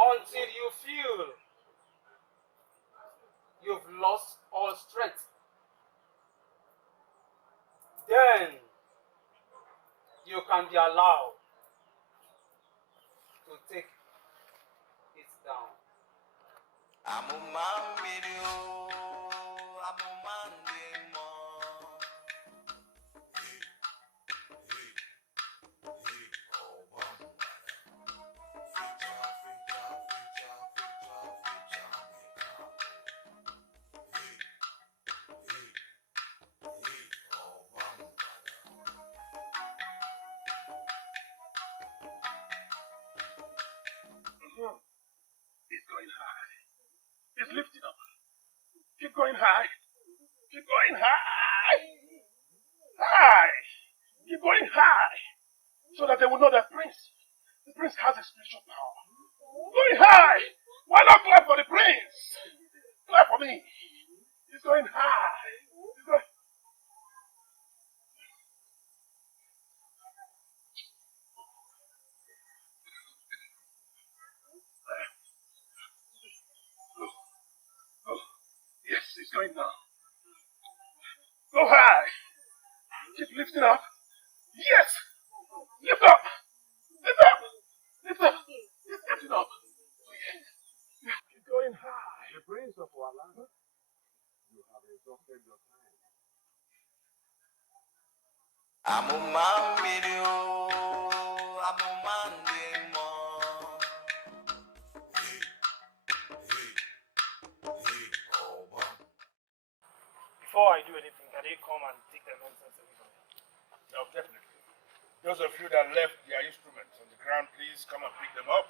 Until you feel you've lost all strength. Then you can be allowed to take it down. I'm a man video, I'm a man demo. It's going high. It's lifting up. Keep going high. Keep going high. High. Keep going high. So that they will know that the prince has a spiritual power. Going high. Why not clap for the prince? Clap for me. He's going high. He's going... Oh, yes, he's going now. Go high. Keep lifting up. Yes. Lift up. Lift up. Lift up. Keep lifting up. Yes. Keep going high. The prince of our land, you have exhausted your time. I'm a man video, I'm a man demo. Before I do anything, can they come and take their nonsense away? No, definitely. Those of you that left their instruments on the ground, please come and pick them up.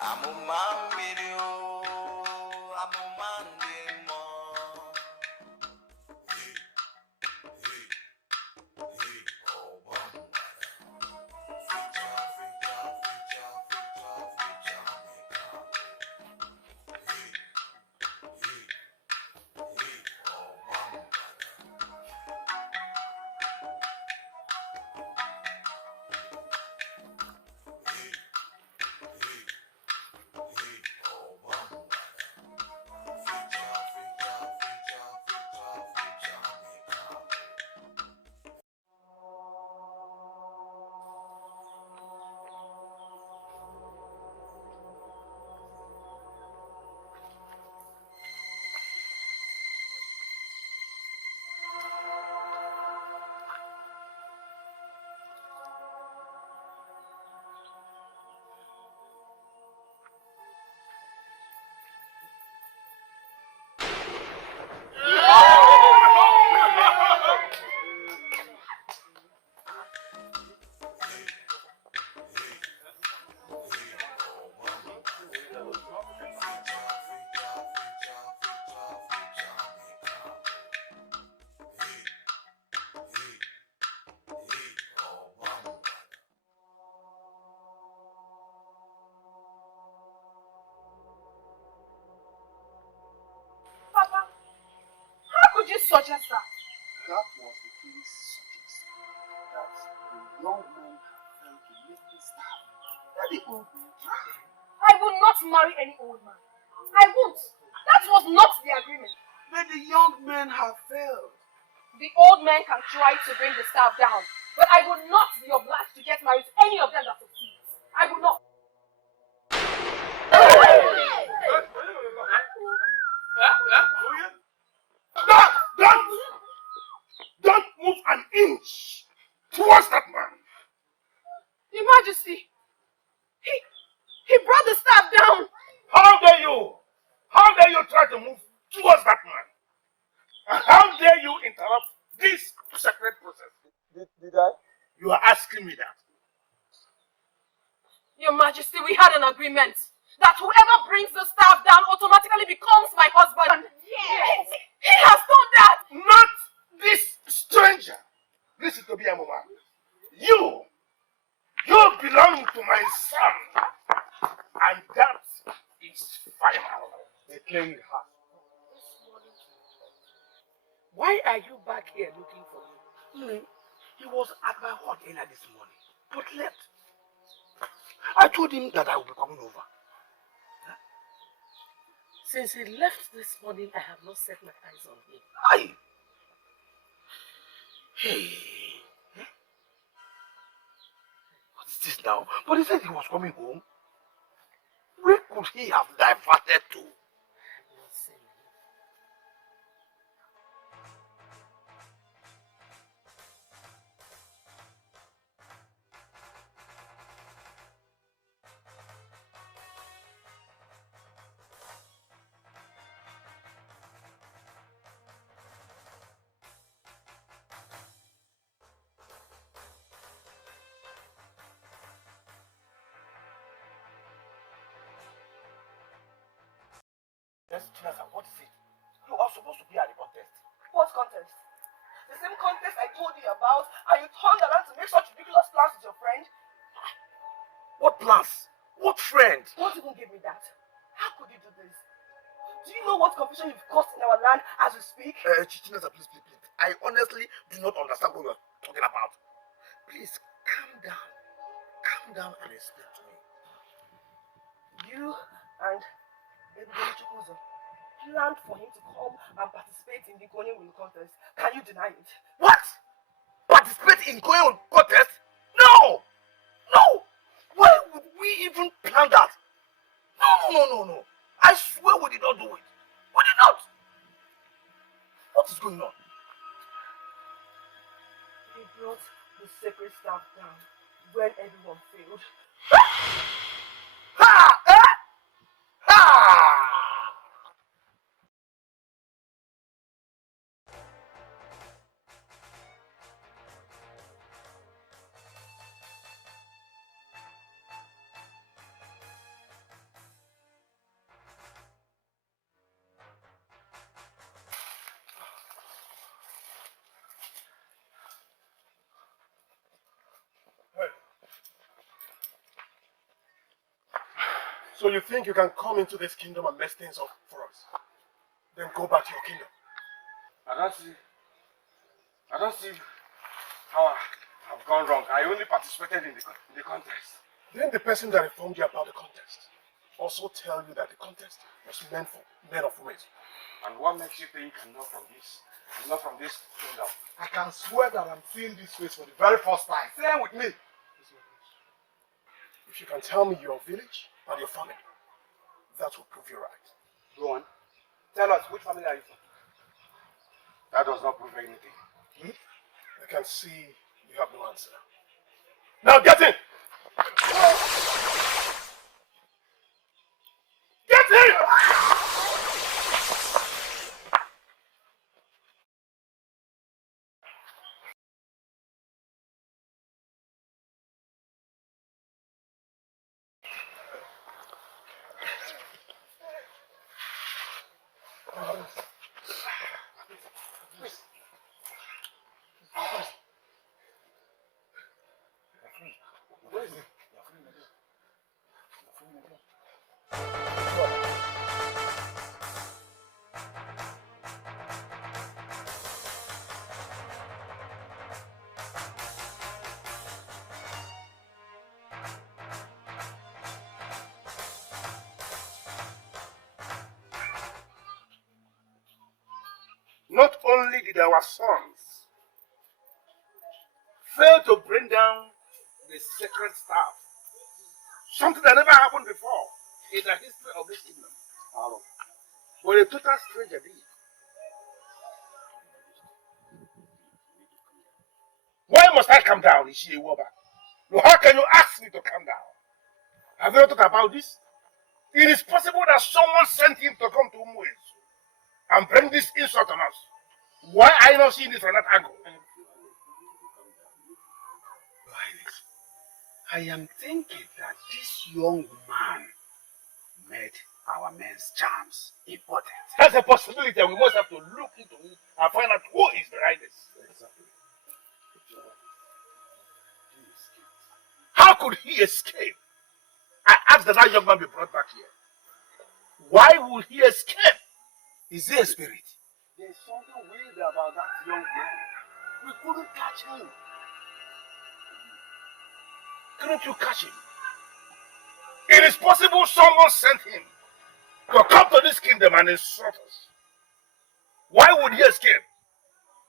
I'm a man video, I'm a man demo. Papa, how could you suggest that? That was the king's suggestion, that the young man had failed to lift the staff, that the old man tried. I will not marry any old man. I won't. That was not the agreement. But the young men have failed. The old men can try to bring the staff down, but I will not be obliged to get married to any of them that succeeds. I will not. Don't move an inch towards that man. Your Majesty, he brought the staff down. How dare you? How dare you try to move towards that man? And how dare you interrupt this sacred process? Did I? You are asking me that. Your Majesty, we had an agreement that whoever brings the staff down automatically becomes my husband. Yes! He has done that! Not this stranger. Listen to me, Amoma. You belong to my son. And that is final. The king has. Why are you back here looking for me? He was at my hut earlier this morning, but left. I told him that I will be coming over. Since he left this morning, I have not set my eyes on him. Hey. What's this now? But he said he was coming home. Where could he have diverted to? Yes, Chinasa, what is it? You are supposed to be at the contest. What contest? The same contest I told you about, and you turned around to make such ridiculous plans with your friend? What plans? What friend? Don't even give me that. How could you do this? Do you know what confusion you've caused in our land as we speak? Chinasa, please. I honestly do not understand what you are talking about. Please, calm down. Calm down and explain to me. You and Ebubele Chukwuzo planned for him to come and participate in the Konye Will contest. Can you deny it? What? Participate in Konye contest? No! Why would we even plan that? No. I swear we did not do it. We did not. What is going on? He brought the sacred staff down when everyone failed. So you think you can come into this kingdom and mess things up for us? Then go back to your kingdom. I don't see how I've gone wrong. I only participated in the contest. Then the person that informed you about the contest also tell you that the contest was meant for men of women. And what makes you think I'm not from this kingdom? I can swear that I'm seeing this face for the very first time. Same with me. If you can tell me your village and your family, that will prove you right. Go on. Tell us, which family are you from? That does not prove anything. I can see you have no answer. Now get in! Get in! exactly did our sons fail to bring down the sacred staff? Something that never happened before in the history of this kingdom. But a total stranger did. Why must I come down, Ishiewaba? No, how can you ask me to come down? Have you thought about this? It is possible that someone sent him to come to Umuez and bring this insult on us. Why are you not seeing it from that angle? I am thinking that this young man made our men's charms important. That's a possibility, and we must have to look into it and find out who is behind this. Exactly. How could he escape? I asked that that young man be brought back here. Why would he escape? Is he a spirit? There's something weird about that young man. We couldn't catch him. Couldn't you catch him? It is possible someone sent him to come to this kingdom and insult us. Why would he escape?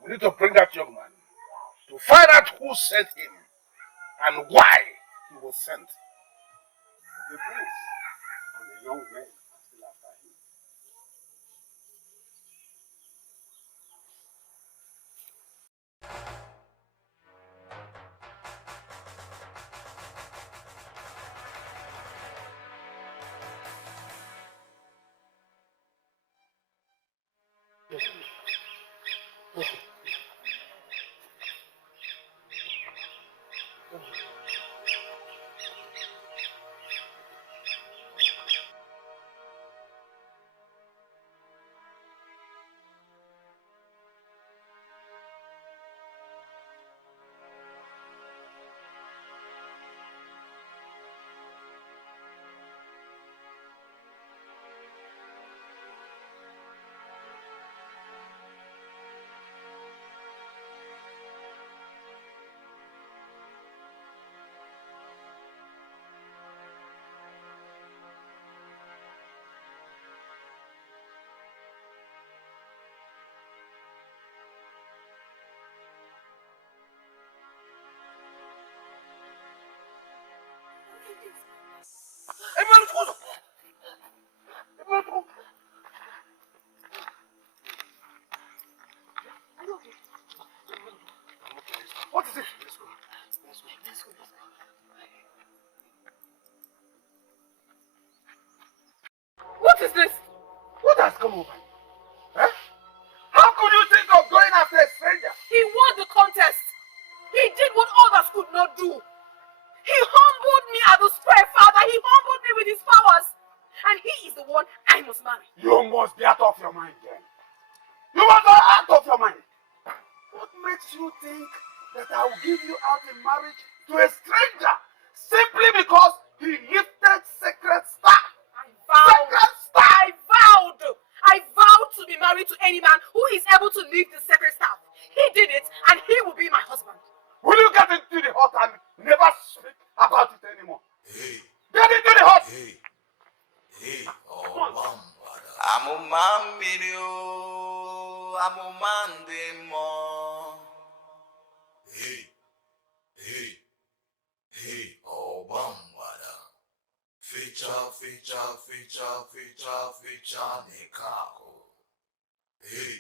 We need to bring that young man to find out who sent him and why he was sent. The prince and the young man are still after him. What is it? What is this? What has come over you? Huh? How could you think of going after a stranger? He won the contest. He did what others could not do. He humbled me as a square father. He humbled me with his powers. And he is the one I must marry. You must be out of your mind then. You must be out of your mind. What makes you think that I will give you out in marriage to a stranger simply because he lifted sacred staff? Sacred staff! I vowed to be married to any man who is able to lift the sacred staff. He did it, and he will be my husband. Will you get into the hut and never speak about it anymore? Hey. Get into the hut! Hey. Amumambiri o, amumandemo. Hey, oh bambada. Feature, nekako. Hey,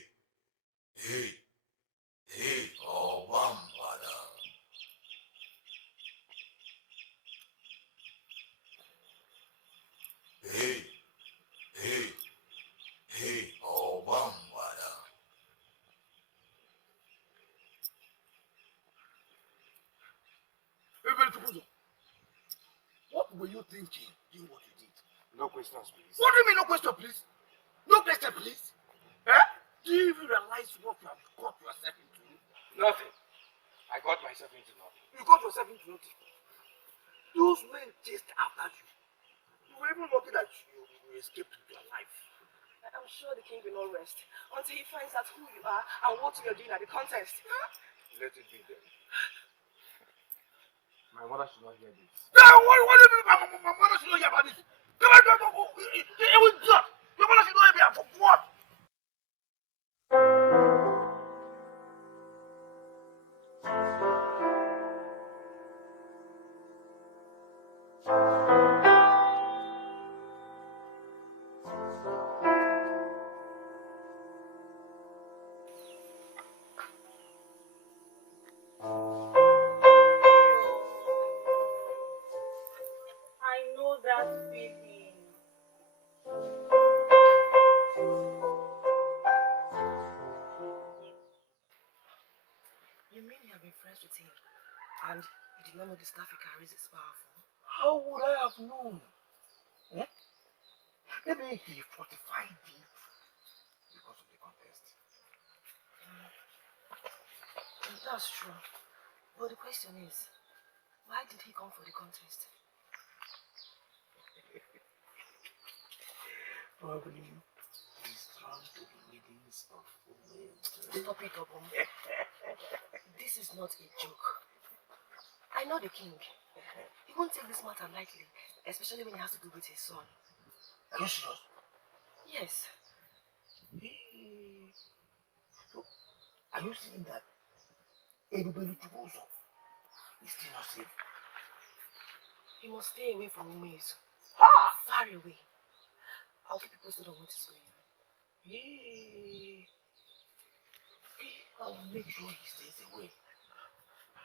oh bambada. Hey, oh bambada. What were you thinking doing what you did? No questions, please. What do you mean no question, please? No question, please? Eh? Do you even realize what you have got yourself into? Nothing. I got myself into nothing. You got yourself into nothing. Those men chased after you. You were even lucky that you escaped with your life. I'm sure the king will not rest until he finds out who you are and what you're doing at the contest. Let it be then. My mother should not hear this. What do you mean my mother should not hear about this? Come on, it was just. Your mother should not hear about what? the staff he carries is powerful? How would I have known? Eh? Maybe he fortified it because of the contest. That's true. But the question is, why did he come for the contest? Probably he's drawn to the weddings of women. Stop it, Obum. This is not a joke. I know the king. He won't take this matter lightly, especially when it has to do with his son. Are you serious? Yes. So, are you saying that everybody to go so is still not safe? He must stay away from Umezu. Far away. I'll keep you posted on what is going on. I'll make sure he stays away.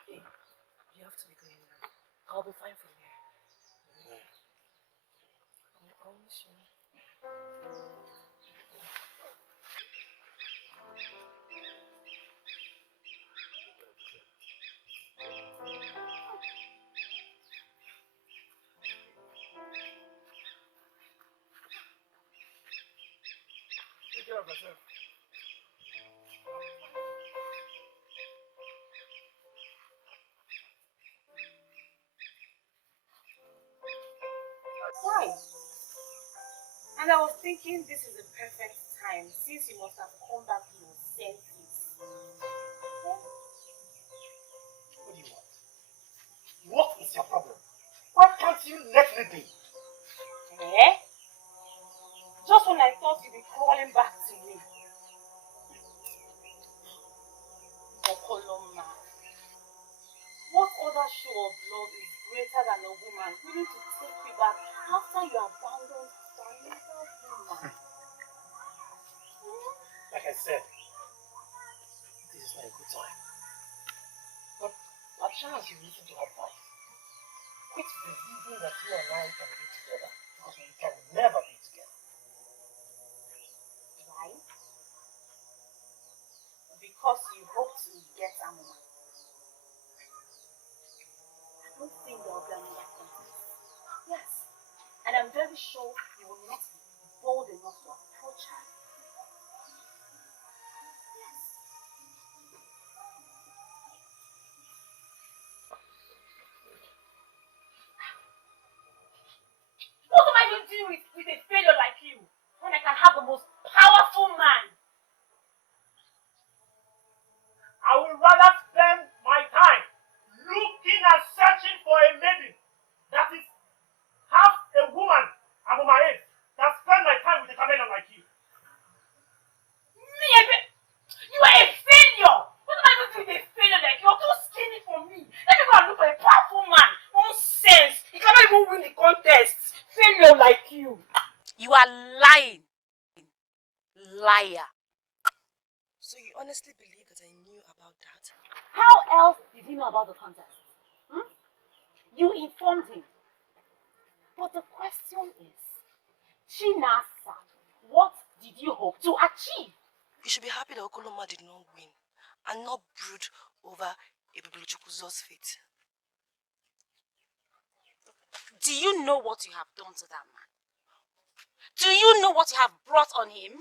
You have to be going now. I'll be fine from here. I'll miss you. Take care of yourself. Why? And I was thinking this is the perfect time since you must have come back to your senses. What do you want? What is your problem? Why can't you let me be? Eh? Just when I thought you'd be crawling back to me. Okoloma. What other show of love is greater than a woman willing to take you back after you abandoned another woman? Like I said, this is not a good time. But a chance you listen to advice. Quit believing that you and I can be together because we can never be together. Why? Because you hope to get a woman. I don't think there will be another contest. Yes. And I'm very sure you will not be bold enough to approach her. Yes. What am I going to do with a failure like you when I can have the most powerful man? I would rather spend my time looking and searching for a maiden that is half a woman above my age than spend my time with a chameleon like you. Me, you are a failure. What am I going to do with a failure like you? You're too skinny for me. Let me go and look for a powerful man. Nonsense. He cannot even win the contest. Failure like you. You are lying. Liar. So you honestly believe that I knew about that? How else did he know about the contest? You informed him. But the question is, Chinasa, what did you hope to achieve? You should be happy that Okoloma did not win and not brood over Ebubuluchukwuzo's fate. Do you know what you have done to that man? Do you know what you have brought on him?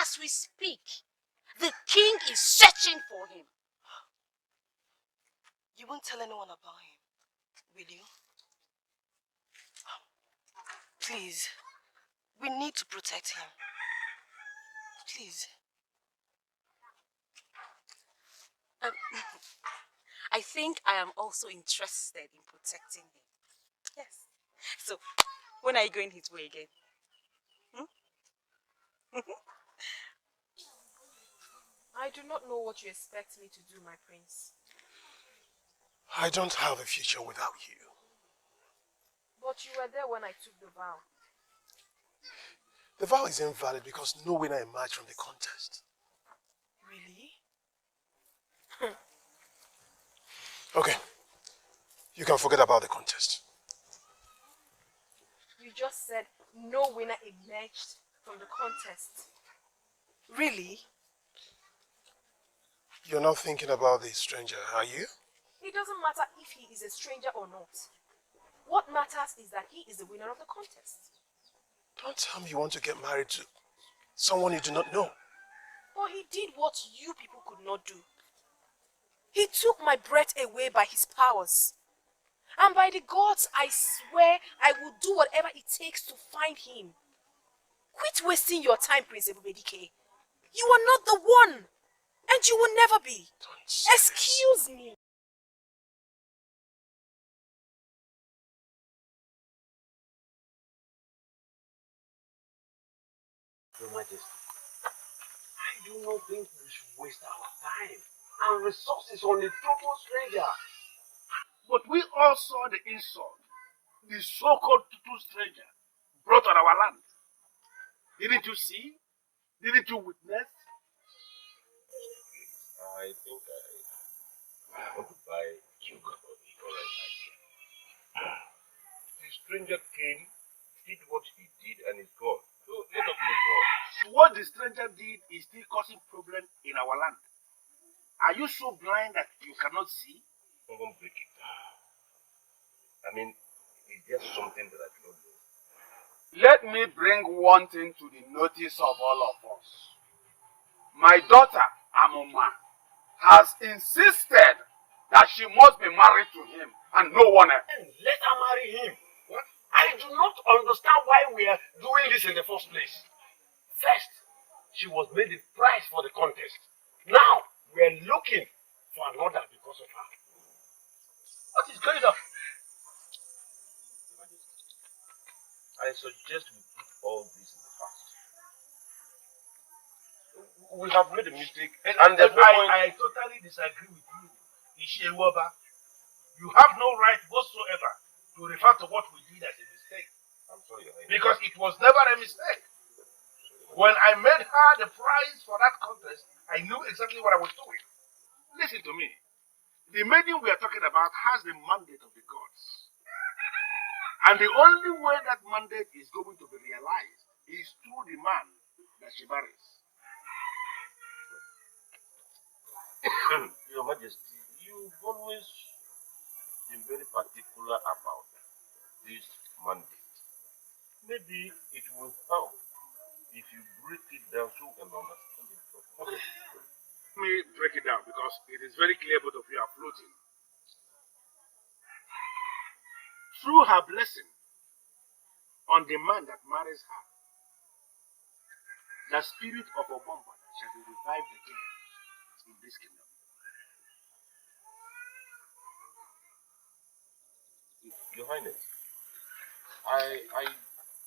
As we speak, the king is searching for him. You won't tell anyone about him, will you? Please, we need to protect him. Please. I think I am also interested in protecting him. Yes. So, when are you going his way again? I do not know what you expect me to do, my prince. I don't have a future without you. But you were there when I took the vow. The vow is invalid because no winner emerged from the contest. Really? Okay. You can forget about the contest. You just said no winner emerged from the contest. Really? You're not thinking about the stranger, are you? It doesn't matter if he is a stranger or not. What matters is that he is the winner of the contest. Don't tell me you want to get married to someone you do not know. But he did what you people could not do. He took my breath away by his powers. And by the gods, I swear I will do whatever it takes to find him. Quit wasting your time, Prince Ebubedike. You are not the one. And you will never be. Excuse me. Your Majesty, I do not think we should waste our time and resources on a total stranger. But we all saw the insult the so-called total stranger brought on our land. Didn't you see? Didn't you witness? I think I want to buy Duke of Nicolas idea. The stranger came, did what he did, and is gone. So let us move on. What the stranger did is still causing problem in our land. Are you so blind that you cannot see? I won't break it. I mean, it's just something that I do not know. Let me bring one thing to the notice of all of us. My daughter, Amoma, has insisted that she must be married to him and no one else. Let her marry him. What? I do not understand why we are doing this in the first place. First, she was made the prize for the contest. Now, we are looking for another because of her. What is going on? I suggest we put all this in the past. We have made a mistake, And there's no point. I totally disagree with you, Ishiewaba. You have no right whatsoever to refer to what we did as a mistake. I'm sorry, because it was never a mistake. When I made her the prize for that contest, I knew exactly what I was doing. Listen to me. The maiden we are talking about has the mandate of the gods. And the only way that mandate is going to be realized is through the man that she marries. Your Majesty, you've always been very particular about this mandate. Maybe it will help if you break it down so we can understand it properly. Okay. Let me break it down because it is very clear both of you are floating. Through her blessing on the man that marries her, the spirit of Obomba shall be revived again in this kingdom. Your Highness, I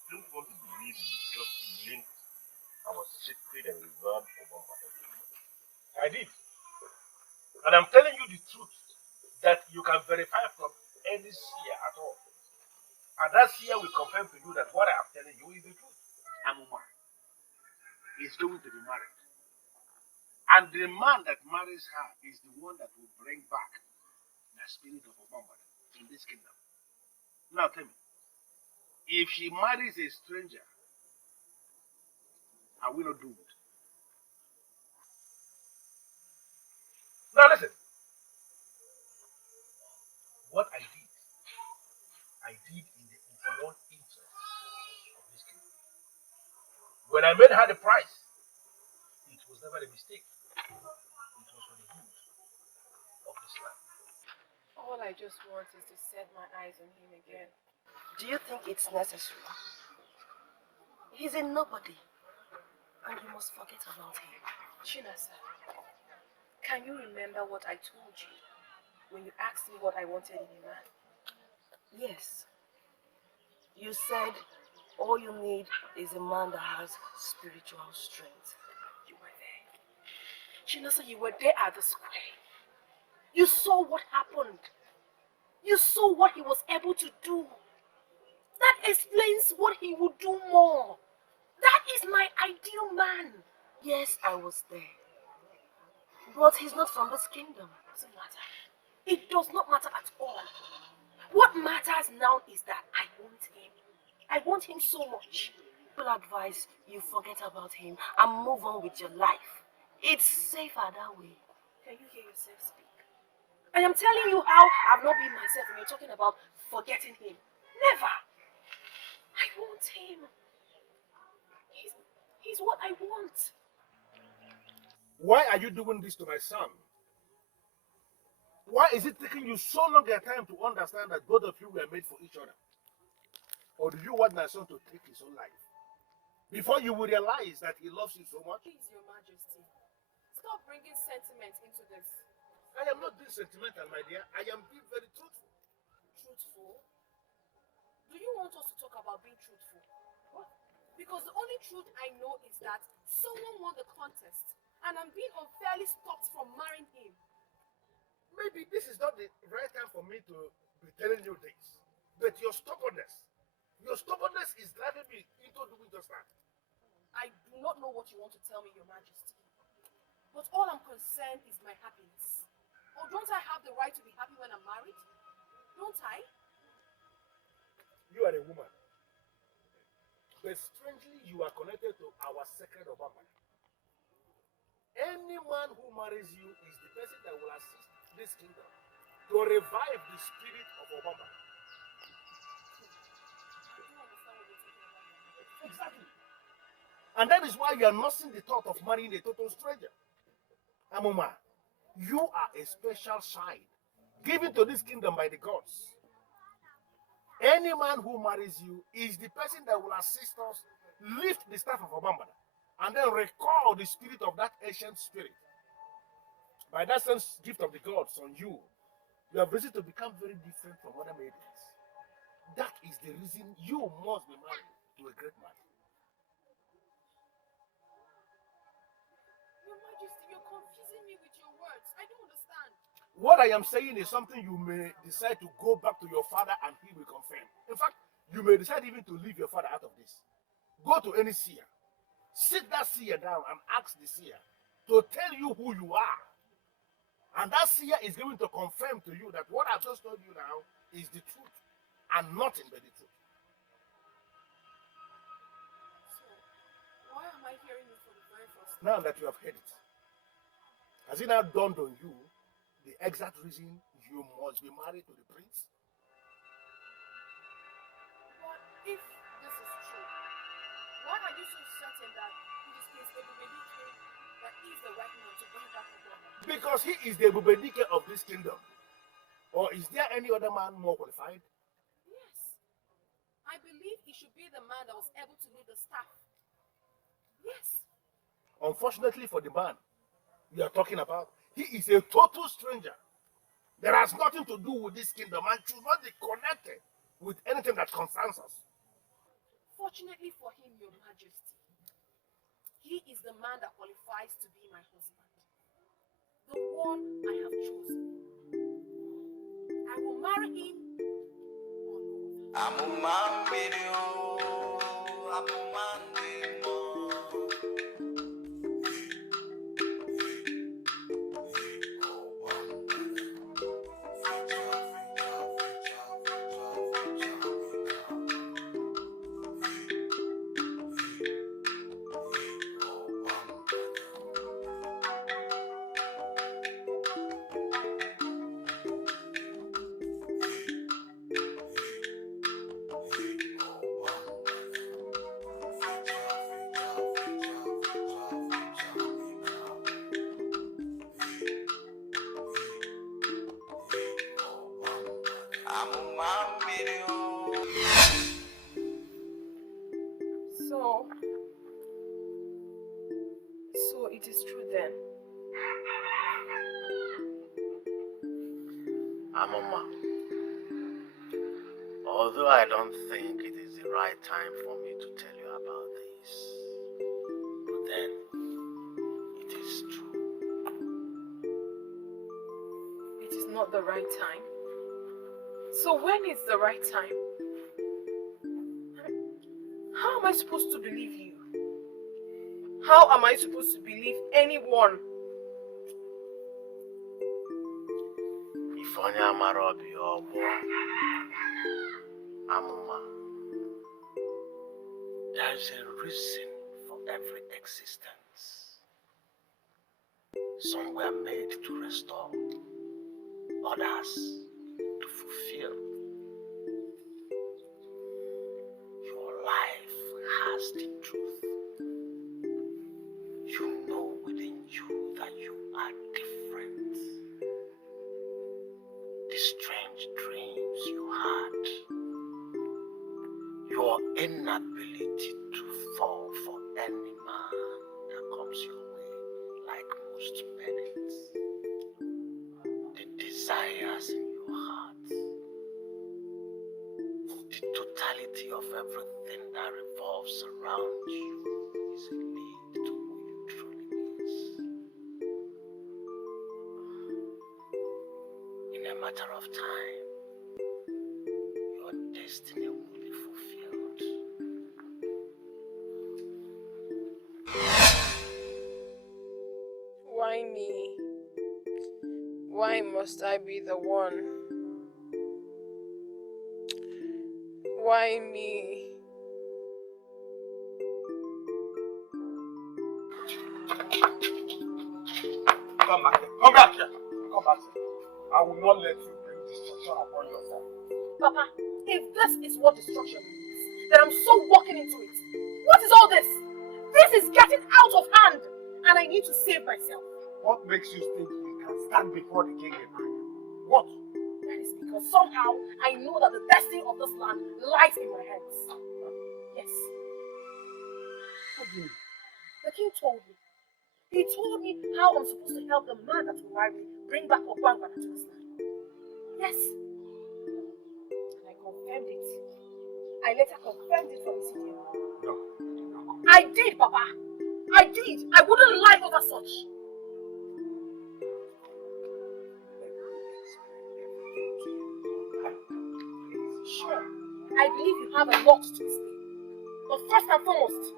don't want to believe you just linked our sacred and revered Obama. I did. And I'm telling you the truth that you can verify from any seer at all. And that seer will confirm to you that what I am telling you is the truth. Amuma is going to be married. And the man that marries her is the one that will bring back the spirit of Obama in this kingdom. Now tell me, if she marries a stranger, are we not doomed? Now listen. What I did in the overall interest of this kingdom. When I made her the price, it was never a mistake. It was for the good of this land. All I just want is to set my eyes on him again. Do you think it's necessary? He's a nobody. And you must forget about him. Chinasa, can you remember what I told you when you asked me what I wanted in a man? Yes. You said all you need is a man that has spiritual strength. You were there. Chinasa, you were there at the square. You saw what happened. You saw what he was able to do. That explains what he would do more. That is my ideal man. Yes, I was there. But he's not from this kingdom. It doesn't matter. It does not matter at all. What matters now is that I want him. I want him so much. I will advise you forget about him and move on with your life. It's safer that way. Can you hear yourself speak? I am telling you how I've not been myself and you're talking about forgetting him. Never. I want him. He's, he's what I want. Why are you doing this to my son? Why is it taking you so long a time to understand that both of you were made for each other? Or do you want my son to take his own life? Before you will realize that he loves you so much? Please, Your Majesty, stop bringing sentiment into this. I am not being sentimental, my dear. I am being very truthful. Truthful? Do you want us to talk about being truthful? What? Because the only truth I know is that someone won the contest and I'm being unfairly stopped from marrying him. Maybe this is not the right time for me to be telling you this. But your stubbornness is driving me into doing just that. I do not know what you want to tell me, Your Majesty. But all I'm concerned is my happiness. Or don't I have the right to be happy when I'm married? Don't I? You are a woman. But strangely, you are connected to our sacred Obama. Any man who marries you is the person that will assist this kingdom to revive the spirit of Obama. Exactly. And that is why you are nursing the thought of marrying a total stranger. Amuma, you are a special child given to this kingdom by the gods. Any man who marries you is the person that will assist us lift the staff of Obama and then recall the spirit of that ancient spirit. By that same gift of the gods on you, you have reason to become very different from other maidens. That is the reason you must be married to a great man. Your Majesty, you're confusing me with your words. I don't understand. What I am saying is something you may decide to go back to your father and he will confirm. In fact, you may decide even to leave your father out of this. Go to any seer. Sit that seer down and ask the seer to tell you who you are. And that seer is going to confirm to you that what I've just told you now is the truth and nothing but the truth. So, why am I hearing this for the very first time? Now that you have heard it, has it now dawned on you the exact reason you must be married to the prince? But if this is true, why are you so certain that it is Prince Ebubedike that is the right man to bring back Obama? Because he is the Ebubedike of this kingdom. Or is there any other man more qualified? Yes. I believe he should be the man that was able to lead the staff. Yes. Unfortunately for the man we are talking about, he is a total stranger. There has nothing to do with this kingdom and should not be connected with anything that concerns us. Fortunately for him, Your Majesty, he is the man that qualifies to be my husband. The one I have chosen. I will marry him or no. I'm a man video. I'm a man demo. I'm a man video. So it is true then. Amoma, although I don't think it is the right time for me to tell you about this, but then it is true. It is not the right time. So when is the right time? How am I supposed to believe you? How am I supposed to believe anyone? If only Amara be your boy, Amoma, there is a reason for every existence. Some were made to restore, others to fulfill. Your life has the truth. You know within you that you are different. The strange dreams you had, your inability to fall for any man that comes your way, like most maidens, the desires in your heart, the totality of everything that revolves around you is a lead to who you truly is. In a matter of time, your destiny will be fulfilled. Why me? Why must I be the one? Why me? Come back here. Come back here. Come back here. I will not let you bring destruction upon yourself. Papa, if this is what destruction means, then I'm so walking into it. What is all this? This is getting out of hand, and I need to save myself. What makes you think you can stand before the king and I? What? That is because somehow I know that the destiny of this land lies in my hands. Yes. What do you mean? The king told me. He told me how I'm supposed to help the man that will marry me bring back Ogbangwana to this land. Yes. And I confirmed it. I later confirmed it from CDM. No. I did, Papa. I did. I wouldn't lie over such. Sure. I believe you have a lot to explain. But first and foremost,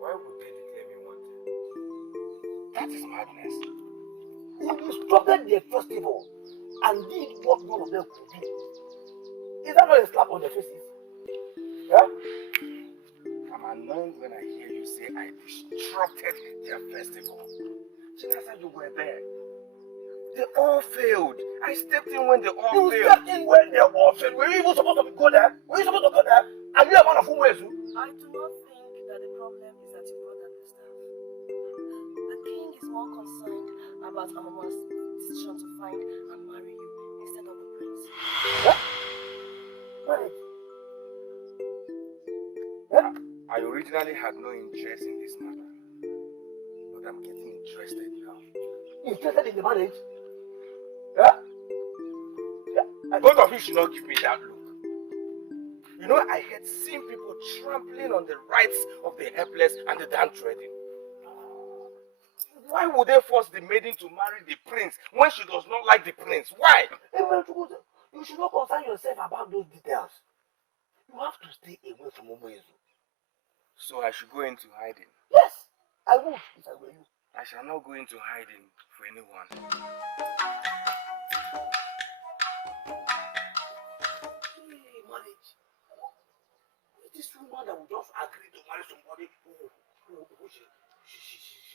Why would they declare me wanted? That is madness. You disrupted their festival and did what none of them could do. Is that not a slap on their faces? Yeah? I'm annoyed when I hear you say I disrupted their festival. Chinasa, you were there. They all failed. I stepped in when they all failed. You stepped in when they all failed. Were you even supposed to go there? Were you supposed to go there? Are you a man of whom ways? I do not think that the problem is that you brought down the staff. The king is more concerned about Amoma's decision to find and marry you instead of the prince. What? Marriage? Yeah. I originally had no interest in this matter, but I'm getting interested now. Interested in the marriage? Yeah? Yeah. Both of you should not give me that look. You know, I hate seeing people trampling on the rights of the helpless and the downtrodden. Why would they force the maiden to marry the prince when she does not like the prince? Why? You should not concern yourself about those details. You have to stay away from Omoezu. So I should go into hiding? Yes, I would if I were you. I shall not go into hiding for anyone. Hey, marriage. This woman that will just agree to marry somebody who she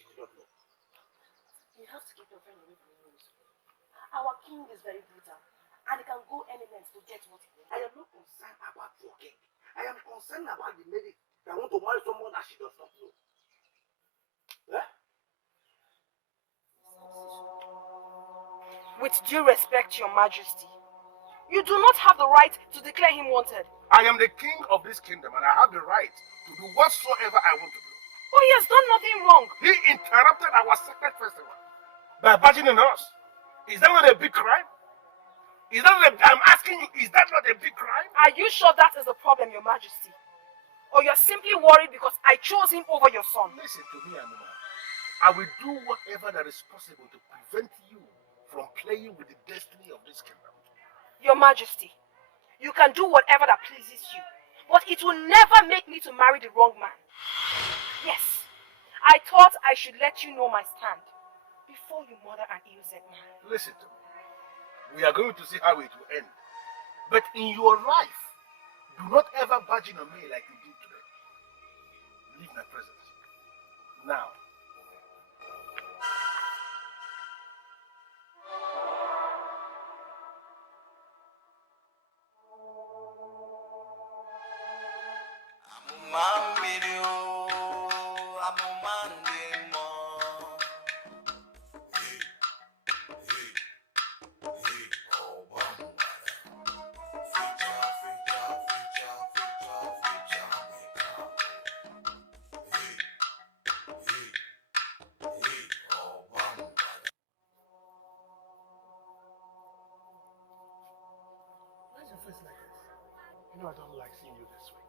did not know. You have to keep your friend away from the Our king is very brutal, and he can go any length to get what he wants. I am not concerned about your king. I am concerned about the lady that want to marry someone that she does not know. Yeah? with due respect, Your Majesty, you do not have the right to declare him wanted. I am the king of this kingdom and I have the right to do whatsoever I want to do. Oh, he has done nothing wrong. He interrupted our sacred festival by barging in us. Is that not a big crime? I'm asking you, is that not a big crime? Are you sure that is the problem, Your Majesty? Or you're simply worried because I chose him over your son? Listen to me, Amuma. I will do whatever that is possible to prevent you from playing with the destiny of this kingdom. Your Majesty, you can do whatever that pleases you, but it will never make me to marry the wrong man. Yes, I thought I should let you know my stand before you murder an innocent man. Listen to me. We are going to see how it will end. But in your life, Do not ever barging on me like you did today. Leave my presence. Now. Why is your face like this? You know I don't like seeing you this way.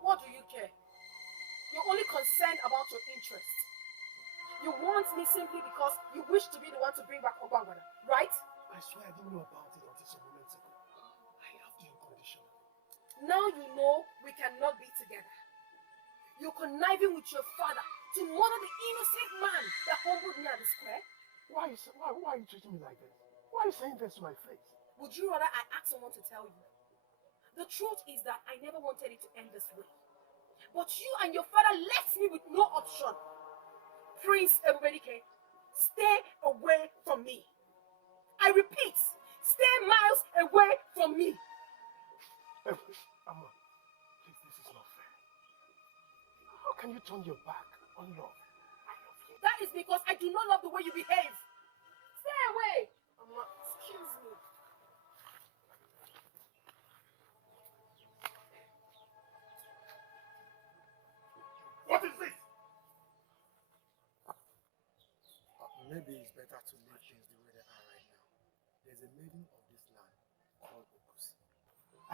What do you care? You're only concerned about your interest. You want me simply because you wish to be the one to bring back Obangwada, right? I swear I didn't know about it until some moments ago. I loved you unconditionally. Now you know we cannot be together. You're conniving with your father to murder the innocent man that humbled me at the square. Why are you treating me like this? Why are you saying this to my face? Would you rather I ask someone to tell you? The truth is that I never wanted it to end this way. But you and your father left me with no option. Prince Ebubedike, stay away from me. I repeat, stay miles away from me. Amma, please, this is not fair. How can you turn your back on love? That is because I do not love the way you behave. Stay away. Amma, excuse me. What is this? Maybe it's better to leave things the way they are right now. There's a maiden of this land called UGEZE.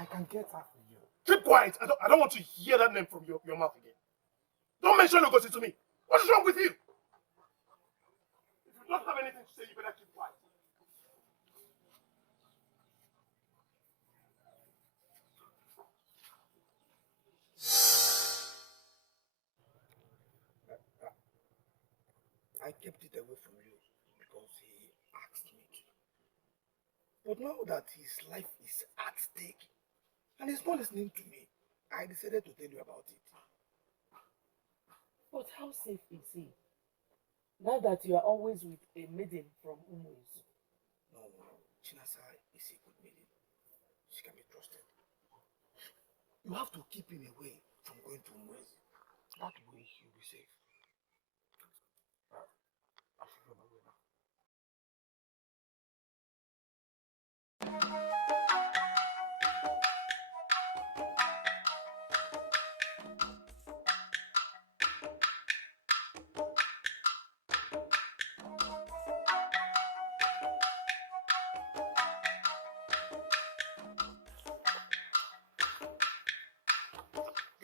I can get her for you. Keep quiet. I don't want to hear that name from your mouth again. Don't mention UGEZE to me. What is wrong with you? If you don't have anything to say, you better keep quiet. I kept it away from you because he asked me to. But now that his life is at stake and he's not listening to me, I decided to tell you about it. But how safe is he? Now that you are always with a maiden from UGEZE. No, Chinasa is a good maiden. She can be trusted. You have to keep him away from going to UGEZE. That way he'll be safe. I should go my way now.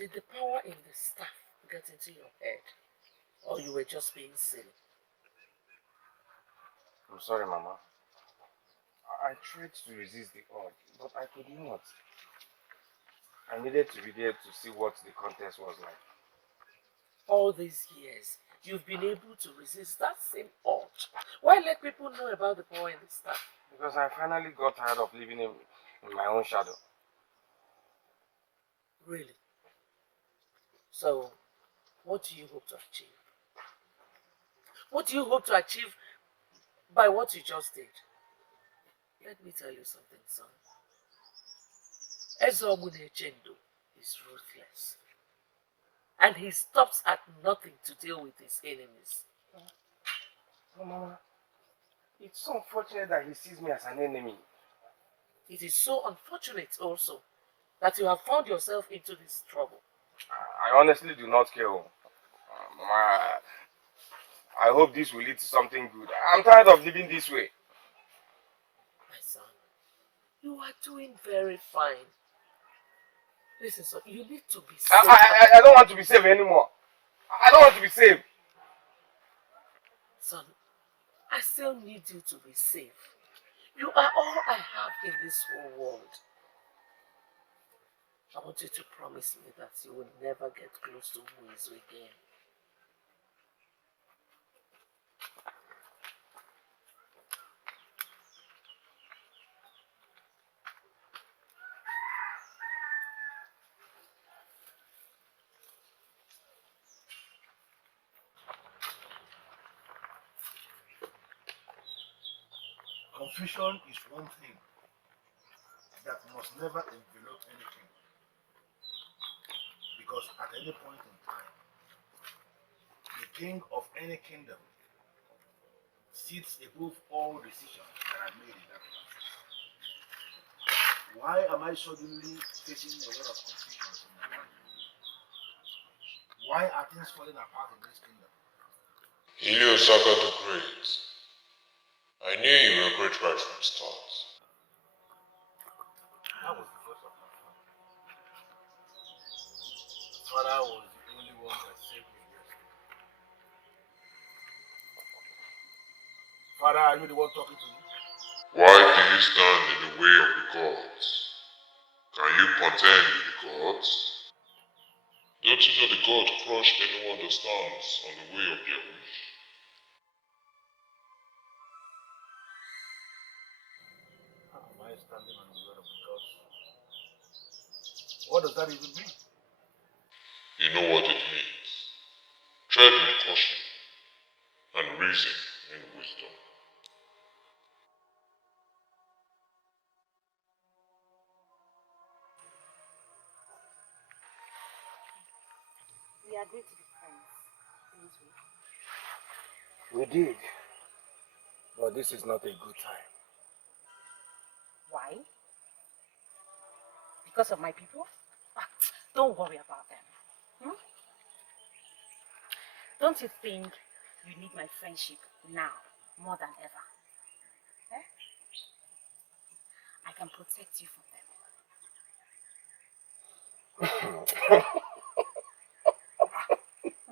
Did the power in the staff get into your head? Or you were just being silly? I'm sorry, Mama. I tried to resist the urge, but I could not. I needed to be there to see what the contest was like. All these years, you've been able to resist that same urge. Why let people know about the power in the staff? Because I finally got tired of living in my own shadow. Really? So, what do you hope to achieve? What do you hope to achieve by what you just did? Let me tell you something, son. Ezobune Chendo is ruthless. And he stops at nothing to deal with his enemies. Oh, Mama, it's so unfortunate that he sees me as an enemy. It is so unfortunate also that you have found yourself into this trouble. I honestly do not care. Mama, I hope this will lead to something good. I'm tired of living this way. My son, you are doing very fine. Listen, son, you need to be safe. I don't want to be safe anymore. I don't want to be safe. Son, I still need you to be safe. You are all I have in this whole world. I want you to promise me that you will never get close to UGEZE again. Confusion is one thing that must never envelop anything. Because at any point in time, the king of any kingdom sits above all decisions that are made in that place. Why am I suddenly facing a lot of confusions in my mind? Why are things falling apart in this kingdom? Iliosaka the Great. I knew you were great right from the start. That was the first of my father. Father was the only one that saved me yesterday. Father, are you the one talking to me? Why do you stand in the way of the gods? Can you contend with the gods? Don't you know the god crush anyone that stands on the way of their wish? How am I standing on the word of the gods? What does that even mean? You know what it means. Tread with caution and reason and wisdom. We agreed to be friends, didn't we? We did. But this is not a good time. Why? Because of my people? Ah, don't worry about them. Hmm? Don't you think you need my friendship now more than ever? Eh? I can protect you from them.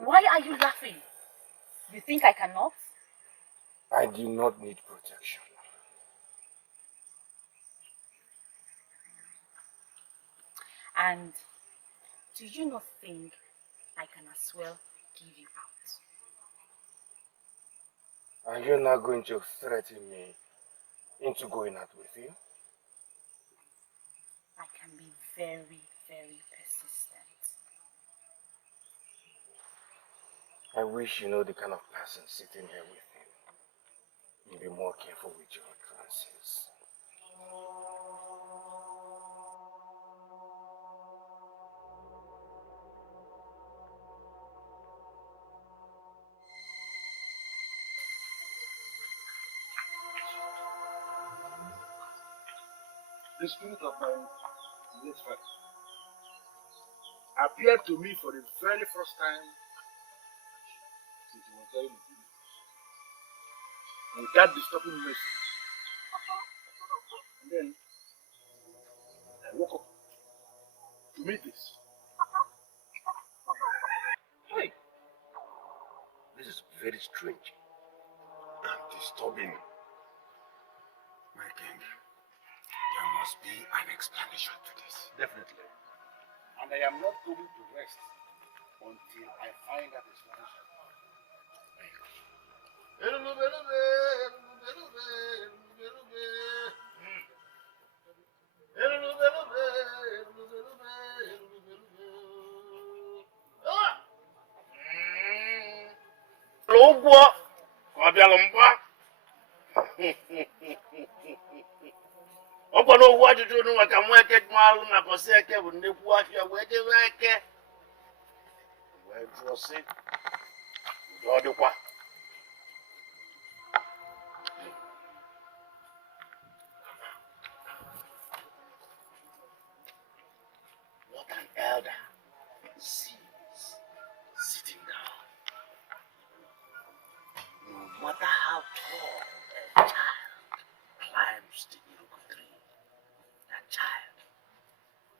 Why are you laughing? You think I cannot? I do not need protection. And do you not think I can as well give you out? Are you not going to threaten me into going out with you? I can be very, very persistent. I wish you know the kind of person sitting here with him. You'll be more careful with your utterances. The spirit of my late father appeared to me for the very first time since he was very little. Without disturbing message. And then I woke up to meet this. Hey, this is very strange and disturbing. My king, there must be an explanation to this. Definitely. And I am not going to rest until I find that explanation. Ụgwọ ọ bịara mgba ọ gwara okwu ajụjụ unu maka nwa eke malụ na bọsị eke bụ nnekwu afịa wee debe eke wee jụọ sị ụdị ọ dịkwa What an elder sees sitting down. No matter how tall a child climbs the Iroko tree, that child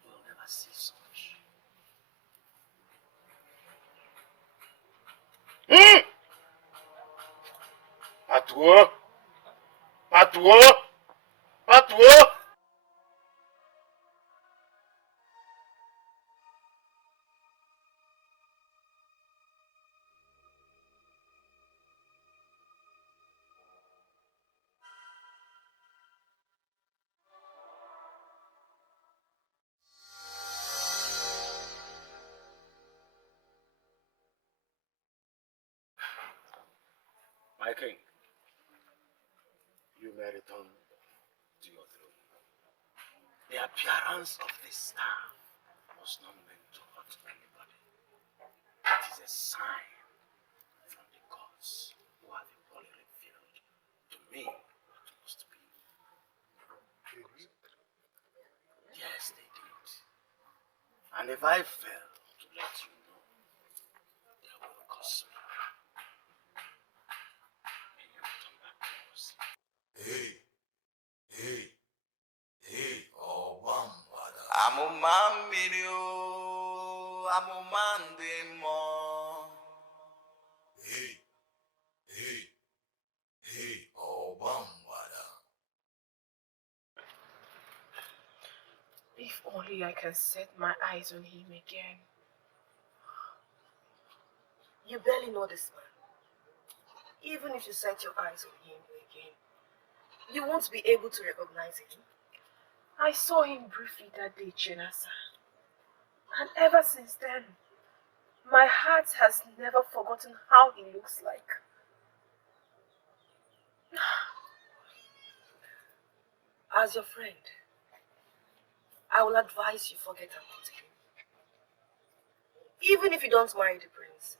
will never see such. patuo patuo patuo. My king, you may return to your throne. The appearance of this star was not meant to hurt anybody. It is a sign from the gods who have equally revealed to me what must be. Yes, they did. And if I fail to let you know, they will curse me. May you return back to us. Hey, hey, hey, oh, Bambada. Hey, hey, hey, oh, Bambada. If only I can set my eyes on him again. You barely know this man. Even if you set your eyes on him again, you won't be able to recognize him. I saw him briefly that day, Chinasa. And ever since then, my heart has never forgotten how he looks like. As your friend, I will advise you forget about him. Even if you don't marry the prince,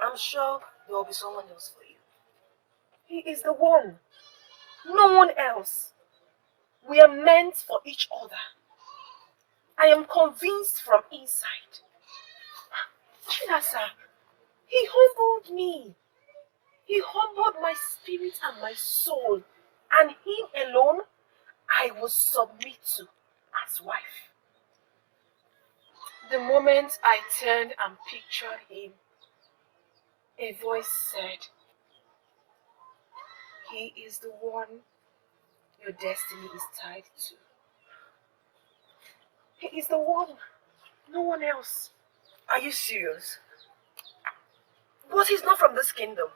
I'm sure there will be someone else for you. He is the one. No one else. We are meant for each other. I am convinced from inside. Chinasa, he humbled me. He humbled my spirit and my soul. And him alone, I will submit to as wife. The moment I turned and pictured him, a voice said, "He is the one your destiny is tied to. He is the one, no one else." Are you serious? But he's not from this kingdom.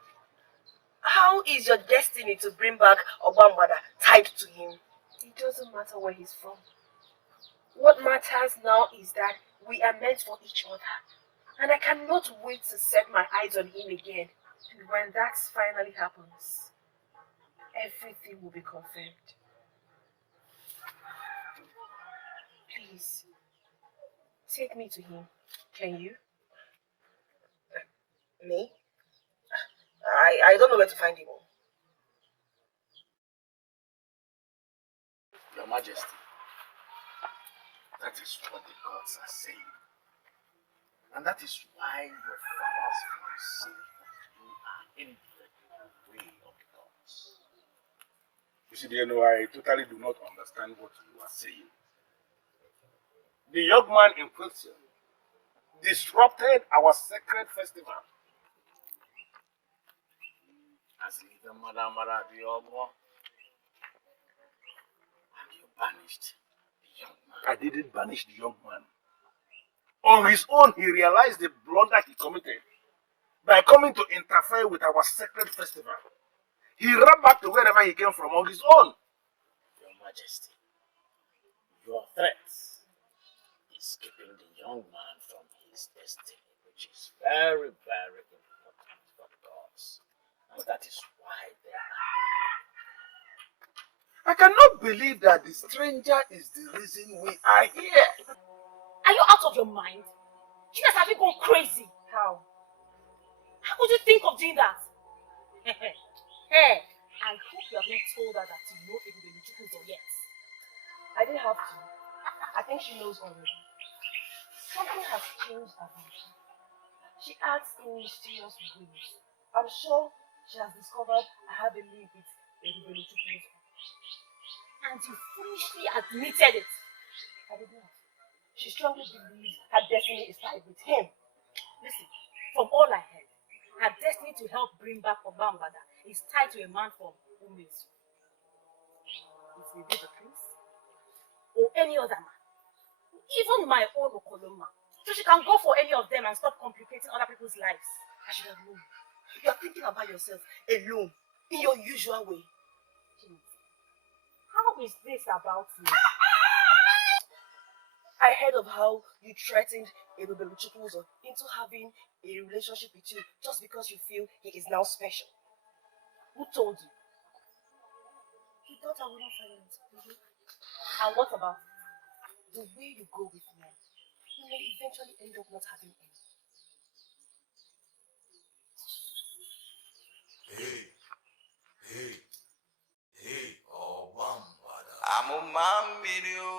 How is your destiny to bring back Obambada tied to him? It doesn't matter where he's from. What matters now is that we are meant for each other. And I cannot wait to set my eyes on him again. And when that finally happens, everything will be confirmed. Please, take me to him. Can you? Me? I don't know where to find him. Your Majesty, that is what the gods are saying. And that is why your father's voice says that you are in the way of the gods. You see, I totally do not understand what you are saying. The young man in question disrupted our sacred festival. As the Madamara the Ogo, and you banished the young man. I didn't banish the young man. On his own, he realized the blunder he committed by coming to interfere with our sacred festival. He ran back to wherever he came from on his own. Your Majesty, your threat is keeping the young man from his destiny, which is very, very important for the gods. And that is why they are. I cannot believe that the stranger is the reason we are here. Are you out of your mind? You guys have gone crazy. How? How could you think of doing that? Hey, I hope you have not told her that you know everybody Chukwuzo yet. I didn't have to. I think she knows already. Something has changed about her. She acts in mysterious ways. I'm sure she has discovered I have a link with everybody Chukwuzo. And you foolishly admitted it. I did not. She strongly believes her destiny is tied with him. Listen, from all I heard, her destiny to help bring back Obambada is tied to a man from Umezu. It may be the prince or any other man. Even my own Okoloma. So she can go for any of them and stop complicating other people's lives. I should have known. You are thinking about yourself alone, in your usual way. How is this about me? I heard of how you threatened Ebubelu Chukwuzo into having a relationship with you just because you feel he is now special. Who told you? He thought I wouldn't find it. And what about it? The way you go with men, you may eventually end up not having any. Amumambirio,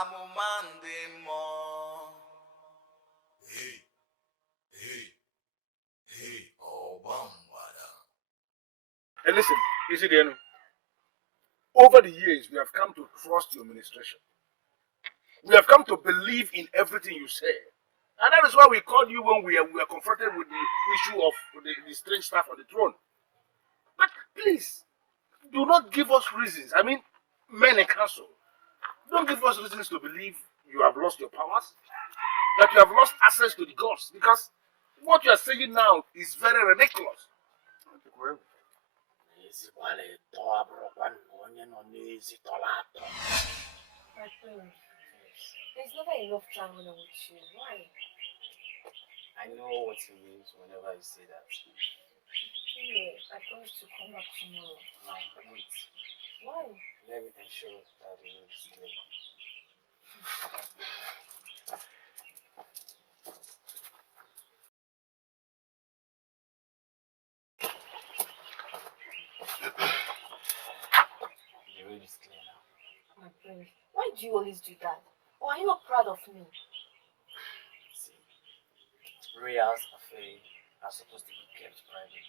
amumandemo. Hey, listen, Isidiano. Over the years, we have come to trust your administration. We have come to believe in everything you say. And that is why we called you when we were confronted with the issue of the strange staff on the throne. But please, do not give us reasons. I mean, men in council, don't give us reasons to believe you have lost your powers, that you have lost access to the gods, because what you are saying now is very ridiculous. My friend, there's never enough traveling with you. Why? I know what he means whenever you say that. Yeah, I promise to come back tomorrow. Wait. Why? Let me ensure that you will stay. The road is clear now. My friend, why do you always do that? Or are you not proud of me? See, Ria's affair are supposed to be kept private.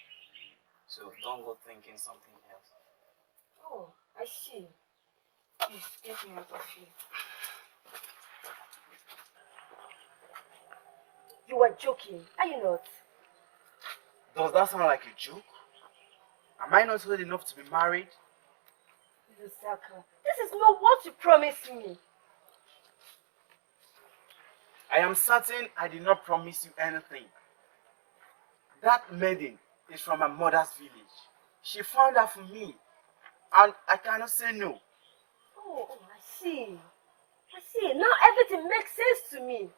So don't go thinking something else. Oh, I see. Please, get me out of here. You were joking, are you not? Does that sound like a joke? Am I not old enough to be married? Lusaka, this is not what you promised me. I am certain I did not promise you anything. That maiden is from my mother's village. She found her for me, and I cannot say no. Oh, I see. I see. Now everything makes sense to me.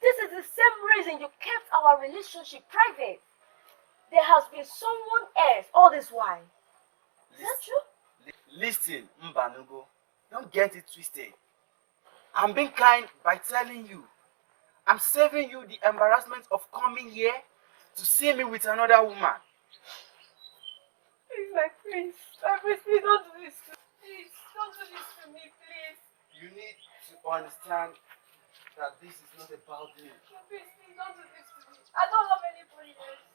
This is the same reason you kept our relationship private. There has been someone else all this while. Is that true? Listen, Mbanugo, don't get it twisted. I'm being kind by telling you. I'm saving you the embarrassment of coming here to see me with another woman. Please, my prince, please don't do this to me. Please, don't do this to me, please. You need to understand that this is not about me. Please, don't do this to me. I don't have anybody else.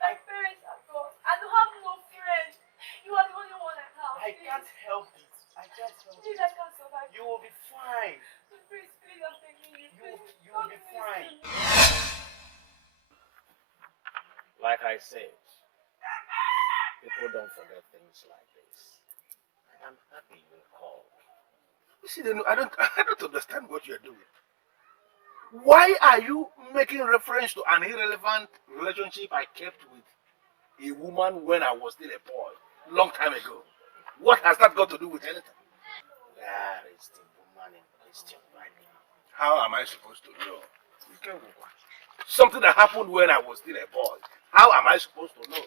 My parents are gone. I don't have no friends. You are the only one I have. I can't help it. I can't help Please, it. I can't survive. You will be fine. Please, I'm begging you. You will be fine. Like I said, people don't forget things like this. I'm happy you called. You see, I don't understand what you're doing. Why are you making reference to an irrelevant relationship I kept with a woman when I was still a boy, long time ago? What has that got to do with anything? Where is the woman in question right now? How am I supposed to know? Something that happened when I was still a boy. How am I supposed to know?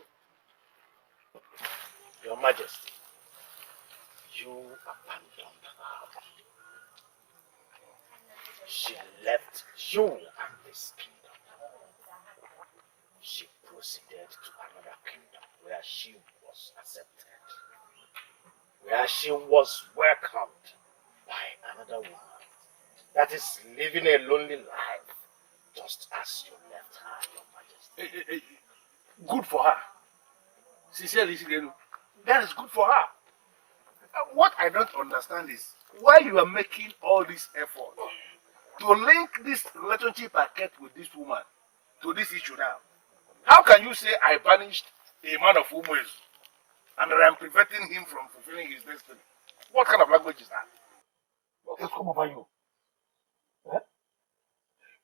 Your Majesty, you abandoned her. She left you and this kingdom. She proceeded to another kingdom where she was accepted, where she was welcomed by another woman that is living a lonely life, just as you left her, Your Majesty. Good for her. Sincerely, that is good for her. What I don't understand is why you are making all this effort to link this relationship I kept with this woman to this issue now. How can you say I banished a man of UGEZE and that I'm preventing him from fulfilling his destiny? What kind of language is that? What has come over you? Huh?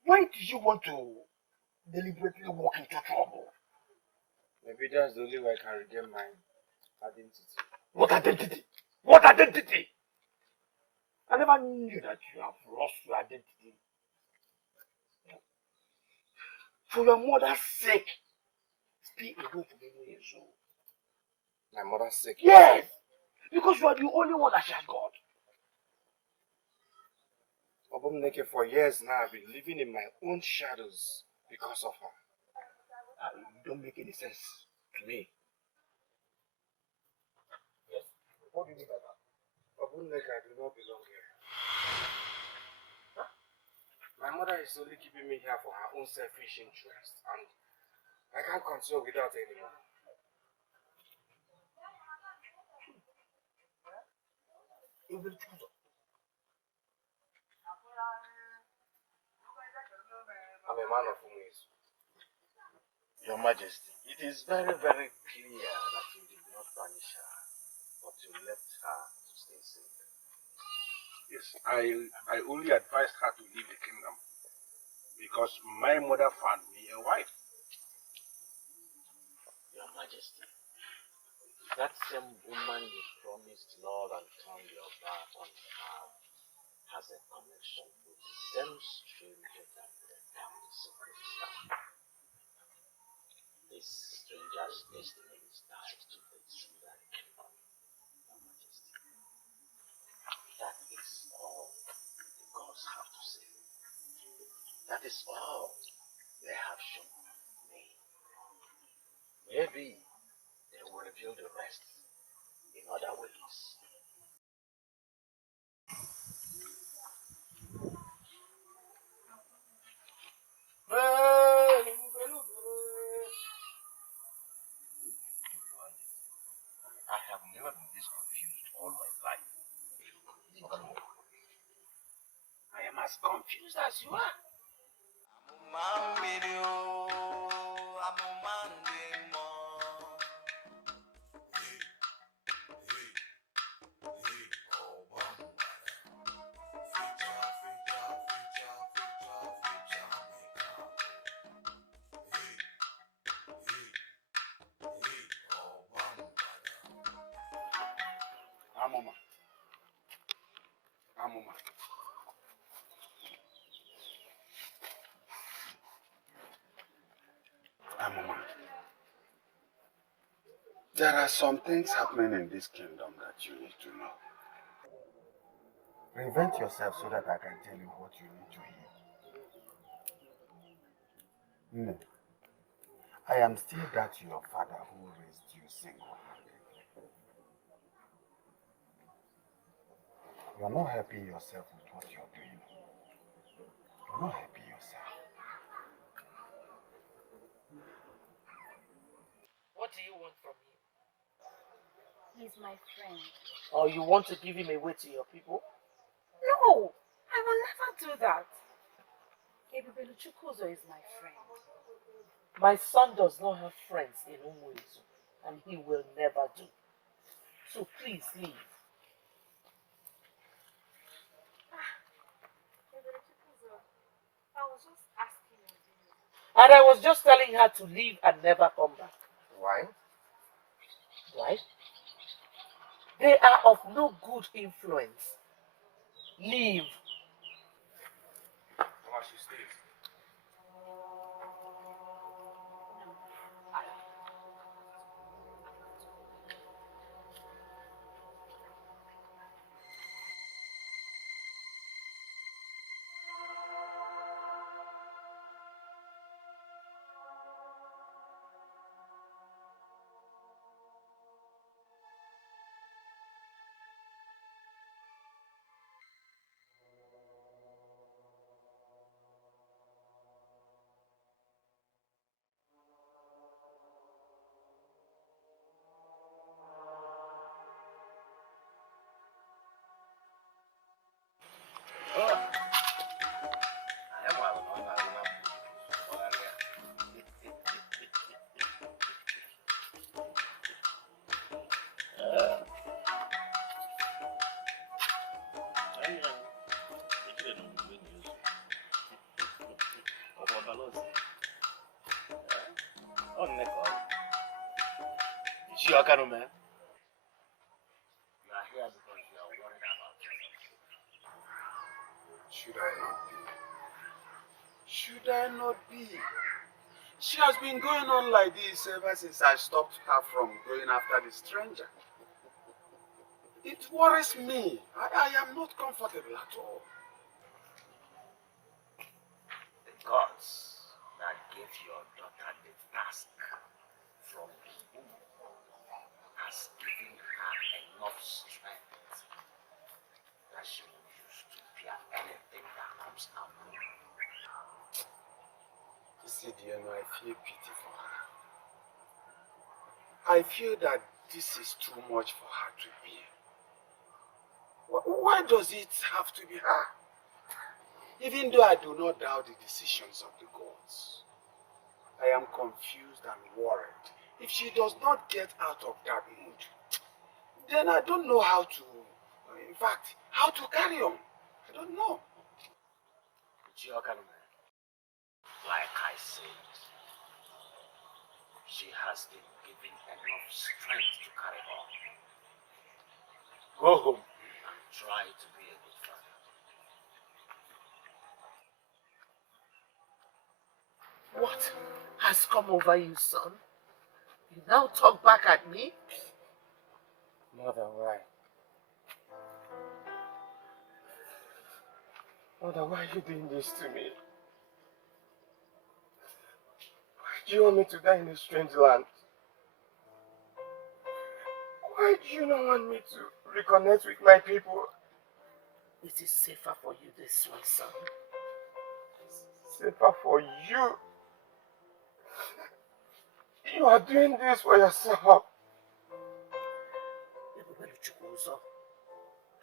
Why do you want to deliberately walk into trouble? Maybe that's the only way I can regain my identity. What identity? What identity? I never knew that you have lost your identity. For your mother's sake, stay away from me. My mother's sake? Yes! Because you are the only one that she has got. Obumneke, for years now, I've been living in my own shadows because of her. You don't make any sense to me. Yes? What do you mean by that? Obumneke, I do not belong here. Huh? My mother is only keeping me here for her own selfish interest, and I can't console without her anymore. I'm a man of ways. Your Majesty, it is very, very clear that you did not punish her, but you left her to stay safe. Yes, I only advised her to leave the kingdom because my mother found me a wife. Your Majesty, that same woman you promised love and turned your back on her has a connection with the same stranger that brought down the secret star. This stranger's destiny is tied to this very kingdom, Your Majesty. That is all the gods have to say. That is all they have shown me. Maybe they will reveal the rest in other ways. I have never been this confused all my life. I am as confused as you are. Amoma. Amoma. Amoma. There are some things happening in this kingdom that you need to know. Prevent yourself so that I can tell you what you need to hear. No. I am still that your father who raised you single-handedly. You are not helping yourself with what you're doing. You're not helping yourself. What do you want from him? He's my friend. Or you want to give him away to your people? No! I will never do that. Chukwuzo is my friend. My son does not have friends in Umuizu, and he will never do. So please leave. I was just asking you. And I was just telling her to leave and never come back. Why? Why? They are of no good influence. Leave. While she stays. Is she your kind of man? You are here because you are worried about her. Should I not be? Should I not be? She has been going on like this ever since I stopped her from going after the stranger. It worries me. I am not comfortable at all. The gods that gave your daughter the task from the womb has given her enough strength that she will use to bear anything that comes her way. You see, dear, I feel pity for her. I feel that this is too much for her to bear. Why does it have to be her? Even though I do not doubt the decisions of the gods, I am confused and worried. If she does not get out of that mood, then I don't know how to, in fact, how to carry on. I don't know. Like I said, she has been given enough strength to carry on. Go home and try to be a good father. What has come over you, son? You now talk back at me? Mother, why? Mother, why are you doing this to me? Why do you want me to die in a strange land? Why do you not want me to reconnect with my people? It is safer for you this way, son. Safer for you? You are doing this for yourself.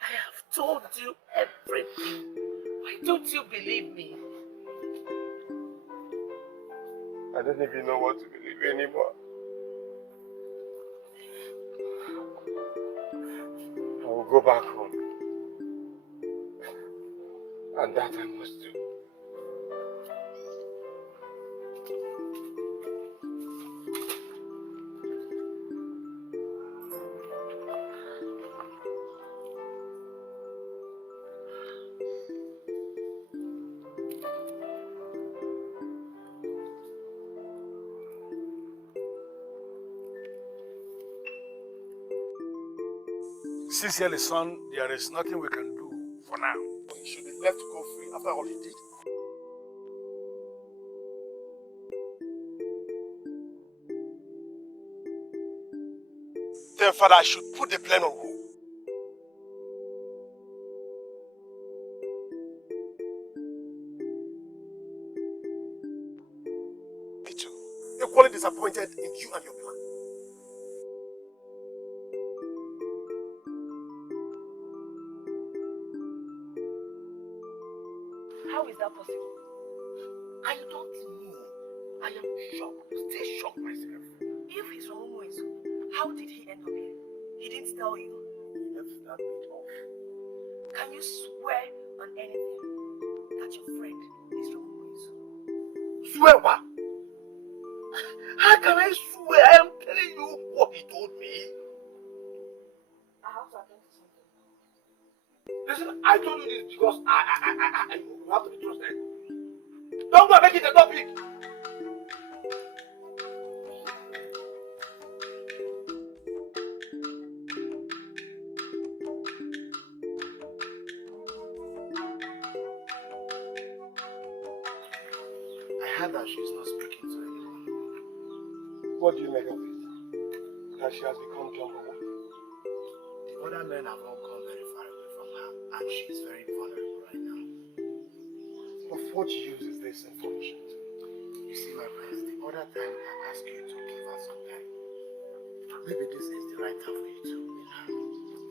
I have told you everything. Why don't you believe me? I don't even know what to believe anymore. I will go back home. And that I must do. Sincerely, son, there is nothing we can do for now. He should be left to go free after all he did. Then, Father, I should put the plan on hold. Me too. Equally disappointed in you and your plan. How is that possible? I don't know. I am shocked. Still shocked myself. If he's from Umuezu, how did he end up here? He didn't tell you. He left that bit off. Can you swear on anything that your friend is from Umuezu? Swear what? How can I swear? I am telling you what he told me. I have to attend to something. Listen, I told you this because you have to be trusted. Don't go and make it a topic. I heard that she's not speaking to anyone. What do you make of it? That she has become number one? The other men have all gone very far away from her, and she's very vulnerable right now. Of what use is this information? You see, my prince, the other time I asked you to give her some time. Maybe this is the right time for you to win her.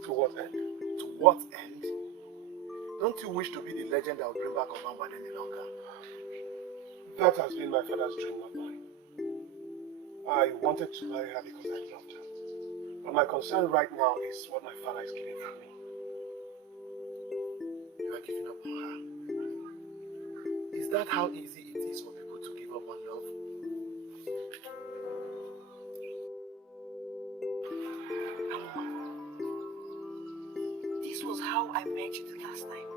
To what end? To what end? Don't you wish to be the legend that will bring back Obama any longer? That has been my father's dream, not mine. I wanted to marry her because I loved her. But my concern right now is what my father is giving from me. You are giving up on her. Is that how easy it is for people to give up on love? This was how I met you the last time.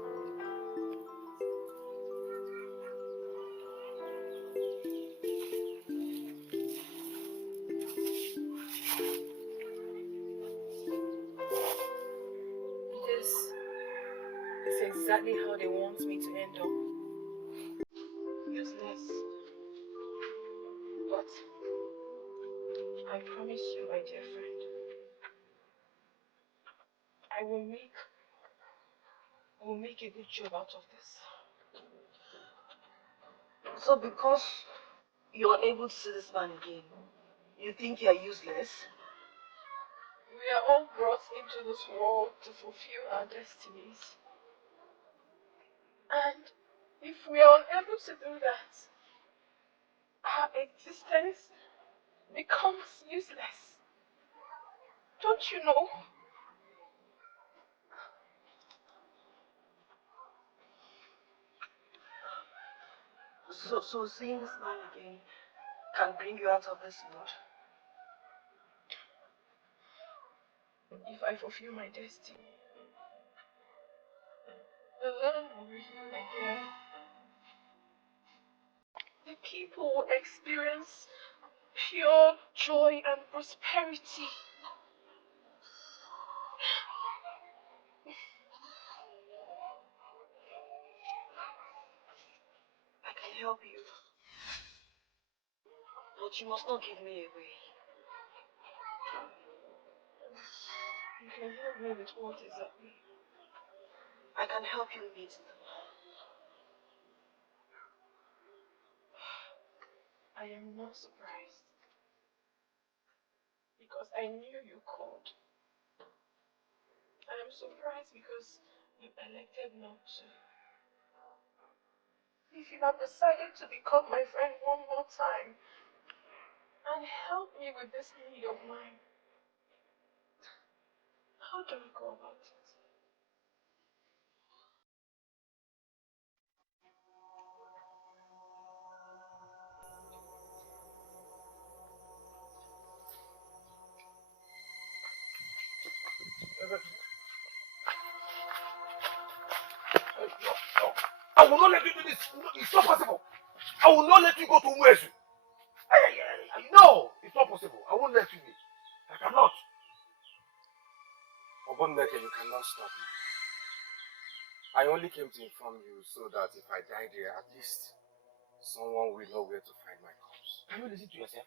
exactly how they want me to end up. Useless. But I promise you, my dear friend, I will make a good job out of this. So because you're able to see this man again, you think you're useless? We are all brought into this world to fulfill our destinies. And if we are unable to do that, our existence becomes useless. Don't you know? So seeing this man again can bring you out of this mood? If I fulfill my destiny, the land will be healed again. The people will experience pure joy and prosperity. I can help you, but you must not give me away. You can help me with what exactly? I can help you meet them. I am not surprised, because I knew you called. I am surprised because you elected not to. If you have decided to become my friend one more time and help me with this need of mine, how do we go about it? No. I will not let you do this. No, it's not possible. I will not let you go to UGEZE. No, it's not possible. I won't let you be. I cannot. Obonneke, you cannot stop me. I only came to inform you so that if I die there, at least someone will know where to find my corpse. Can you listen to yourself?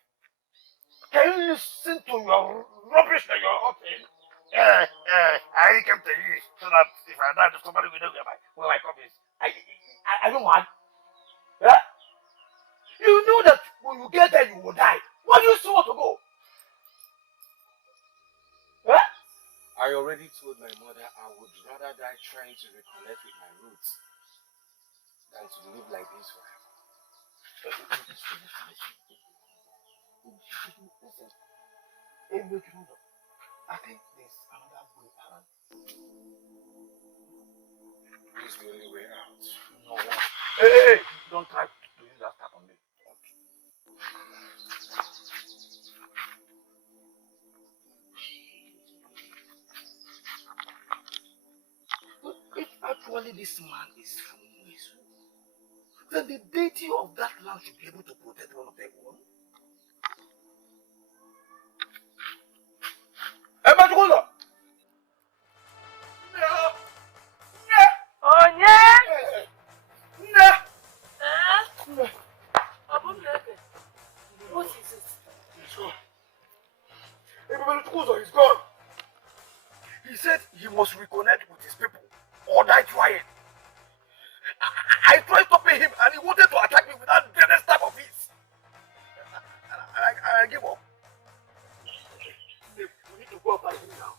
Can you listen to your rubbish that you're uttering? I came to you so that if I die, somebody will know where my corpse is. I don't want. Yeah? You know that when you get there, you will die. Why do you still want to go? Huh? I already told my mother I would rather die trying to reconnect with my roots than to live like this forever. Listen. I think there's another way around. This is the only way out. No. Hey! Don't try to use that stuff on me. If actually this man is from UGEZE, then the deity of that land should be able to protect one of them. Hey, Matukola! Oh, yeah? What is it? He's gone. Everybody is gone. He said he must reconnect with his people or die trying. I tried stopping him and he wanted to attack me with that deadest type of his. I gave up. We need to go after him now.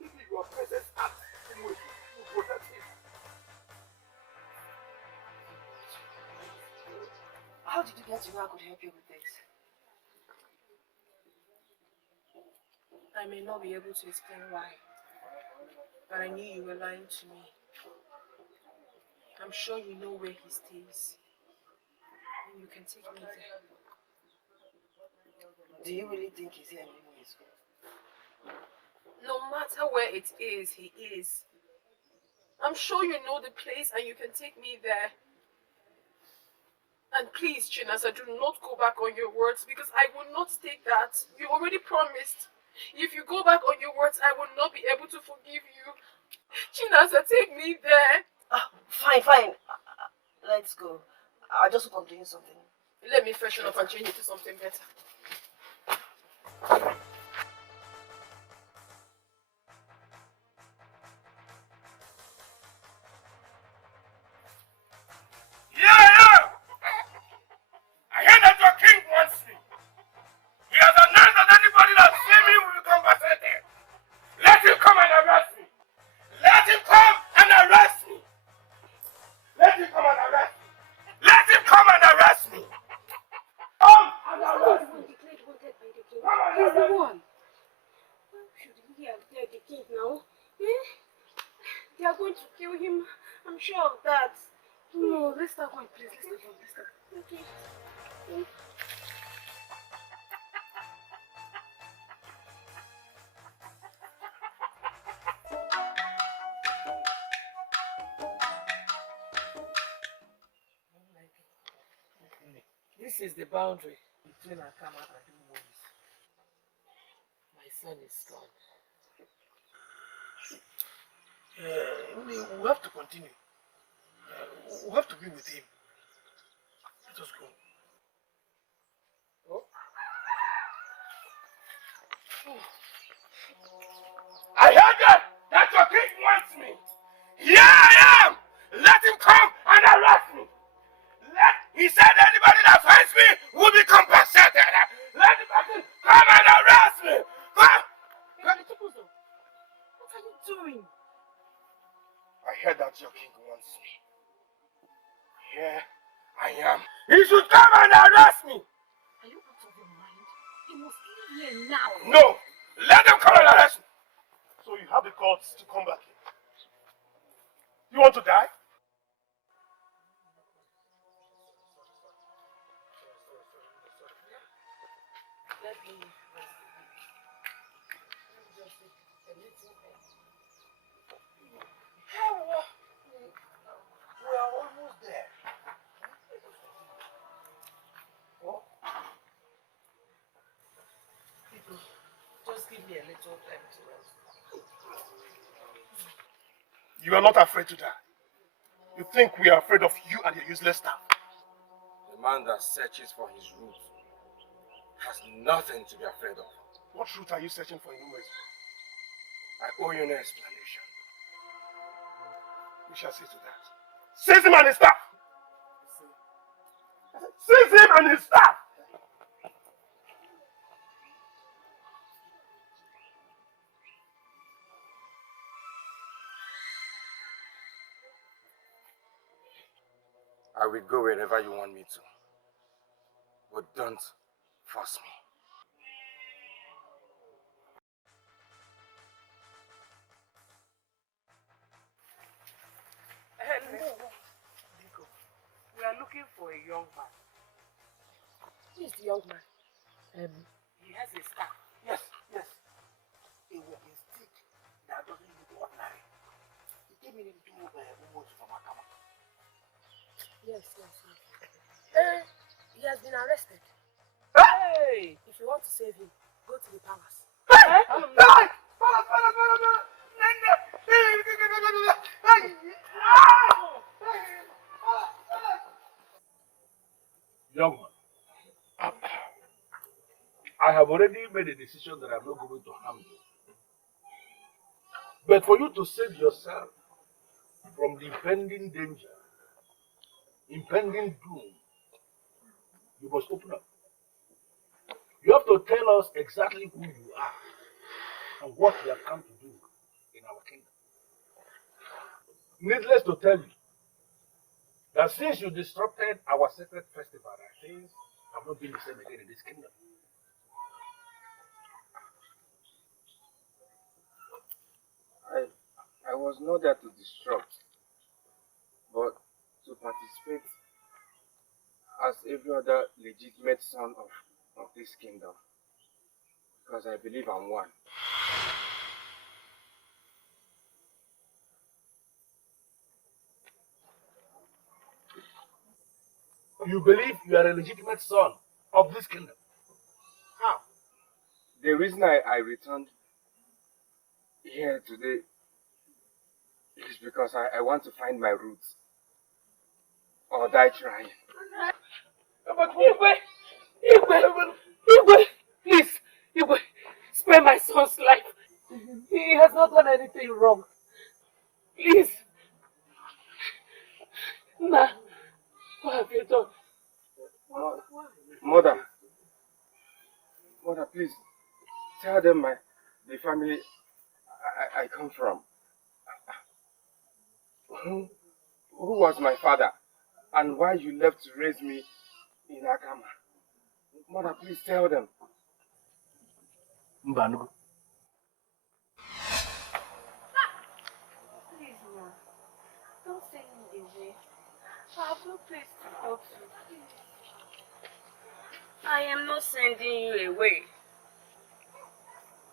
If your presence at anyway, you protect him. How did you get to know I could help you with this? I may not be able to explain why, but I knew you were lying to me. I'm sure you know where he stays, and you can take me there. Do you really think he's here anymore? No matter where it is, he is. I'm sure you know the place and you can take me there. And please, Chinasa, do not go back on your words because I will not take that. You already promised. If you go back on your words, I will not be able to forgive you. Chinasa, take me there. Fine, fine. Let's go. I just hope I'm doing something. Let me freshen up and change into something better. Yeah! I hear that your king wants me. He has announced that anybody that sees me will be compensated. Let him come and arrest me. Let him come and arrest me. Let him come and arrest me. Let him come and arrest me. Come and arrest me. He's the one. Should he have dared the king now? Eh? They are going to kill him. I'm sure of that. No, let's start going, please. Let's start. Okay. This is the boundary between Akama and Umu's. My son is gone. We have to continue. We have to be with him. Let us go. Oh. I heard that your king wants me. Here I am. Let him come and arrest me. He said anybody that finds me will be compensated. Let the person come and arrest me. Come. What are you doing? I heard that your king wants me. Here I am. He should come and arrest me. Are you out of your mind? You must leave here now. No. Let them come and arrest me. So you have the guts to come back here. You want to die? Let me rest. Let me just take a little bit. We are almost there. Oh. People, just give me a little time to rest. You are not afraid to die. You think we are afraid of you and your useless staff. The man that searches for his root has nothing to be afraid of. What root are you searching for in UGEZE? I owe you no explanation. We shall see to that. Seize him and his staff! Seize him and his staff! I will go wherever you want me to. But don't force me. We are looking for a young man. Who is the young man? He has a scar. Yes. A walking stick that doesn't look ordinary. He came in into almost from Akama. Yes. He has been arrested. Hey! If you want to save him, go to the palace. Young man, I have already made a decision that I'm not going to harm you. But for you to save yourself from the impending danger, impending doom, you must open up. You have to tell us exactly who you are and what you have come to do in our kingdom. Needless to tell you that since you disrupted our sacred festival, things have not been the same again in this kingdom. I was not there to disrupt, but to participate as every other legitimate son of this kingdom, because I believe I'm one. You believe you are a legitimate son of this kingdom. How? The reason I returned here today It's because I want to find my roots. Or die trying. But Igwe, please, Igwe, spare my son's life. He has not done anything wrong. Please. Nah, what have you done? Mother, please, tell them the family I come from. Who was my father and why you left to raise me in Akama. Mother, please tell them. Mbanu. Please, ma. Don't send me away. I have no place to go to. Please. I am not sending you away.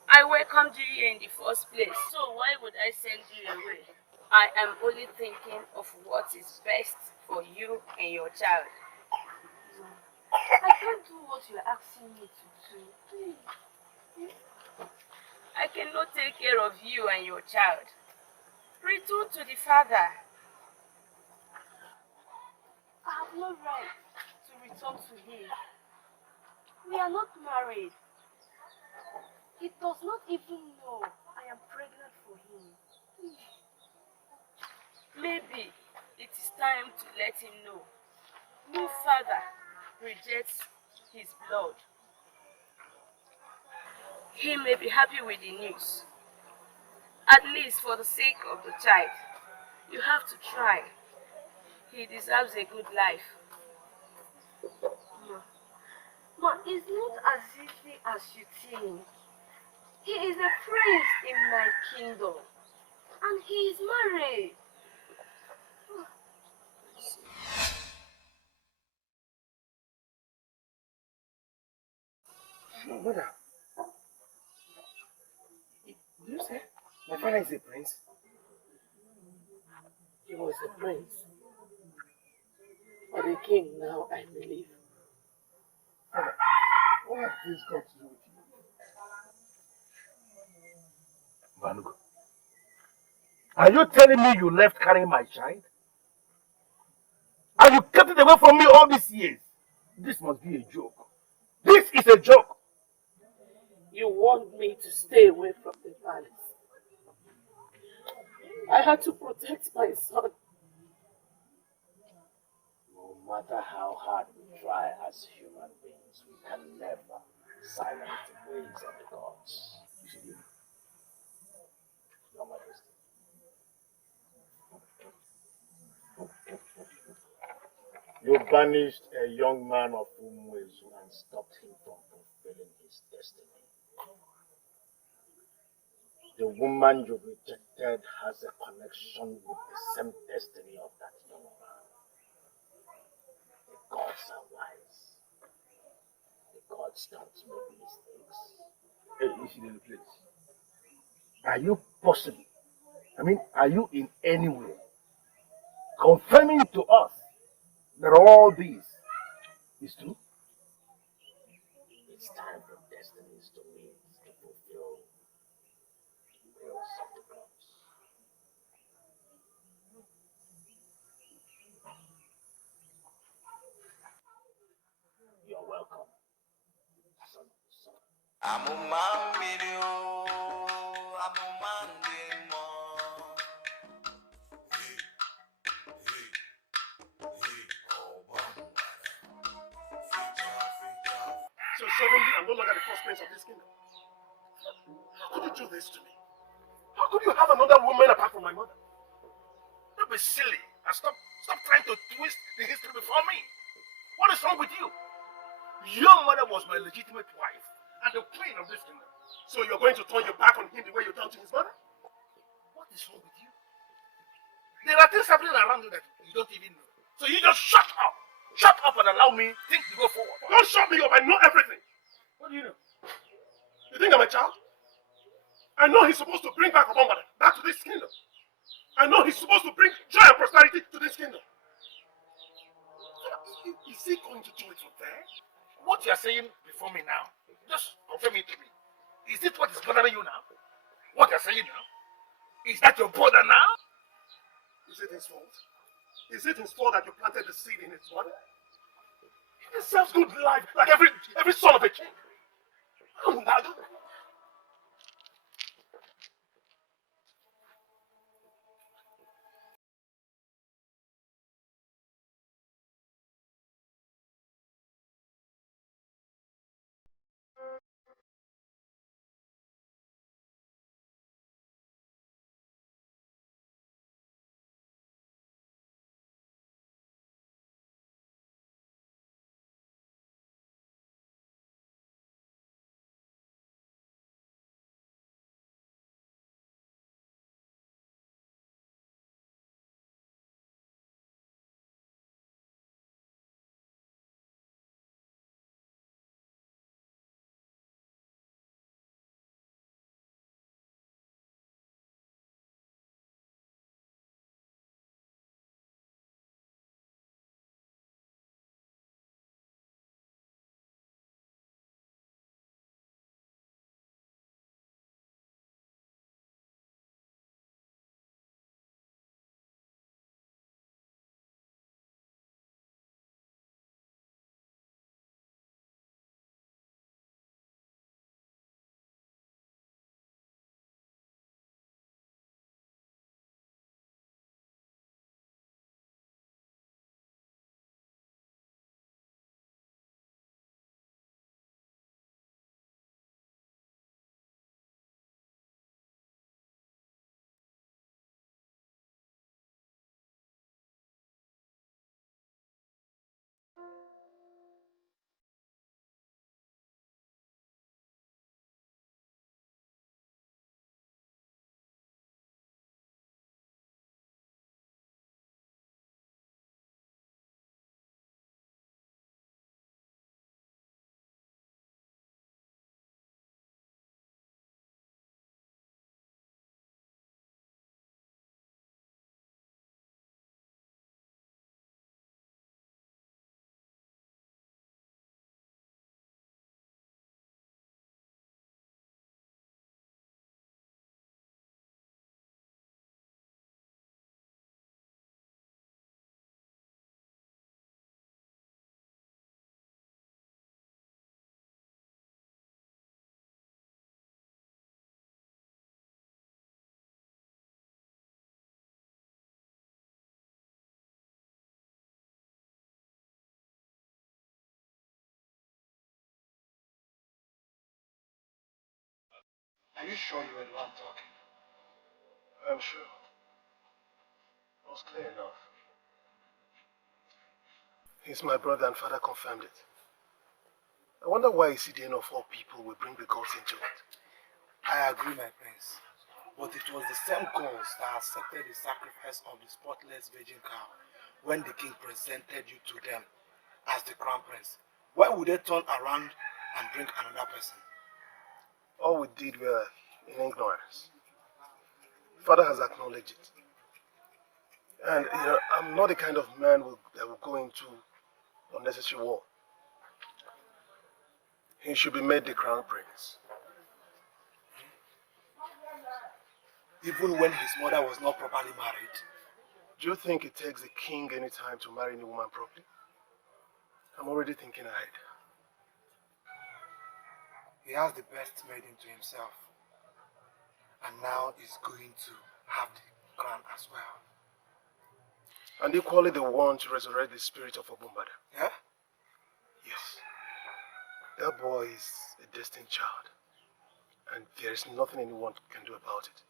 I welcomed you here in the first place, so why would I send you away? I am only thinking of what is best for you and your child. Ma, I can't do what you're asking me to do. Please. I cannot take care of you and your child. Return to the father. I have no right to return to him. We are not married. He does not even know I am pregnant for him. Maybe it is time to let him know. No father rejects his blood. He may be happy with the news. At least for the sake of the child. You have to try. He deserves a good life. Ma, it's not as easy as you think. He is a prince in my kingdom. And he is married. Mother, did you say my father is a prince? He was a prince. But a king now, I believe. Father, what has this got to do with you? Banugo, are you telling me you left carrying my child? And you kept it away from me all these years? This must be a joke. This is a joke. You want me to stay away from the palace. I had to protect my son. No matter how hard we try as human beings, we can never silence the ways of the gods. Your Majesty. You banished a young man of UGEZE and stopped him from fulfilling his destiny. The woman you rejected has a connection with the same destiny of that young man. The gods are wise. The gods don't make mistakes. Hey, Ishidele, please. Are you possible? Are you in any way confirming to us that all this is true? It's time for destinies to meet to fulfill the wills of the gods. You're welcome, son of the sun. I'm a man with you. I'm a man with more. So suddenly I'm no longer the first prince of this kingdom. How could you do this to me? How could you have another woman apart from my mother? Don't be silly and stop trying to twist the history before me. What is wrong with you? Your mother was my legitimate wife and the queen of this kingdom. So you're going to turn your back on him the way you turned to his mother? What is wrong with you? There are things happening around you that you don't even know. So you just shut up. Shut up and allow me think to go forward. Don't shut me up. I know everything. What do you know? You think I'm a child? I know he's supposed to bring back Obama back to this kingdom. I know he's supposed to bring joy and prosperity to this kingdom. Is he going to do it from there? What you are saying before me now, just confirm it to me. Is it what is bothering you now? What you are saying now? Is that your brother now? Is it his fault? Is it his fault that you planted the seed in his mother? He deserves good life like every son of a king. Oh, now, Are you sure you were the one talking? I'm sure. It was clear enough. He's my brother and father confirmed it. I wonder why Isidian of all people will bring the gods into it. I agree, my prince. But it was the same gods that accepted the sacrifice of the spotless virgin cow when the king presented you to them as the crown prince. Why would they turn around and bring another person? All we did were in ignorance. Father has acknowledged it. And I'm not the kind of man that will go into unnecessary war. He should be made the crown prince. Even when his mother was not properly married? Do you think it takes a king any time to marry any woman properly? I'm already thinking ahead. He has the best maiden to himself. And now he's going to have the crown as well. And equally the one to resurrect the spirit of Obumbada. Yeah? Yes. That boy is a destined child. And there is nothing anyone can do about it.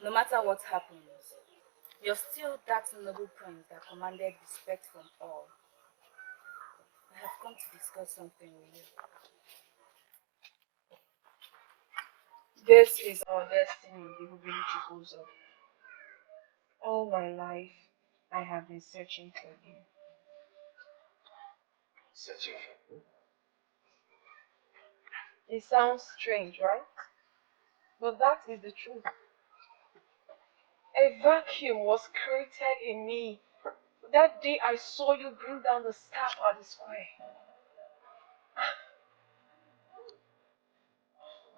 No matter what happens, you're still that noble prince that commanded respect from all. I have come to discuss something with you. This is our destiny, Chukwuzo. All my life, I have been searching for you. Searching for you? It sounds strange, right? But that is the truth. A vacuum was created in me that day I saw you bring down the staff at the square.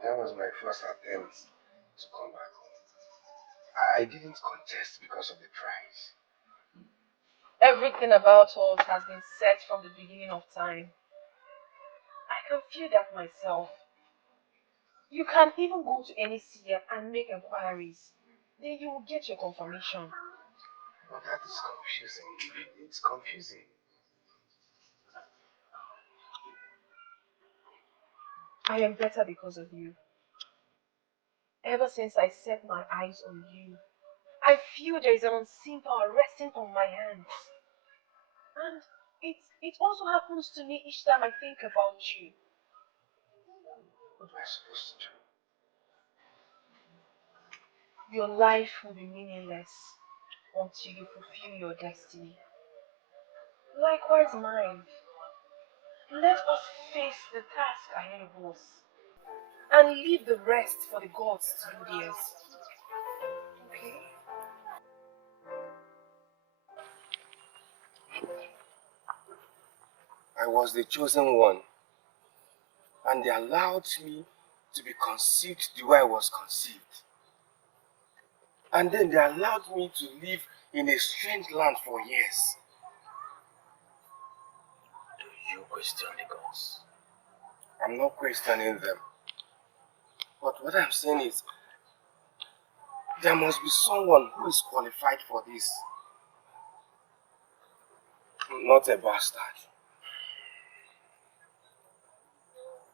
That was my first attempt to come back home. I didn't contest because of the prize. Everything about us has been set from the beginning of time. I can feel that myself. You can even go to any seer and make inquiries. Then you will get your confirmation. But that is confusing. It's confusing. I am better because of you. Ever since I set my eyes on you, I feel there is an unseen power resting on my hands. And it also happens to me each time I think about you. What am I supposed to do? Your life will be meaningless until you fulfill your destiny. Likewise mine. Let us face the task ahead of us and leave the rest for the gods to do theirs. Okay? I was the chosen one, and they allowed me to be conceived the way I was conceived. And then they allowed me to live in a strange land for years. Do you question the gods? I'm not questioning them. But what I'm saying is, there must be someone who is qualified for this. Not a bastard.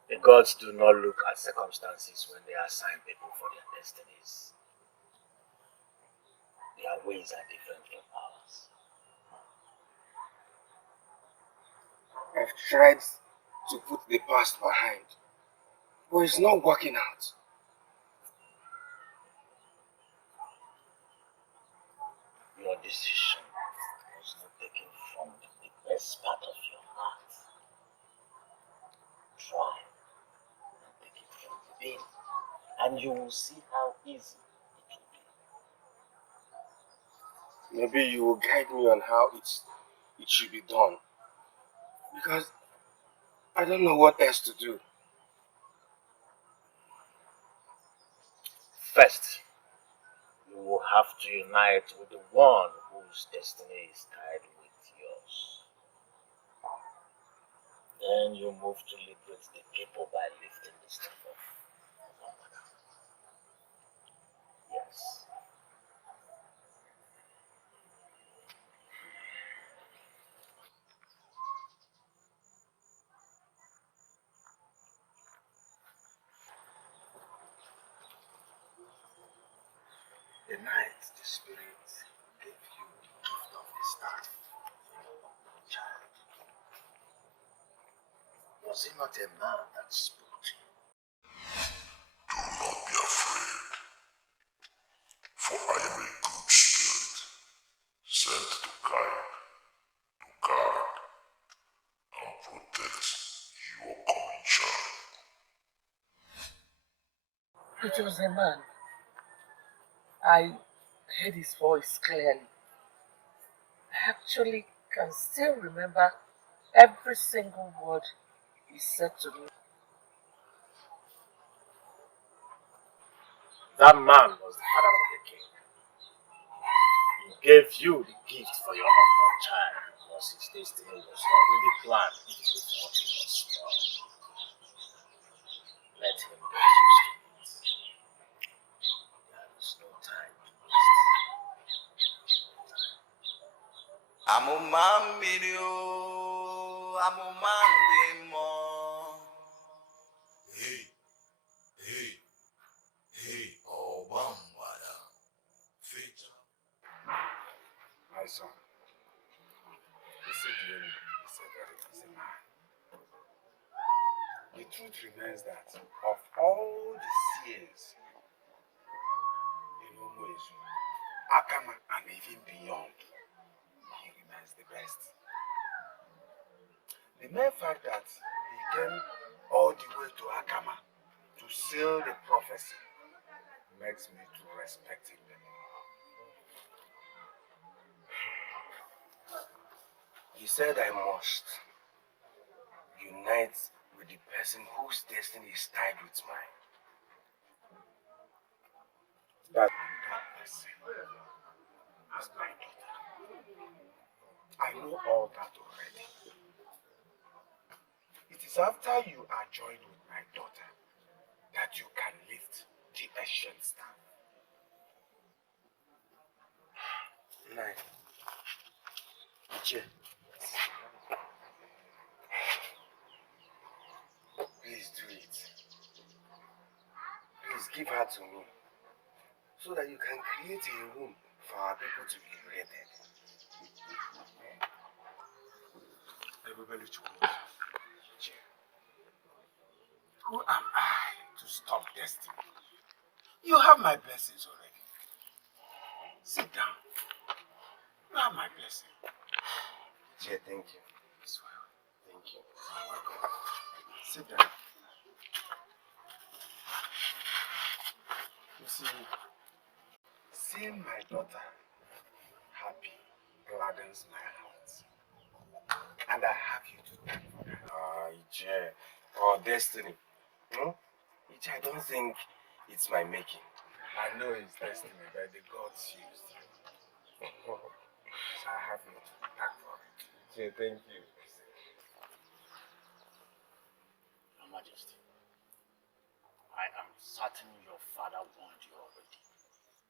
The gods do not look at circumstances when they assign people for their destinies. Their ways are different from ours. I've tried to put the past behind, but it's not working out. Your decision was not taken from the best part of your heart. Try and take it from within, and you will see how easy it will be. Maybe you will guide me on how it should be done. Because I don't know what else to do. First, you will have to unite with the one whose destiny is tied with yours. Then you move to liberate the people by lifting the stuff off. Yes. The night the spirit gave you the gift of the staff, child. Was it not a man that spoke to you? Do not be afraid, for I am a good spirit, sent to guide, to guard, and protect your coming child. It was a man. I heard his voice clearly. I actually can still remember every single word he said to me. That man was the father of the king. He gave you the gift for your unborn child because his destiny was already planned even before he was born. Let him get used to it. There is no time to waste. Amumambirio, amumandemo. Hey, hey, hey, Obambada. Feta. My son, this Idiom is a very easy man. The truth remains that of all the seers in Umuezu, Akama, and even beyond, he remains the best. The mere fact that he came all the way to Akama to seal the prophecy makes me to respect him the more. He said I must unite with the person whose destiny is tied with mine. that person as my daughter. I know all that already. It is after you are joined with my daughter that you can lift the ancient staff. Nine. Che. Please do it. Please give her to me so that you can create a room for our people to be related. Everybody to go. Who am I to stop destiny? You have my blessings already. Sit down. You have my blessing. Che, thank you. Thank you. You're welcome. Sit down. You see, seeing my daughter happy gladdens my heart. And I have you to thank for that. Ije, or destiny. Which I don't think it's my making. I know it's destiny, but the gods used. So I have you to thank for it. Ije, thank you. Your Majesty, I am certain your father warned you already.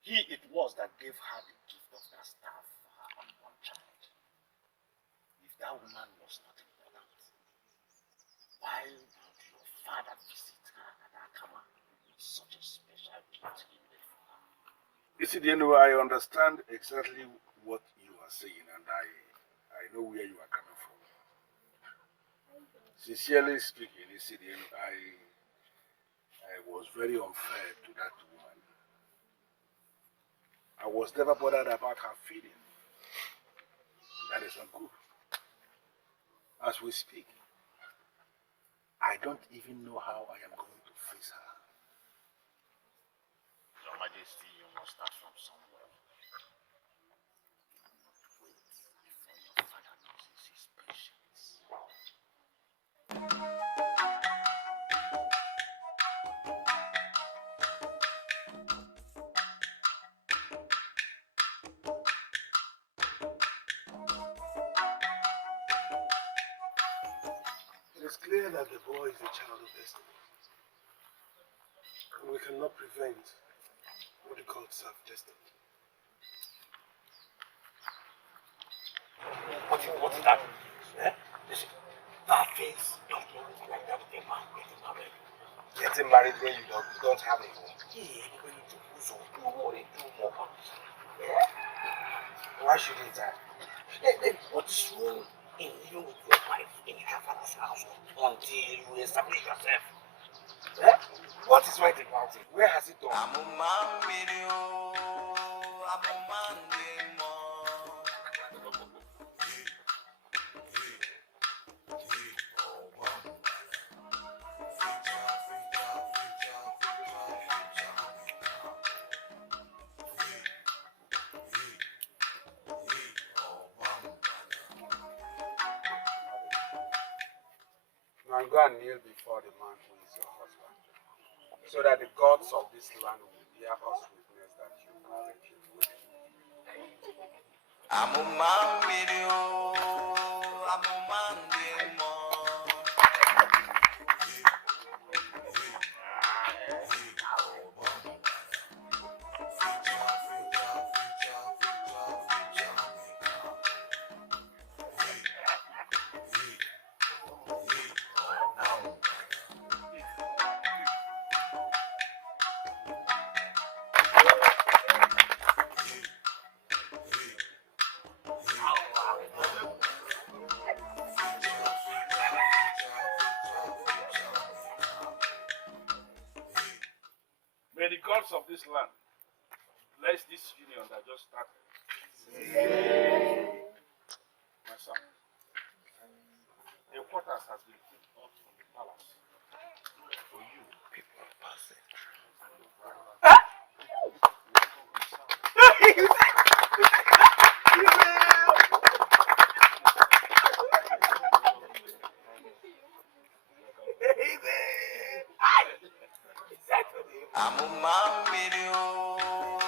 He it was that gave her the gift of that staff for her unborn child. If that woman was not important, why would your father visit her at Akama with such a special gift he made for her? You see, I understand exactly what you are saying, and I know where you are coming from. Sincerely speaking, you see, I was very unfair to that woman. I was never bothered about her feeling. That is not good. As we speak, I don't even know how I am going to face her. Your Majesty, you must start from somewhere. Wait before your father loses his patience. It is clear that the boy is a child of destiny. And we cannot prevent what the gods have destined. What is that? Listen, that face don't look like that of a man getting married. Getting married when you don't have a home. Why shouldn't I? What is wrong in living with your wife in your father's house until you establish yourself? What is right about it? Where has it done? I'm a man video. I'm a man demo. Now go and kneel before the man who is your husband, so that the gods of this land will bear us witness that you married him well. I'm a man video. I'm a man demo. May the gods of this land bless this union that just started. My son, a quarters has been put up from the palace for you. People are passing. I'm a man video.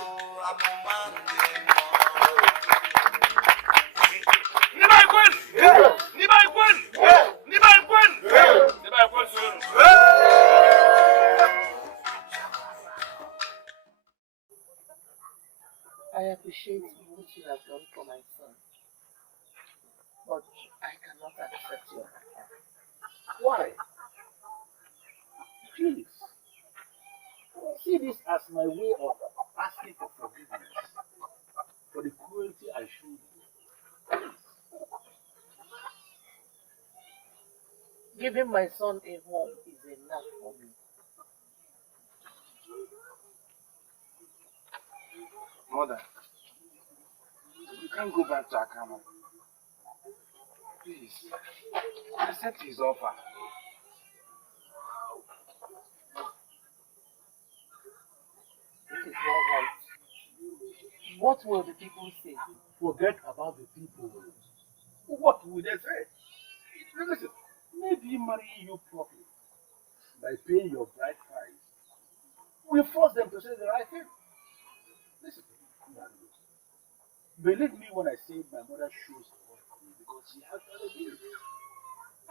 I appreciate what you have done for my son, but I cannot accept your offer. Why? Please. See this as my way of asking for forgiveness for the cruelty I showed you. Giving my son a home is enough for me. Mother, you can't go back to Akama. Please, accept his offer. It is not right. What will the people say? Forget about the people. What will they say? Listen, maybe marrying you properly by paying your bride price will force them to say the right thing. Listen, believe me when I say my mother shows a lot for me because she has a baby.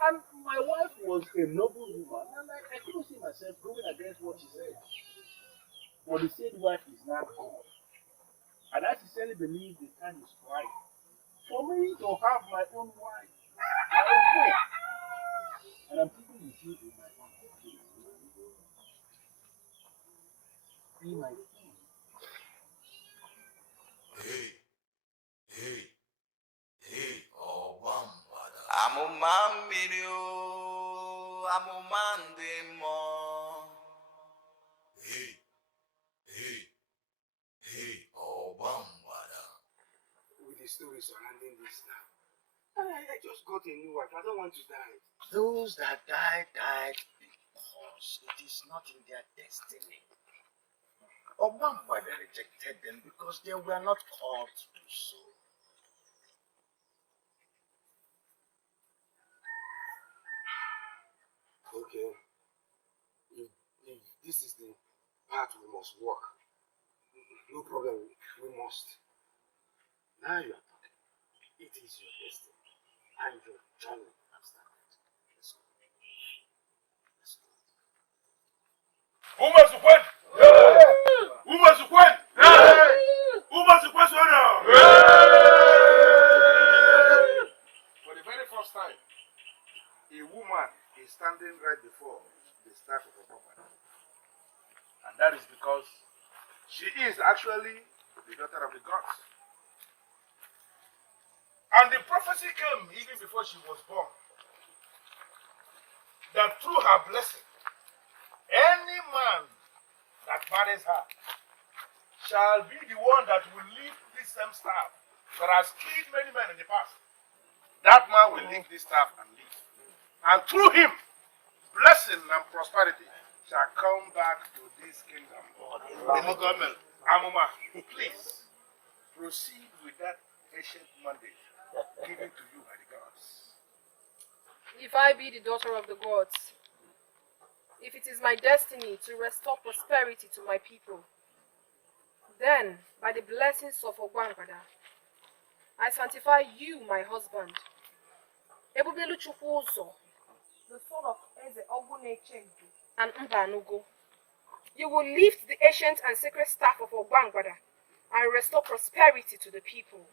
And my wife was a noble woman, and I couldn't see myself going against what she said. But the said wife is not God. And I sincerely believe the time is right for me to have my own wife, my own home. And I'm thinking with you in my own place. Be my king. Amumambirio, amumandemo. With the story surrounding this now, I just got a new wife. I don't want to die. Those that died because it is not in their destiny. Obambada rejected them because they were not called to do so. Okay. If this is the path we must walk, no problem. We must. Now you are talking. It is your destiny and your journey have started. Let's go. Let's go. Umasukwen! Umasukwen! Umasukwen Sona! For the very first time, a woman is standing right before the staff of a property. And that is because she is actually the daughter of the gods. And the prophecy came even before she was born. That through her blessing, any man that marries her shall be the one that will lift this same staff that has killed many men in the past. That man will lift this staff and live. And through him, blessing and prosperity shall come back to this kingdom. Amuma, please proceed with that ancient mandate given to you by the gods. If I be the daughter of the gods, if it is my destiny to restore prosperity to my people, then, by the blessings of Ogwangwada, I sanctify you, my husband, Ebubelu Chukwuzo, the son of Eze Ogunechegu and Mbanugo. You will lift the ancient and sacred staff of Ogwangwada and restore prosperity to the people.